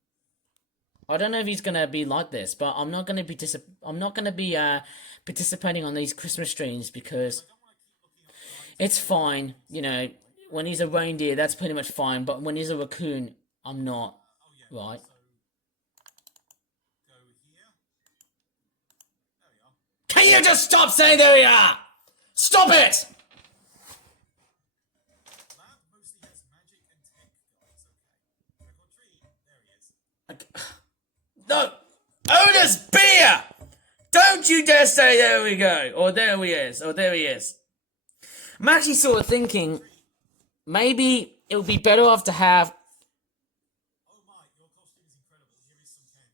I don't know if he's going to be like this, but I'm not going to be participating on these Christmas streams because it's fine, when he's a reindeer, that's pretty much fine, but when he's a raccoon, I'm not. Right. So, go here. There we are. Can you just stop saying there we are? Stop it! Lab mostly has magic and tech guys, okay. Trick or treat, there he is. No! Otis Beer! Don't you dare say there we go, or there he is, or there he is. I'm actually sort of thinking, maybe it would be better off to have... Oh my, your costume is incredible. Here is some candy.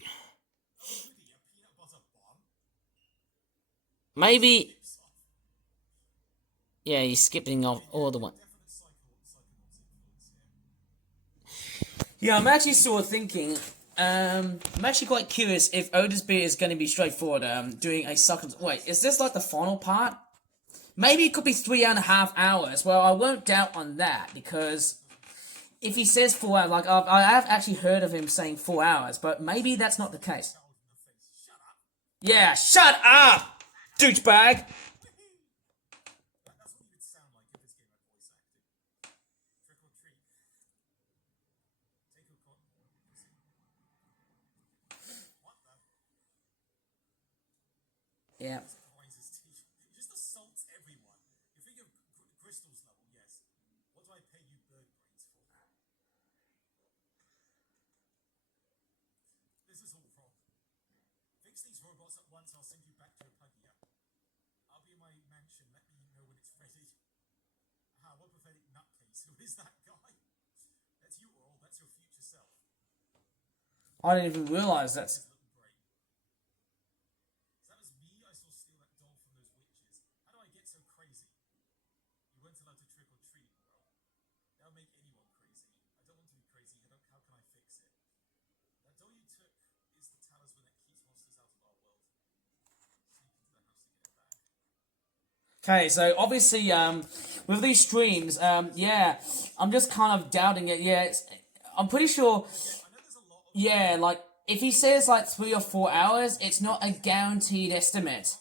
Oh, goody, a peanut butter bomb? Maybe... Yeah, he's skipping off all the one. Definite Psychonauts influence here. Yeah, I'm actually sort of thinking, I'm actually quite curious if Otis Beer is going to be straightforward. Doing a suck. Wait, is this like the final part? Maybe it could be 3.5 hours. Well, I won't doubt on that because if he says 4 hours, like I have actually heard of him saying 4 hours, but maybe that's not the case. Yeah, shut up, douchebag. That's what he would sound like if this game had voice acting. Trick or treat. Take a con. What the? Yeah. Grinds his teeth. He just assaults everyone. You think of Crystal's level, yes. What do I pay you bird brains for? This is all wrong. Fix these robots at once, I'll send you back to Apagia. I'll be in my mansion, let me know when it's ready. What pathetic nutcase. Who is that guy? That's you, Oral. That's your future self. I didn't even realize that's. His little brain. So that was me I saw steal that doll from those witches. How do I get so crazy? You weren't allowed to trick or treat, Oral. That'll make anyone crazy. I don't want to be crazy. How can I fix it? That doll you took is the talisman that keeps monsters out of our world. Sneak into the house to get it back. Okay, so obviously, with these streams, yeah, I'm just kind of doubting it. Yeah, I'm pretty sure. I know there's a lot of Yeah, like if he says like 3 or 4 hours, it's not a guaranteed estimate.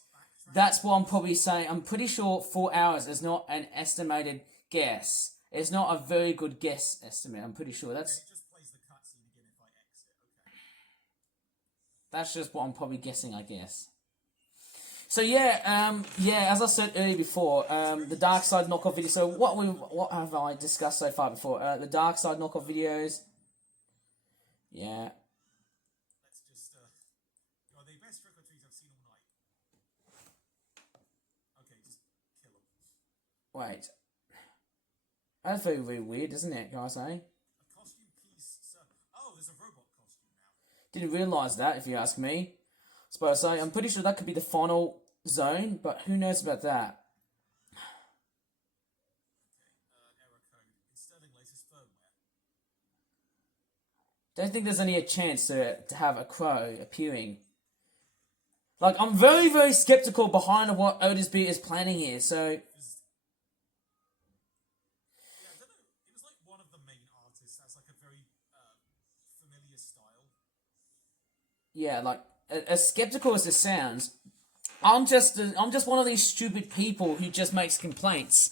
That's what I'm probably saying. I'm pretty sure 4 hours is not an estimated guess. It's not a very good guess estimate. I'm pretty sure it just plays the cutscene again if I exit. Okay. that's just what I'm probably guessing, I guess. So yeah, as I said earlier before, the Dark Side knockoff video. So what have I discussed so far before? The Dark Side knockoff videos. Yeah. Let's just you're the best trick or treats I've seen all night. Okay, just kill him. Wait. That's very, very weird, isn't it, can I say? A costume piece, sir. Oh, there's a robot costume now. Didn't realise that, if you ask me. Suppose so. I'm pretty sure that could be the final zone, but who knows about that? Error code. Installing latest firmware. Don't think there's any a chance to have a crow appearing. Like, I'm very, very skeptical behind what Otis B is planning here, so... Yeah, I don't know. It was like one of the main artists that's like a very familiar style. Yeah, like, as skeptical as this sounds, I'm just one of these stupid people who just makes complaints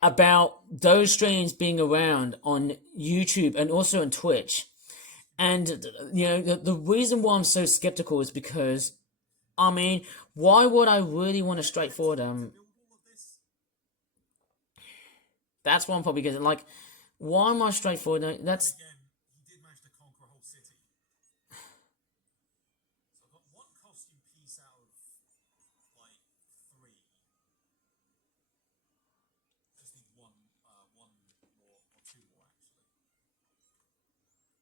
about those streams being around on YouTube and also on Twitch. And, you know, the reason why I'm so skeptical is because, I mean, why would I really want to straightforward Build all of this. That's what I'm probably getting. Like, why am I straightforward? That's Again, he did manage to conquer a whole city. So I've got one costume piece out of like 3. Just need one more or 2 more actually.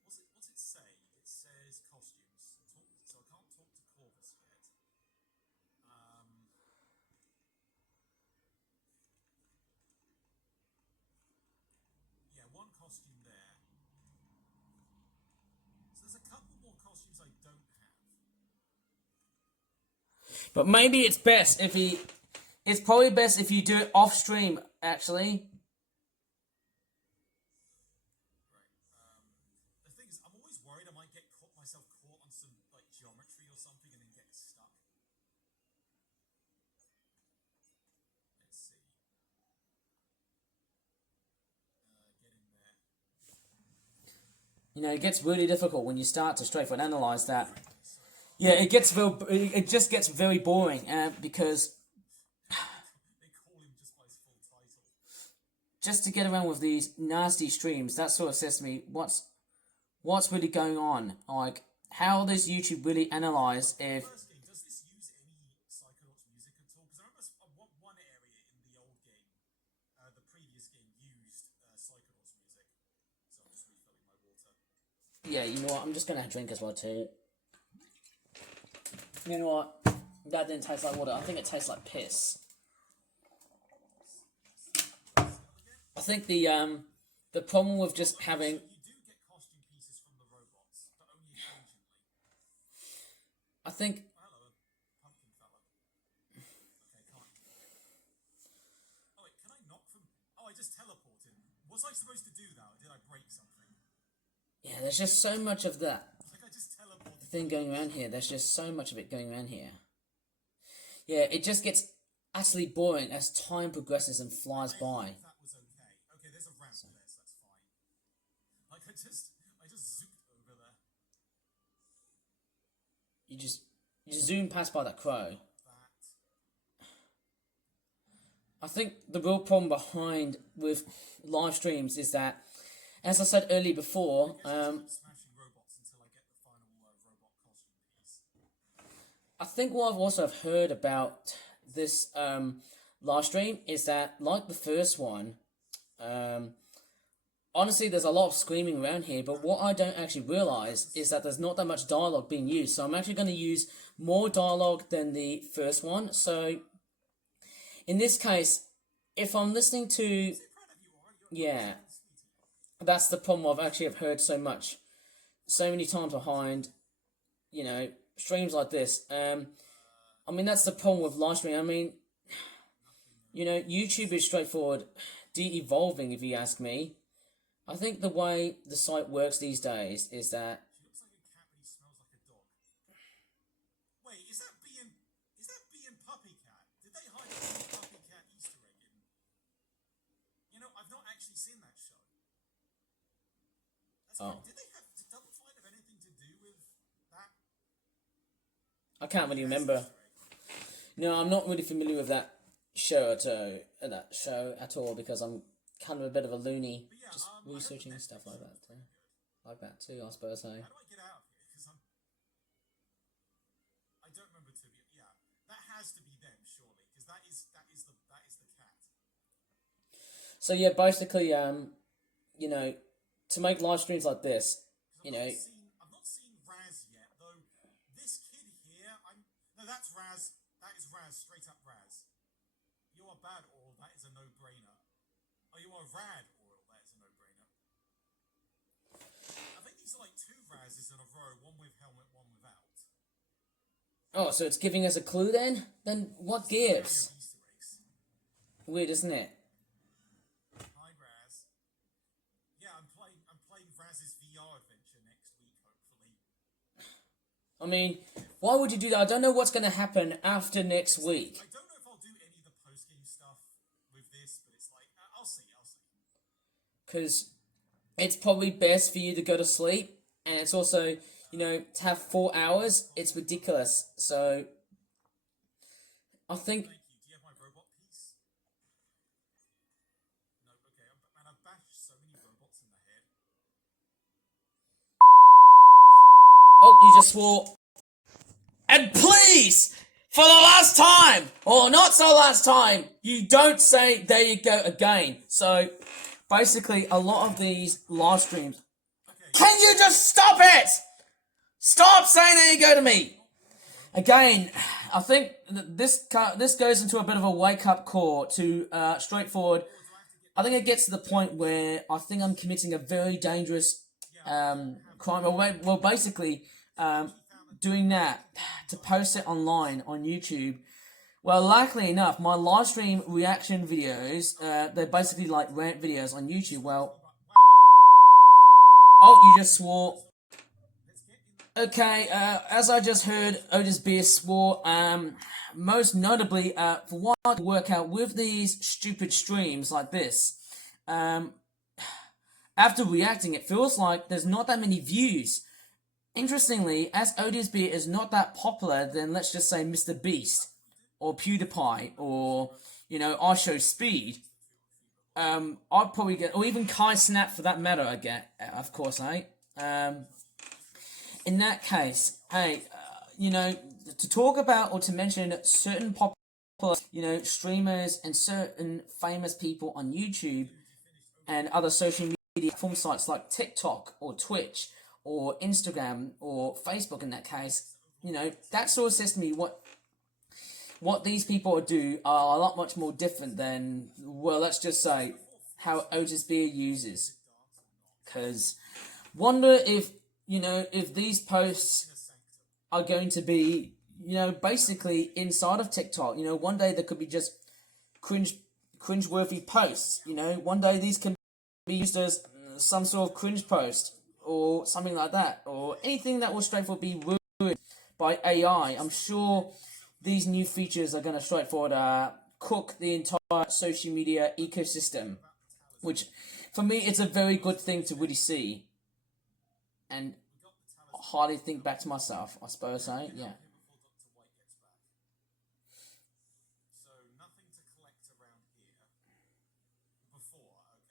What's it say? It says costumes. So I can't talk to Corvus yet. Yeah, one costume there. So there's a couple more costumes I don't have. But maybe it's best if he... It's probably best if you do it off stream, actually. Right. The thing is, I'm always worried I might get myself caught on some like geometry or something and then get stuck. Let's see. Get in there. You know, it gets really difficult when you start to straightforward analyze that. Yeah, it just gets very boring because They call him just by his full title. just to get around with these nasty streams, that sort of says to me, what's really going on? Like, how does YouTube really analyze if... First game, does this use any Psychonauts music at all? Because I remember one area in the old game, the previous game used Psychonauts music. So I'm just refilling my water. Yeah, you know what, I'm just gonna drink as well too. You know what? That didn't taste like water. I think it tastes like piss. I think the problem with just having... You do get costume pieces from the robots, but only occasionally. I think Hello, pumpkin fella. Okay, come on. Oh wait, can I knock from? Oh, I just teleported. Was I supposed to do that, or did I break something? yeah, there's just so much of that Like I just teleported. thing going around here. There's just so much of it going around here. Yeah, it just gets utterly boring as time progresses and flies by. That was okay. Okay, there's a ramp there, so that's fine. Like I just zooped over there. You just zoom past by that crow. That. I think the real problem behind with live streams is that, as I said earlier before, Keep smashing robots until I get the final robot costume piece. I think what I've also heard about this live stream is that, like the first one, honestly, there's a lot of screaming around here, but what I don't actually realise is that there's not that much dialogue being used. So I'm actually going to use more dialogue than the first one. So in this case, if I'm listening to... Proud of you, Aura. Yeah, that's the problem I've actually heard so many times behind, you know, streams like this. I mean, that's the problem with live streaming. I mean, you know, YouTube is straightforward, de-evolving, if you ask me. I think the way the site works these days is that... She looks like a cat, but he smells like a dog. Wait, is that Bee and Puppy Cat? Did they hide the Bee and Puppy Cat Easter egg in? You know, I've not actually seen that show. That's Oh. Did Double Fine have anything to do with that? I can't really remember. No, I'm not really familiar with that show at all because I'm kind of a bit of a loony, But yeah, just I don't researching think and stuff like that. Netflix Like that too, I suppose. How do I get out of here? Because I don't remember to be. Yeah, that has to be them, surely, because that is the cat. So yeah, basically, you know, to make live streams like this, you know, I've not seen Raz yet, though. This kid here, no, that's Raz. That is Raz, straight up Raz. You are bad, Oral. That is a no-brainer. Oh, you are rad, Oral. That is a no-brainer. I think these are like two Razes in a row, one with helmet, one without. oh, so it's giving us a clue then? Then what gives? Easter eggs. Weird, isn't it? Hi, Raz. Yeah, I'm playing Raz's VR adventure next week, hopefully. I mean, why would you do that? I don't know what's going to happen after next week. I don't know if I'll do any of the post-game stuff with this, but it's like, I'll see. Because it's probably best for you to go to sleep, and it's also, you know, to have 4 hours, it's ridiculous. So, I think, Thank you. Do you have my robot piece? No, okay. Man, I've bashed so many robots in the head. oh, you just swore. And please, for the last time, or not so last time, you don't say there you go again. So, basically, a lot of these live streams, can you just stop it? Stop saying there you go to me. Again, I think this goes into a bit of a wake-up call to straightforward. I think it gets to the point where I think I'm committing a very dangerous crime. Well, basically, doing that to post it online on YouTube. Well, luckily enough, my live stream reaction videos, they're basically like rant videos on YouTube. Well, oh, you just swore. Okay, as I just heard, Otis Beer swore, most notably, for what I can work out with these stupid streams like this, after reacting, it feels like there's not that many views. Interestingly, as Otis Beer is not that popular, then let's just say Mr. Beast, or PewDiePie, or, you know, I Show Speed, I'd probably get, or even Kai Snap for that matter, I get, of course, in that case, hey, you know, to talk about or to mention certain popular, you know, streamers and certain famous people on YouTube and other social media platform sites like TikTok or Twitch or Instagram or Facebook in that case, you know, that sort of says to me what these people do are a lot much more different than, well, let's just say, how Otis Beer uses. Because wonder if, you know, if these posts are going to be, basically inside of TikTok. One day there could be just cringe-worthy posts. One day these can be used as some sort of cringe post or something like that, or anything that will straightforward be ruined by AI. I'm sure these new features are going to straightforward cook the entire social media ecosystem, which for me it's a very good thing to really see. And I hardly think back to myself, I suppose, yeah. Before Dr. White gets back. So nothing to collect around here. Before, okay.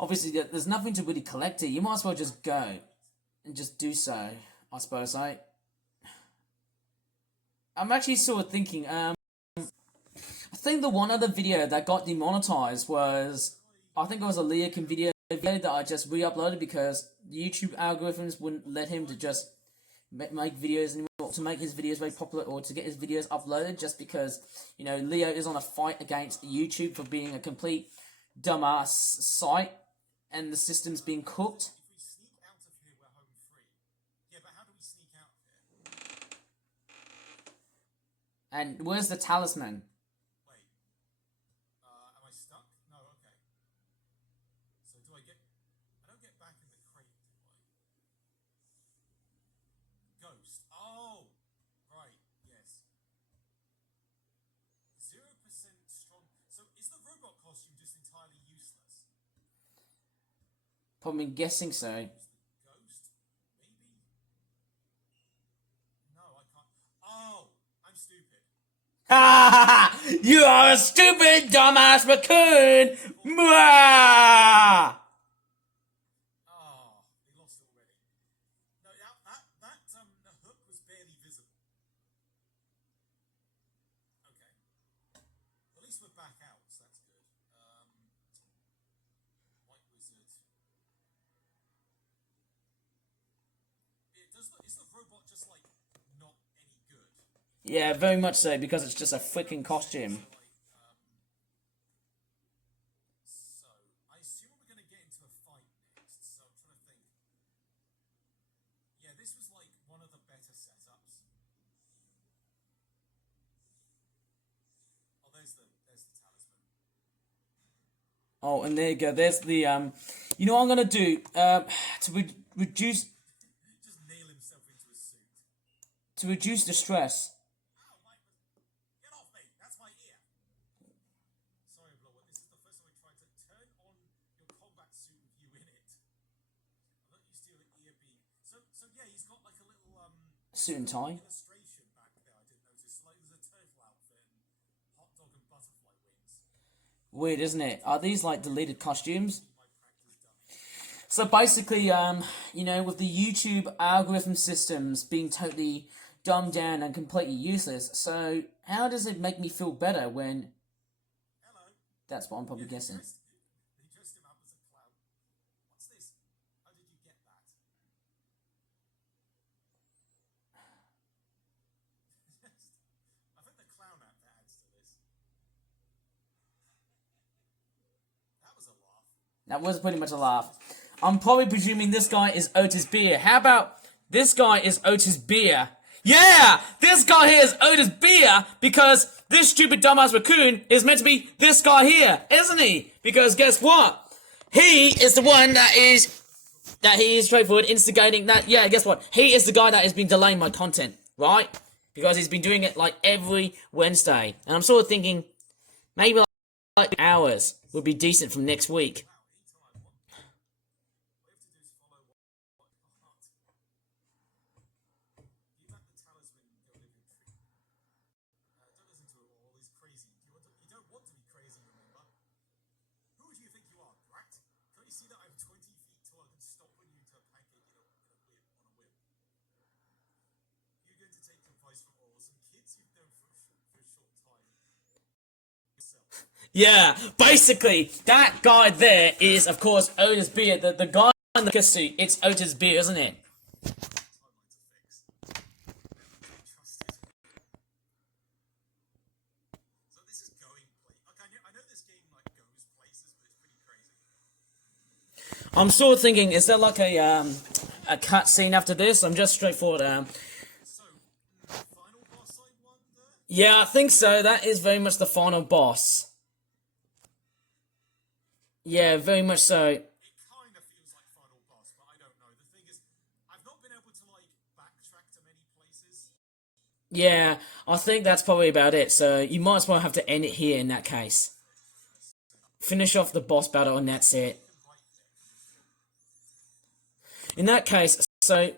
Obviously, there's nothing to really collect here. You might as well just go and just do so, I suppose, I'm actually sort of thinking, I think the one other video that got demonetized was, I think it was a Leokin video that I just re-uploaded because YouTube algorithms wouldn't let him to just make videos anymore, to make his videos very popular or to get his videos uploaded, just because, Leo is on a fight against YouTube for being a complete dumbass site and the system's being cooked. If we sneak out of here, we're home free. Yeah, but how do we sneak out of here? And where's the talisman? Wait. Am I stuck? No, okay. So do I don't get back in the crate, do I? Ghost. Oh! Right, yes. 0% strong. So is the robot costume just entirely useless? Probably guessing so. Ghost? Maybe? No, I can't. Oh! I'm stupid. Ha! You are a stupid dumbass raccoon! Mwah! Oh, we lost it already. No, the hook was barely visible. Okay. At least we're back out, so that's good. White Wizard. Is the robot just like not any good? Yeah, very much so, because it's just a freaking costume. So I assume we're gonna get into a fight next. So I'm trying to think. Yeah, this was like one of the better setups. Oh, there's the talisman. Oh, and there you go. There's the, you know what I'm gonna do? Reduce, Just nail himself into a suit. to reduce the stress. Ow, get off me! That's my ear. Sorry, Blower. This is the first time I tried to turn on your combat suit with you in it. I'm not used to your ear being. So yeah, he's got like a little Suit and tie. illustration back there. I didn't notice. Like there's a turtle outfit and hot dog and butterfly wings. Weird, isn't it? Are these like deleted costumes? My practice dummy. So basically, with the YouTube algorithm systems being totally dumbed down and completely useless, so how does it make me feel better when Hello. that's what I'm probably guessing? They dressed him up as a clown. What's this? How did you get that? I think the clown act adds to this. That was a laugh. That was pretty much a laugh. I'm probably presuming this guy is Otis Beer. How about this guy is Otis Beer? Yeah! This guy here is Otis Beer because this stupid dumbass raccoon is meant to be this guy here, isn't he? Because guess what? He is the one that he is straightforward instigating that. Yeah, guess what? He is the guy that has been delaying my content, right? Because he's been doing it like every Wednesday. And I'm sort of thinking maybe like hours would be decent from next week. Yeah, basically, that guy there is, of course, Otis Beer. The guy in the suit, it's Otis Beer, isn't it? I'm sort of thinking, is there like a a cutscene after this. I'm just straightforward. So, final boss, I wonder? Yeah, I think so. That is very much the final boss. Yeah, very much so. It kind of feels like final boss, but I don't know. The thing is, I've not been able to, like, backtrack to many places. Yeah, I think that's probably about it. So you might as well have to end it here in that case. Finish off the boss battle and that's it. In that case, so,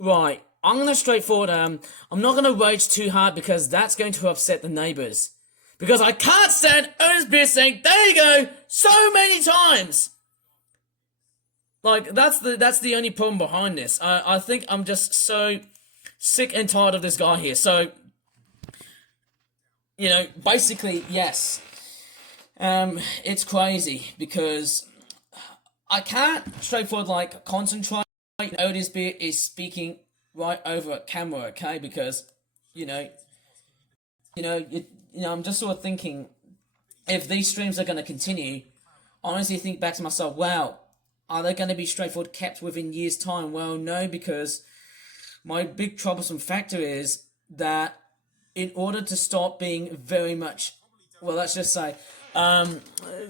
right, I'm going to straightforward, I'm not going to rage too hard because that's going to upset the neighbors. Because I can't stand Otis Beer saying, there you go, so many times! Like, that's the only problem behind this. I think I'm just so sick and tired of this guy here. So, you know, basically, yes. It's crazy because I can't straightforward, like, concentrate. Otis Beer is speaking right over a camera, okay? Because, I'm just sort of thinking, if these streams are going to continue, I honestly think back to myself, wow, are they going to be straightforward kept within years' time? Well, no, because my big troublesome factor is that in order to stop being very much, well, let's just say,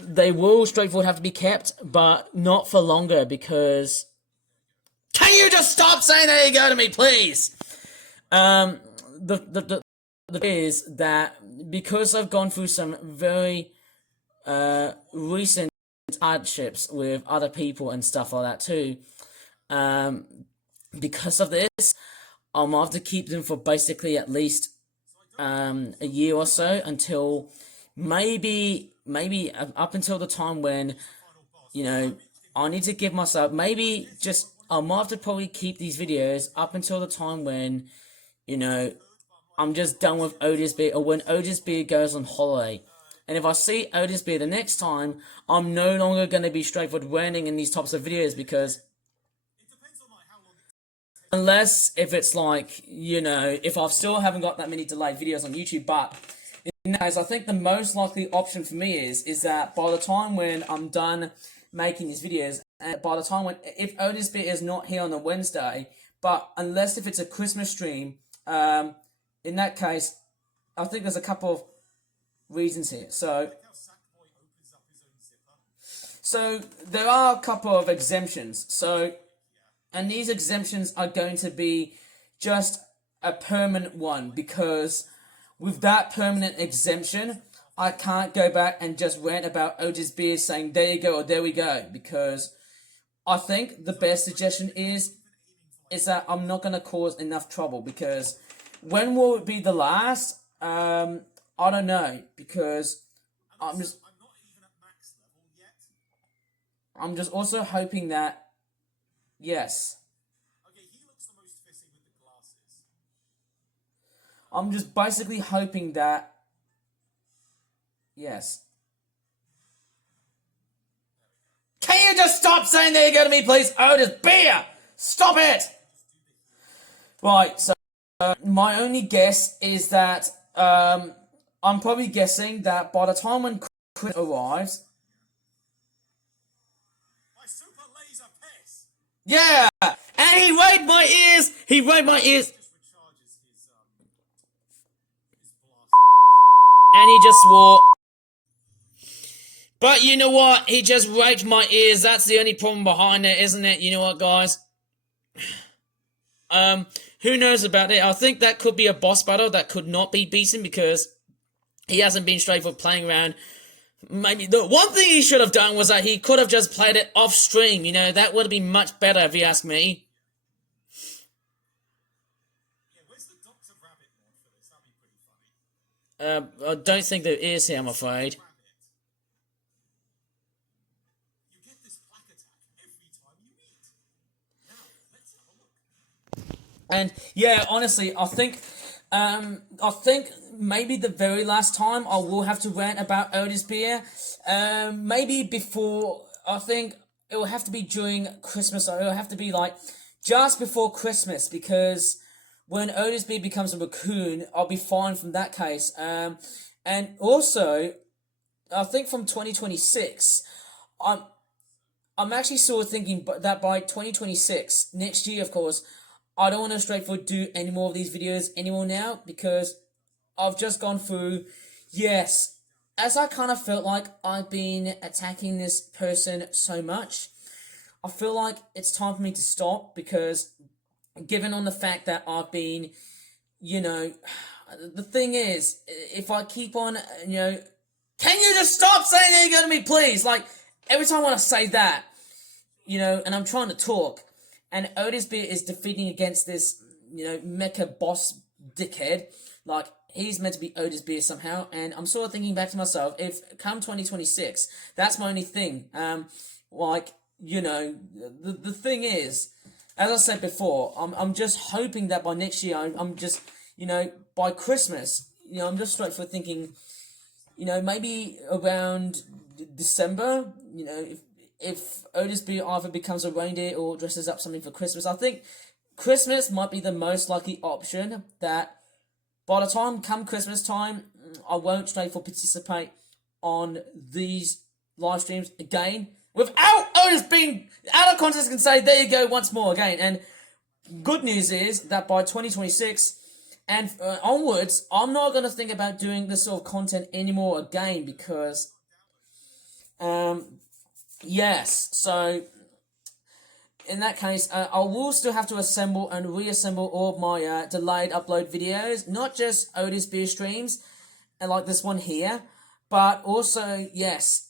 they will straightforward have to be kept, but not for longer because... Can you just stop saying there you go to me, please? The is that because I've gone through some very recent hardships with other people and stuff like that too, because of this, I'm gonna have to keep them for basically at least a year or so until maybe up until the time when I need to give myself maybe just. I might have to probably keep these videos up until the time when, I'm just done with Otis Beer, or when Otis Beer goes on holiday. And if I see Otis Beer the next time, I'm no longer going to be straightforward ranting in these types of videos because... Unless if it's like, if I still haven't got that many delayed videos on YouTube, but... In that case, I think the most likely option for me is that by the time when I'm done making these videos, and by the time when, if Otis Beer is not here on a Wednesday, but unless if it's a Christmas stream, in that case, I think there's a couple of reasons here. So there are a couple of exemptions. So, and these exemptions are going to be just a permanent one because with that permanent exemption, I can't go back and just rant about Otis Beer saying, there you go, or there we go, because I think the best suggestion is that I'm not going to cause enough trouble, because when will it be the last? I don't know, because I'm just also hoping that, yes. Okay, he looks the most fitting with the glasses. I'm just basically hoping that, yes. Can you just stop saying there you go to me, please? Otis Beer! Stop it! Right, so my only guess is that I'm probably guessing that by the time when Chris arrives... My super laser piss! Yeah! And he raped my ears! He raped my ears! Just recharges his blast. And he just swore... But you know what? He just raped my ears. That's the only problem behind it, isn't it? You know what, guys? Who knows about it? I think that could be a boss battle that could not be beaten because he hasn't been straightforward playing around. Maybe the one thing he should have done was that he could have just played it off stream. That would have been much better if you ask me. Yeah, where's the Dr. Rabbit mod for this? That'd be pretty funny. I don't think there is here, I'm afraid. And yeah, honestly, I think maybe the very last time I will have to rant about Otis Beer. Maybe before, I think it will have to be during Christmas, or it will have to be like just before Christmas, because when Otis Beer becomes a raccoon, I'll be fine from that case. And also, I think from 2026, I'm actually sort of thinking that by 2026, next year, of course, I don't want to straightforward do any more of these videos anymore now because I've just gone through, yes, as I kind of felt like I've been attacking this person so much, I feel like it's time for me to stop because given on the fact that I've been, you know, the thing is, if I keep on, you know, can you just stop saying that you're going to me, please? Like, every time I want to say that, you know, and I'm trying to talk, and Otis Beer is defeating against this, you know, mecha boss dickhead, like, he's meant to be Otis Beer somehow, and I'm sort of thinking back to myself, if come 2026, that's my only thing, like, you know, the thing is, as I said before, I'm just hoping that by next year, I'm just, you know, by Christmas, you know, I'm just straight for thinking, you know, maybe around December, you know, if Otis B either becomes a reindeer or dresses up something for Christmas, I think Christmas might be the most likely option that by the time come Christmas time, I won't straight for participate on these live streams again without Otis being out of context and say, there you go once more again. And good news is that by 2026 and onwards, I'm not going to think about doing this sort of content anymore again because, yes, so in that case, I will still have to assemble and reassemble all of my delayed upload videos, not just Otis Beer streams, and like this one here, but also, yes,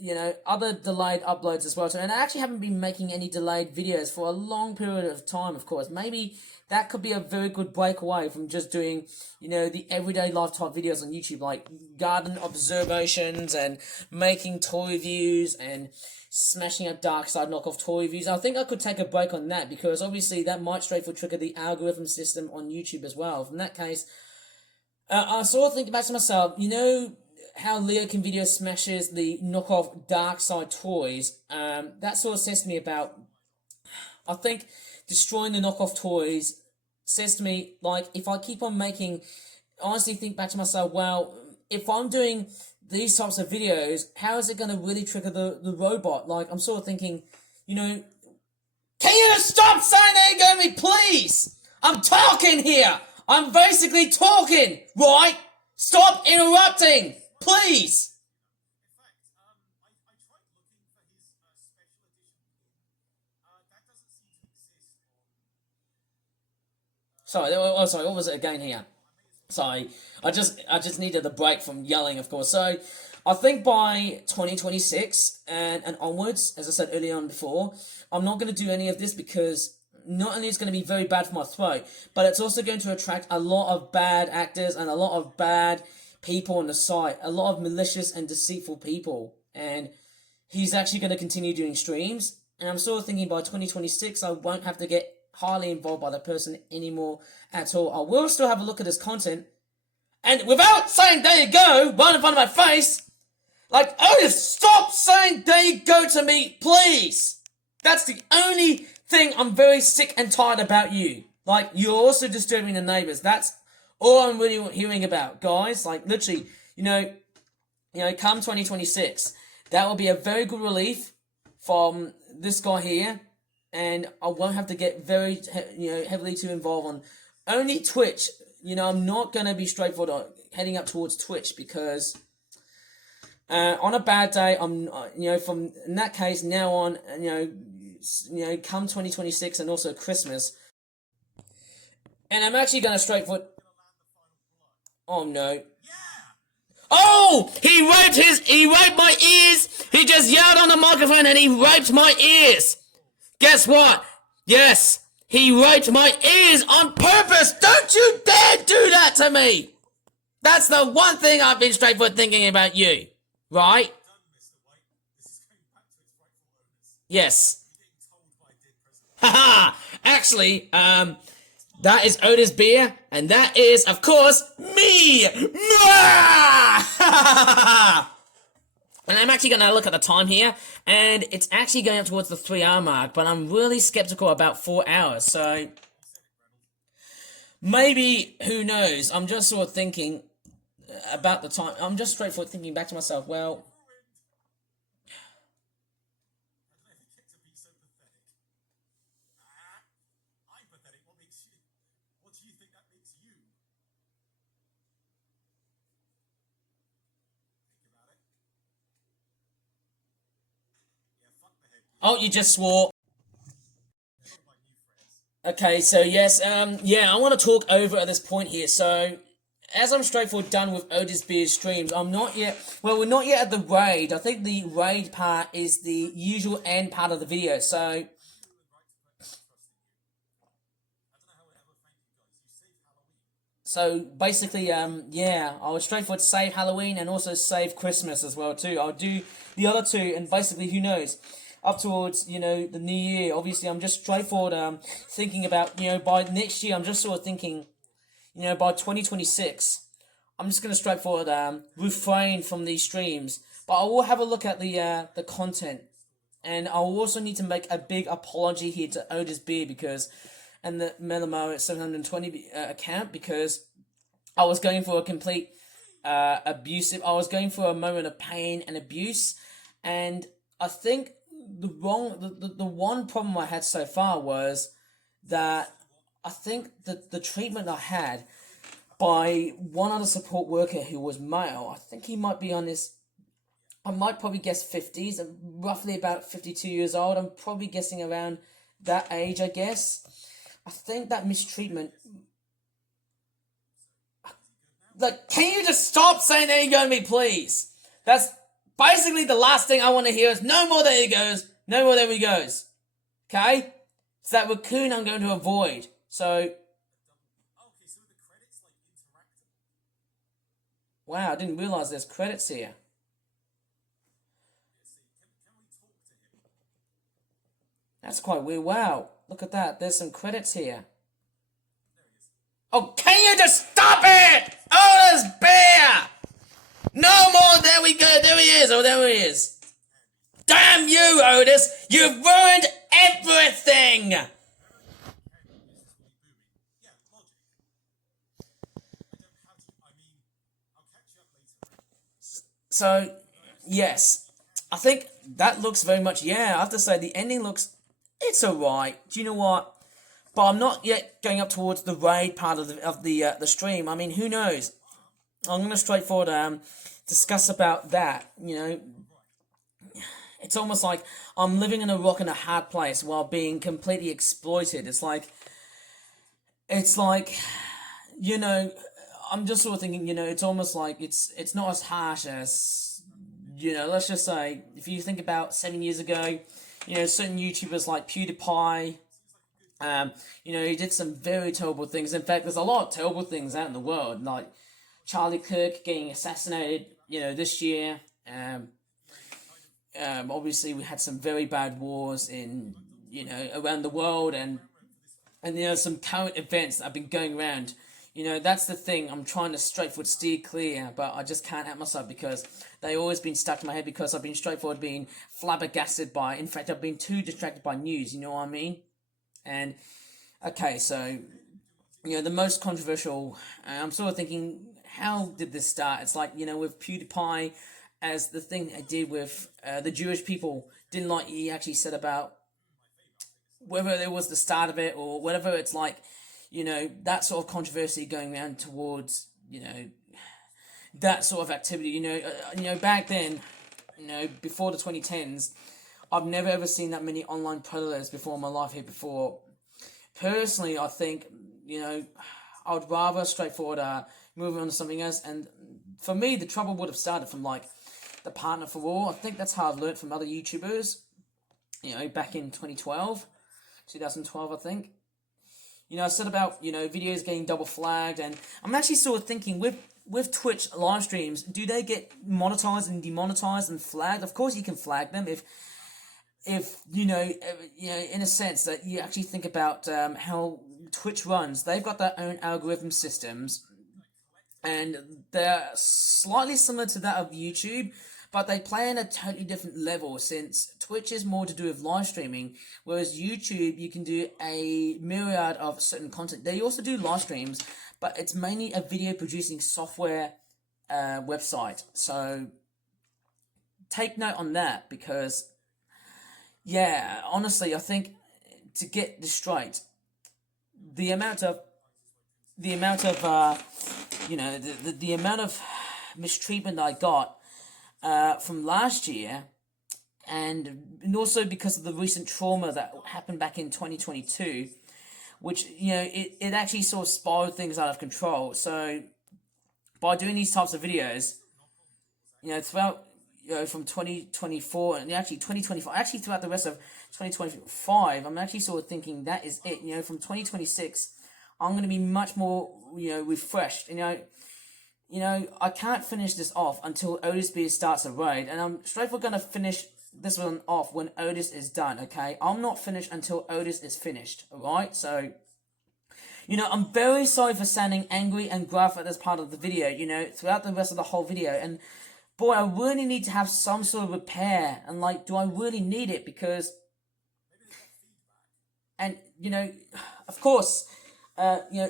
you know, other delayed uploads as well. So, and I actually haven't been making any delayed videos for a long period of time, of course. Maybe that could be a very good breakaway from just doing, you know, the everyday life type videos on YouTube, like garden observations and making toy reviews and smashing up Dark Side knockoff toy reviews. I think I could take a break on that because obviously that might straightforward trigger the algorithm system on YouTube as well. In that case, I sort of think back to myself, you know, how Leo Can Video smashes the knockoff Dark Side toys, that sort of says to me about, I think destroying the knockoff toys says to me, like, if I keep on making, honestly think back to myself, well, if I'm doing these types of videos, how is it going to really trigger the robot? Like, I'm sort of thinking, you know, can you just stop saying that you're going to me, please? I'm talking here. I'm basically talking, right? Stop interrupting. Please! In fact, I tried looking for his special edition pin. That doesn't seem to exist on... Sorry, what was it again here? Sorry, I just needed a break from yelling, of course. So, I think by 2026 and onwards, as I said earlier on before, I'm not going to do any of this because not only is it going to be very bad for my throat, but it's also going to attract a lot of bad actors and a lot of bad people on the site, a lot of malicious and deceitful people, and he's actually going to continue doing streams, and I'm sort of thinking by 2026 I won't have to get highly involved by that person anymore at all. I will still have a look at his content, and without saying there you go right in front of my face, like, Otis, stop saying there you go to me, please. That's the only thing I'm very sick and tired about you. Like, you're also disturbing the neighbors. That's all I'm really hearing about, guys. Like, literally, you know, come 2026, that will be a very good relief from this guy here, and I won't have to get very, heavily too involved on only Twitch. You know, I'm not going to be straightforward heading up towards Twitch because on a bad day, I'm, from, in that case, now on, come 2026 and also Christmas, and I'm actually going to straightforward... Oh no. Oh! He raped my ears! He just yelled on the microphone and he raped my ears! Guess what? Yes, he raped my ears on purpose! Don't you dare do that to me! That's the one thing I've been straightforward thinking about you. Right? Yes. Haha! Actually, that is Otis Beer, and that is, of course, me! And I'm actually going to look at the time here, and it's actually going up towards the 3-hour mark, but I'm really skeptical about 4 hours, so... Maybe, who knows, I'm just sort of thinking about the time, I'm just straightforward thinking back to myself, well... Oh, you just swore. Okay, so yes, yeah, I want to talk over at this point here. So, as I'm straightforward done with Otis Beer's streams, I'm not yet, well, we're not yet at the raid. I think the raid part is the usual end part of the video. So, basically, yeah, I was straightforward save Halloween and also save Christmas as well too. I'll do the other two, and basically, who knows, up towards the new year. Obviously, I'm just straightforward thinking about by next year. I'm just sort of thinking, by 2026, I'm just gonna straightforward refrain from these streams, but I will have a look at the content, and I'll also need to make a big apology here to Otis Beer and the Melamo 720 account, because I was going for a complete abusive. I was going for a moment of pain and abuse, and I think the one problem I had so far was that I think that the treatment I had by one other support worker who was male, I think he might be on this. I might probably guess 50s, roughly about 52 years old. I'm probably guessing around that age, I guess. I think that mistreatment. Like, can you just stop saying there you go to me, please? That's basically the last thing I want to hear is no more there he goes, no more there he goes. Okay? It's that raccoon I'm going to avoid. So. Okay, so the credits like interactable. Wow, I didn't realise there's credits here. Can we talk to him? That's quite weird. Wow, look at that. There's some credits here. Oh, can you just stop it? Oh, there's Bear! No more, there we go, there he is, oh, there he is. Damn you, Otis, you've ruined everything! Yeah, logic. I'll catch you up later. So, yes, I think that looks very much, yeah, I have to say, the ending looks, it's alright. Do you know what? But I'm not yet going up towards the raid part of the stream. I mean, who knows? I'm going to straightforward discuss about that. It's almost like I'm living in a rock and a hard place while being completely exploited. It's like, I'm just sort of thinking, it's almost like it's not as harsh as, let's just say, if you think about 7 years ago, certain YouTubers like PewDiePie, he did some very terrible things. In fact, there's a lot of terrible things out in the world, like Charlie Kirk getting assassinated, this year. Obviously, we had some very bad wars in, around the world, and some current events that have been going around. That's the thing. I'm trying to straightforward steer clear, but I just can't help myself because they always been stuck in my head because I've been straightforward being flabbergasted by. In fact, I've been too distracted by news. You know what I mean? And, okay, so, the most controversial, I'm sort of thinking, how did this start? It's like, with PewDiePie as the thing I did with the Jewish people, didn't like he actually said about whether it was the start of it or whatever. It's like, that sort of controversy going around towards, that sort of activity, back then, before the 2010s, I've never ever seen that many online predators before in my life here before. Personally, I think, I would rather straightforward move on to something else. And for me, the trouble would have started from like the Partner for War. I think that's how I've learned from other YouTubers, back in 2012, I think. I said about, videos getting double flagged, and I'm actually sort of thinking with Twitch live streams, do they get monetized and demonetized and flagged? Of course you can flag them if in a sense that you actually think about how Twitch runs. They've got their own algorithm systems, and they're slightly similar to that of YouTube, but they play on a totally different level, since Twitch is more to do with live streaming, whereas YouTube, you can do a myriad of certain content. They also do live streams, but it's mainly a video producing software website. So take note on that, because yeah, honestly, I think to get this straight, the amount of the amount of mistreatment I got from last year, and also because of the recent trauma that happened back in 2022, which, it actually sort of spiraled things out of control. So by doing these types of videos, throughout, from 2024 and actually 2025, actually throughout the rest of 2025, I'm actually sort of thinking that is it. From 2026, I'm going to be much more, refreshed. I can't finish this off until Otis Beers starts a raid, and I'm straight for going to finish this one off when Otis is done, okay? I'm not finished until Otis is finished, alright? So, I'm very sorry for sounding angry and gruff at this part of the video, throughout the rest of the whole video, and boy, I really need to have some sort of repair, and do I really need it? Because, and, of course,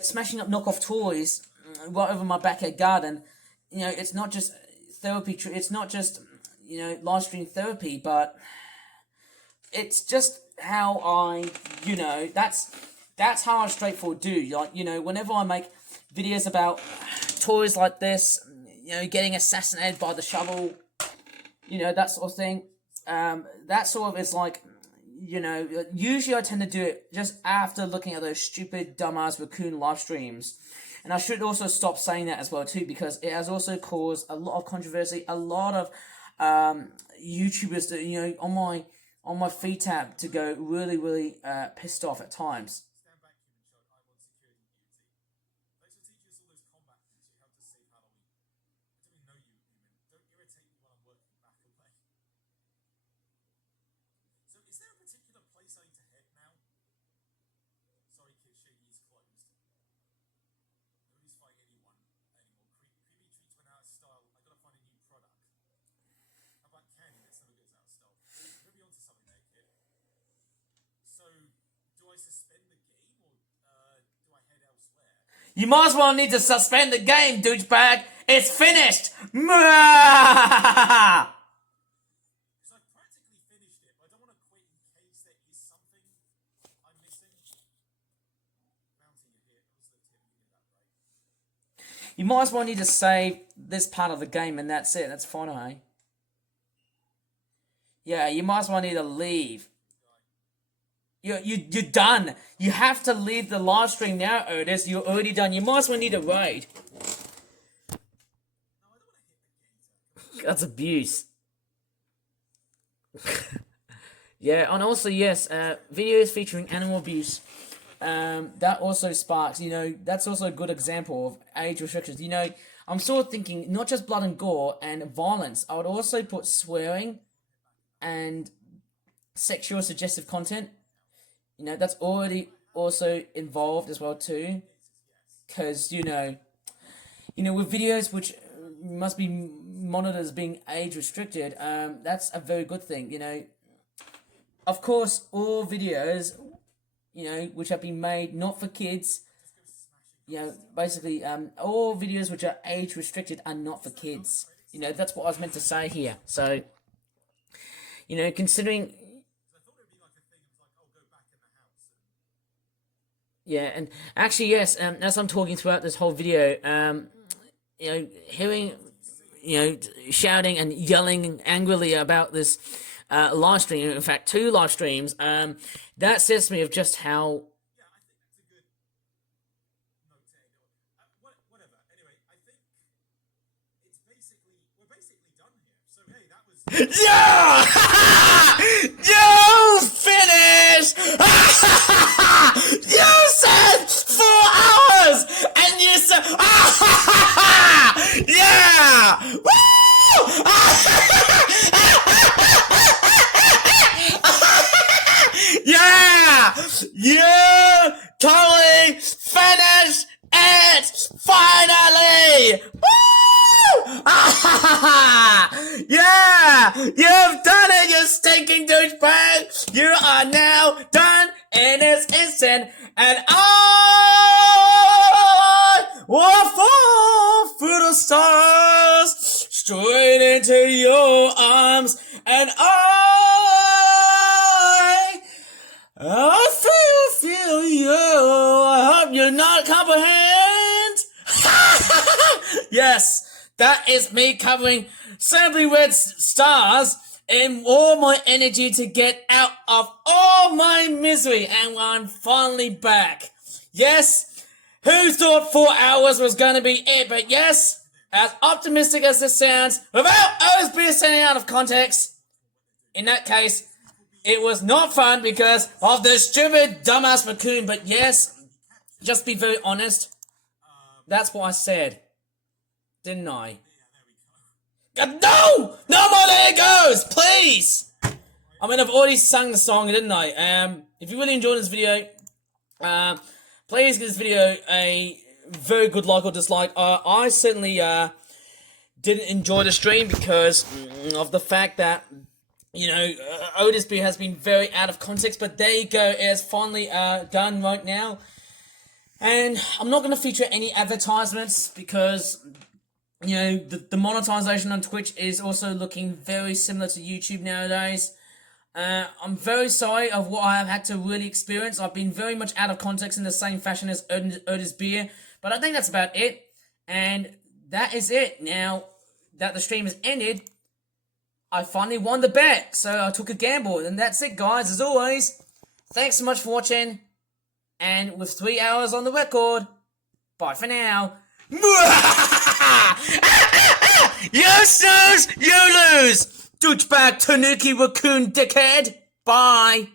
smashing up knockoff toys right over my backyard garden, it's not just therapy, it's not just, live stream therapy, but it's just how I, that's how I straightforward do. Whenever I make videos about toys like this, getting assassinated by the shovel, that sort of thing, that sort of is usually I tend to do it just after looking at those stupid, dumbass Raccoon live streams. And I should also stop saying that as well too, because it has also caused a lot of controversy, a lot of YouTubers that, on my feed tab to go really, really pissed off at times. Stand back, human child. I want security and beauty. Thanks for teaching us all those combat things you helped us save Halloween. I don't even know you, human. Don't irritate me while I'm working back away. So, is there a particular place I need to head now? Sorry, kid, Shady is closed. Nobody's fighting anyone anymore. Creepy treats went out of style. I gotta find a new product. How about candy? That's never goes out of style. Maybe onto something there, kid. So, do I suspend the game or do I head elsewhere? You might as well need to suspend the game, douchebag. It's finished. Because I've practically finished it, but I don't want to quit in case there is something I'm missing. Bounty, you're here. What's the tip? You get that right. You might as well need to save this part of the game, and that's it. That's fine, eh? Yeah, you might as well need to leave. You're done. You have to leave the live stream now, Otis. You're already done. You might as well need a raid. That's abuse. Yeah, and also, yes, videos featuring animal abuse. That also sparks, that's also a good example of age restrictions. I'm sort of thinking not just blood and gore and violence. I would also put swearing and sexual suggestive content. That's already also involved as well too. Because, with videos which must be monitored as being age restricted, that's a very good thing, Of course, all videos, which have been made not for kids, basically, all videos which are age restricted are not for kids. That's what I was meant to say here. So, considering... Yeah, and actually, yes, as I'm talking throughout this whole video, hearing, shouting and yelling angrily about this live stream, in fact, 2 live streams, that says to me of just how... Yeah, I think that's a good note to end on. Whatever. Anyway, I think we're basically done here. So, hey, that was... Yeah! You finished! You said 4 hours! And you said... Yeah! Woo! Yeah! You totally finished it! Finally! Woo! Yeah! You've done it, you stinking douchebag! You are now done in this instant, and I will fall through the stars straight into your arms, and I feel you. I hope you not comprehend. Yes, that is me covering Simply Red Stars and all my energy to get out of all my misery, and I'm finally back. Yes, who thought 4 hours was going to be it? But yes, as optimistic as this sounds, without always being taken out of context, in that case, it was not fun because of the stupid dumbass raccoon. But yes, just be very honest. That's what I said, didn't I? No! No more there it goes! Please! I mean, I've already sung the song, didn't I? If you really enjoyed this video, please give this video a very good like or dislike. I certainly didn't enjoy the stream because of the fact that, you know, Otis B has been very out of context, but there you go, it's finally done right now. And I'm not going to feature any advertisements because, you know, the monetization on Twitch is also looking very similar to YouTube nowadays. I'm very sorry of what I have had to really experience. I've been very much out of context in the same fashion as Otis Beer, but I think that's about it. And that is it. Now that the stream has ended, I finally won the bet, so I took a gamble. And that's it, guys. As always, thanks so much for watching. And with 3 hours on the record, bye for now. You snooze, you lose! Douchebag Tanuki Raccoon dickhead! Bye!